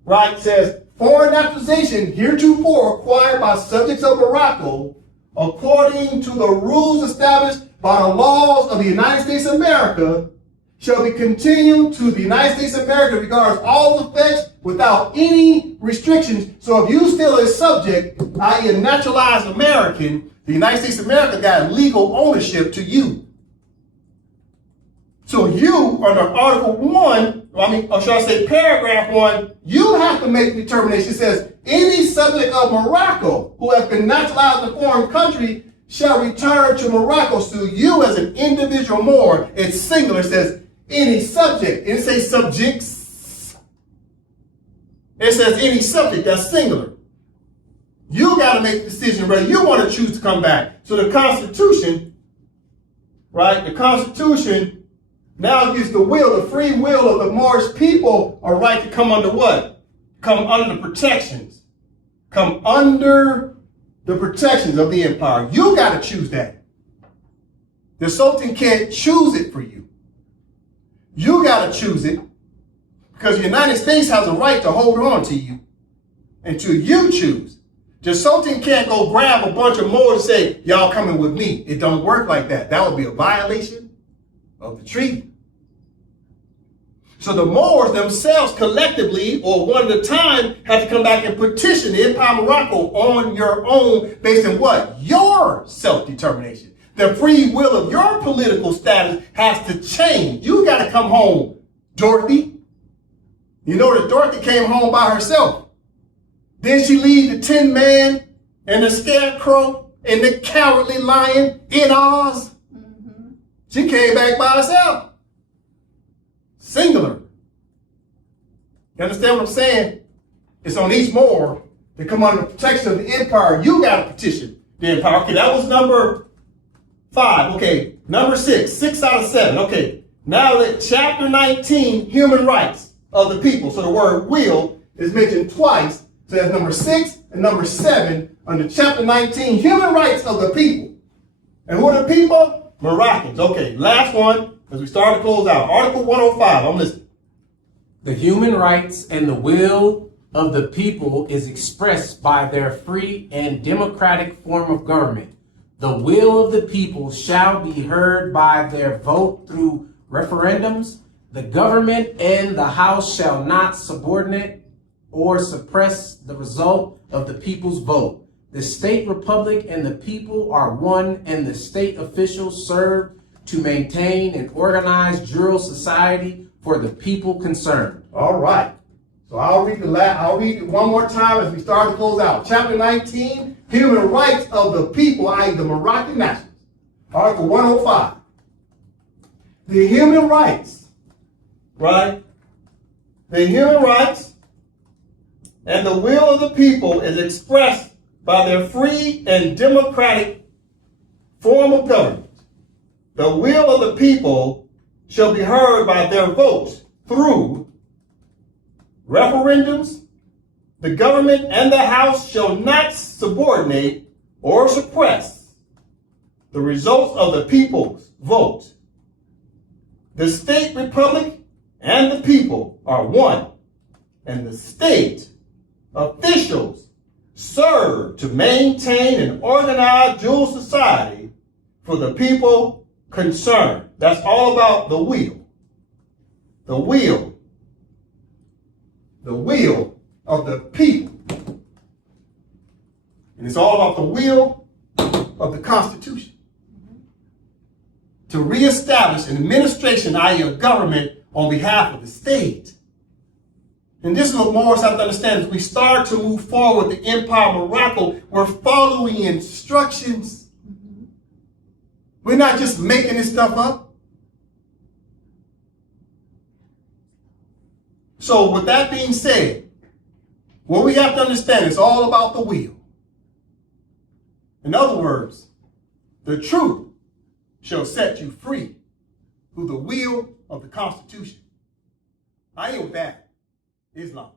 right, says, foreign naturalization heretofore acquired by subjects of Morocco, according to the rules established by the laws of the United States of America, shall be continued to the United States of America regards all effects without any restrictions. So if you still a subject, i.e. a naturalized American, the United States of America got legal ownership to you. So you, under Article 1, or should I say paragraph 1, you have to make the determination. It says, any subject of Morocco who has been naturalized in a foreign country shall return to Morocco. So you as an individual Moor, it's singular, it says any subject. It says subjects. It says any subject, that's singular. You got to make the decision whether you want to choose to come back. So the Constitution, right, the Constitution now gives the will, the free will of the Moorish people a right to come under what? Come under the protections. Come under the protections of the empire. You got to choose that. The Sultan can't choose it for you. You got to choose it because the United States has a right to hold on to you until you choose. The Sultan can't go grab a bunch of Moors and say, y'all coming with me. It don't work like that. That would be a violation of the treaty. So the Moors themselves collectively, or one at a time, have to come back and petition the Empire of Morocco on your own based on what? Your self-determination. The free will of your political status has to change. You got to come home, Dorothy. You know that Dorothy came home by herself. Then she leave the Tin Man and the Scarecrow and the Cowardly Lion in Oz. Mm-hmm. She came back by herself. Singular. You understand what I'm saying? It's on each Moor to come under the protection of the empire. You got to petition the empire. Okay, that was number 5. Okay, number 6. 6 out of 7. Okay, now that chapter 19, human rights of the people. So the word will is mentioned twice. So that's number 6 and number 7 under chapter 19, human rights of the people. And who are the people? Moroccans. Okay, last one. As we start to close out, Article 105, I'm listening. The human rights and the will of the people is expressed by their free and democratic form of government. The will of the people shall be heard by their vote through referendums. The government and the House shall not subordinate or suppress the result of the people's vote. The state republic and the people are one, and the state officials serve to maintain an organized jural society for the people concerned. All right. So I'll read it one more time as we start to close out. Chapter 19, Human Rights of the People, i.e. the Moroccan nationals. Article 105. The human rights, right? The human rights and the will of the people is expressed by their free and democratic form of government. The will of the people shall be heard by their votes through referendums. The government and the House shall not subordinate or suppress the results of the people's vote. The state republic and the people are one, and the state officials serve to maintain an organized dual society for the people concerned. That's all about the will. The will. The will of the people. And it's all about the will of the Constitution. To reestablish an administration, i.e. a government, on behalf of the state. And this is what Morris have to understand. As we start to move forward with the Empire of Morocco, we're following instructions. We're not just making this stuff up. So with that being said, what we have to understand is all about the will. In other words, the truth shall set you free through the will of the Constitution. I ain't with that. Islam.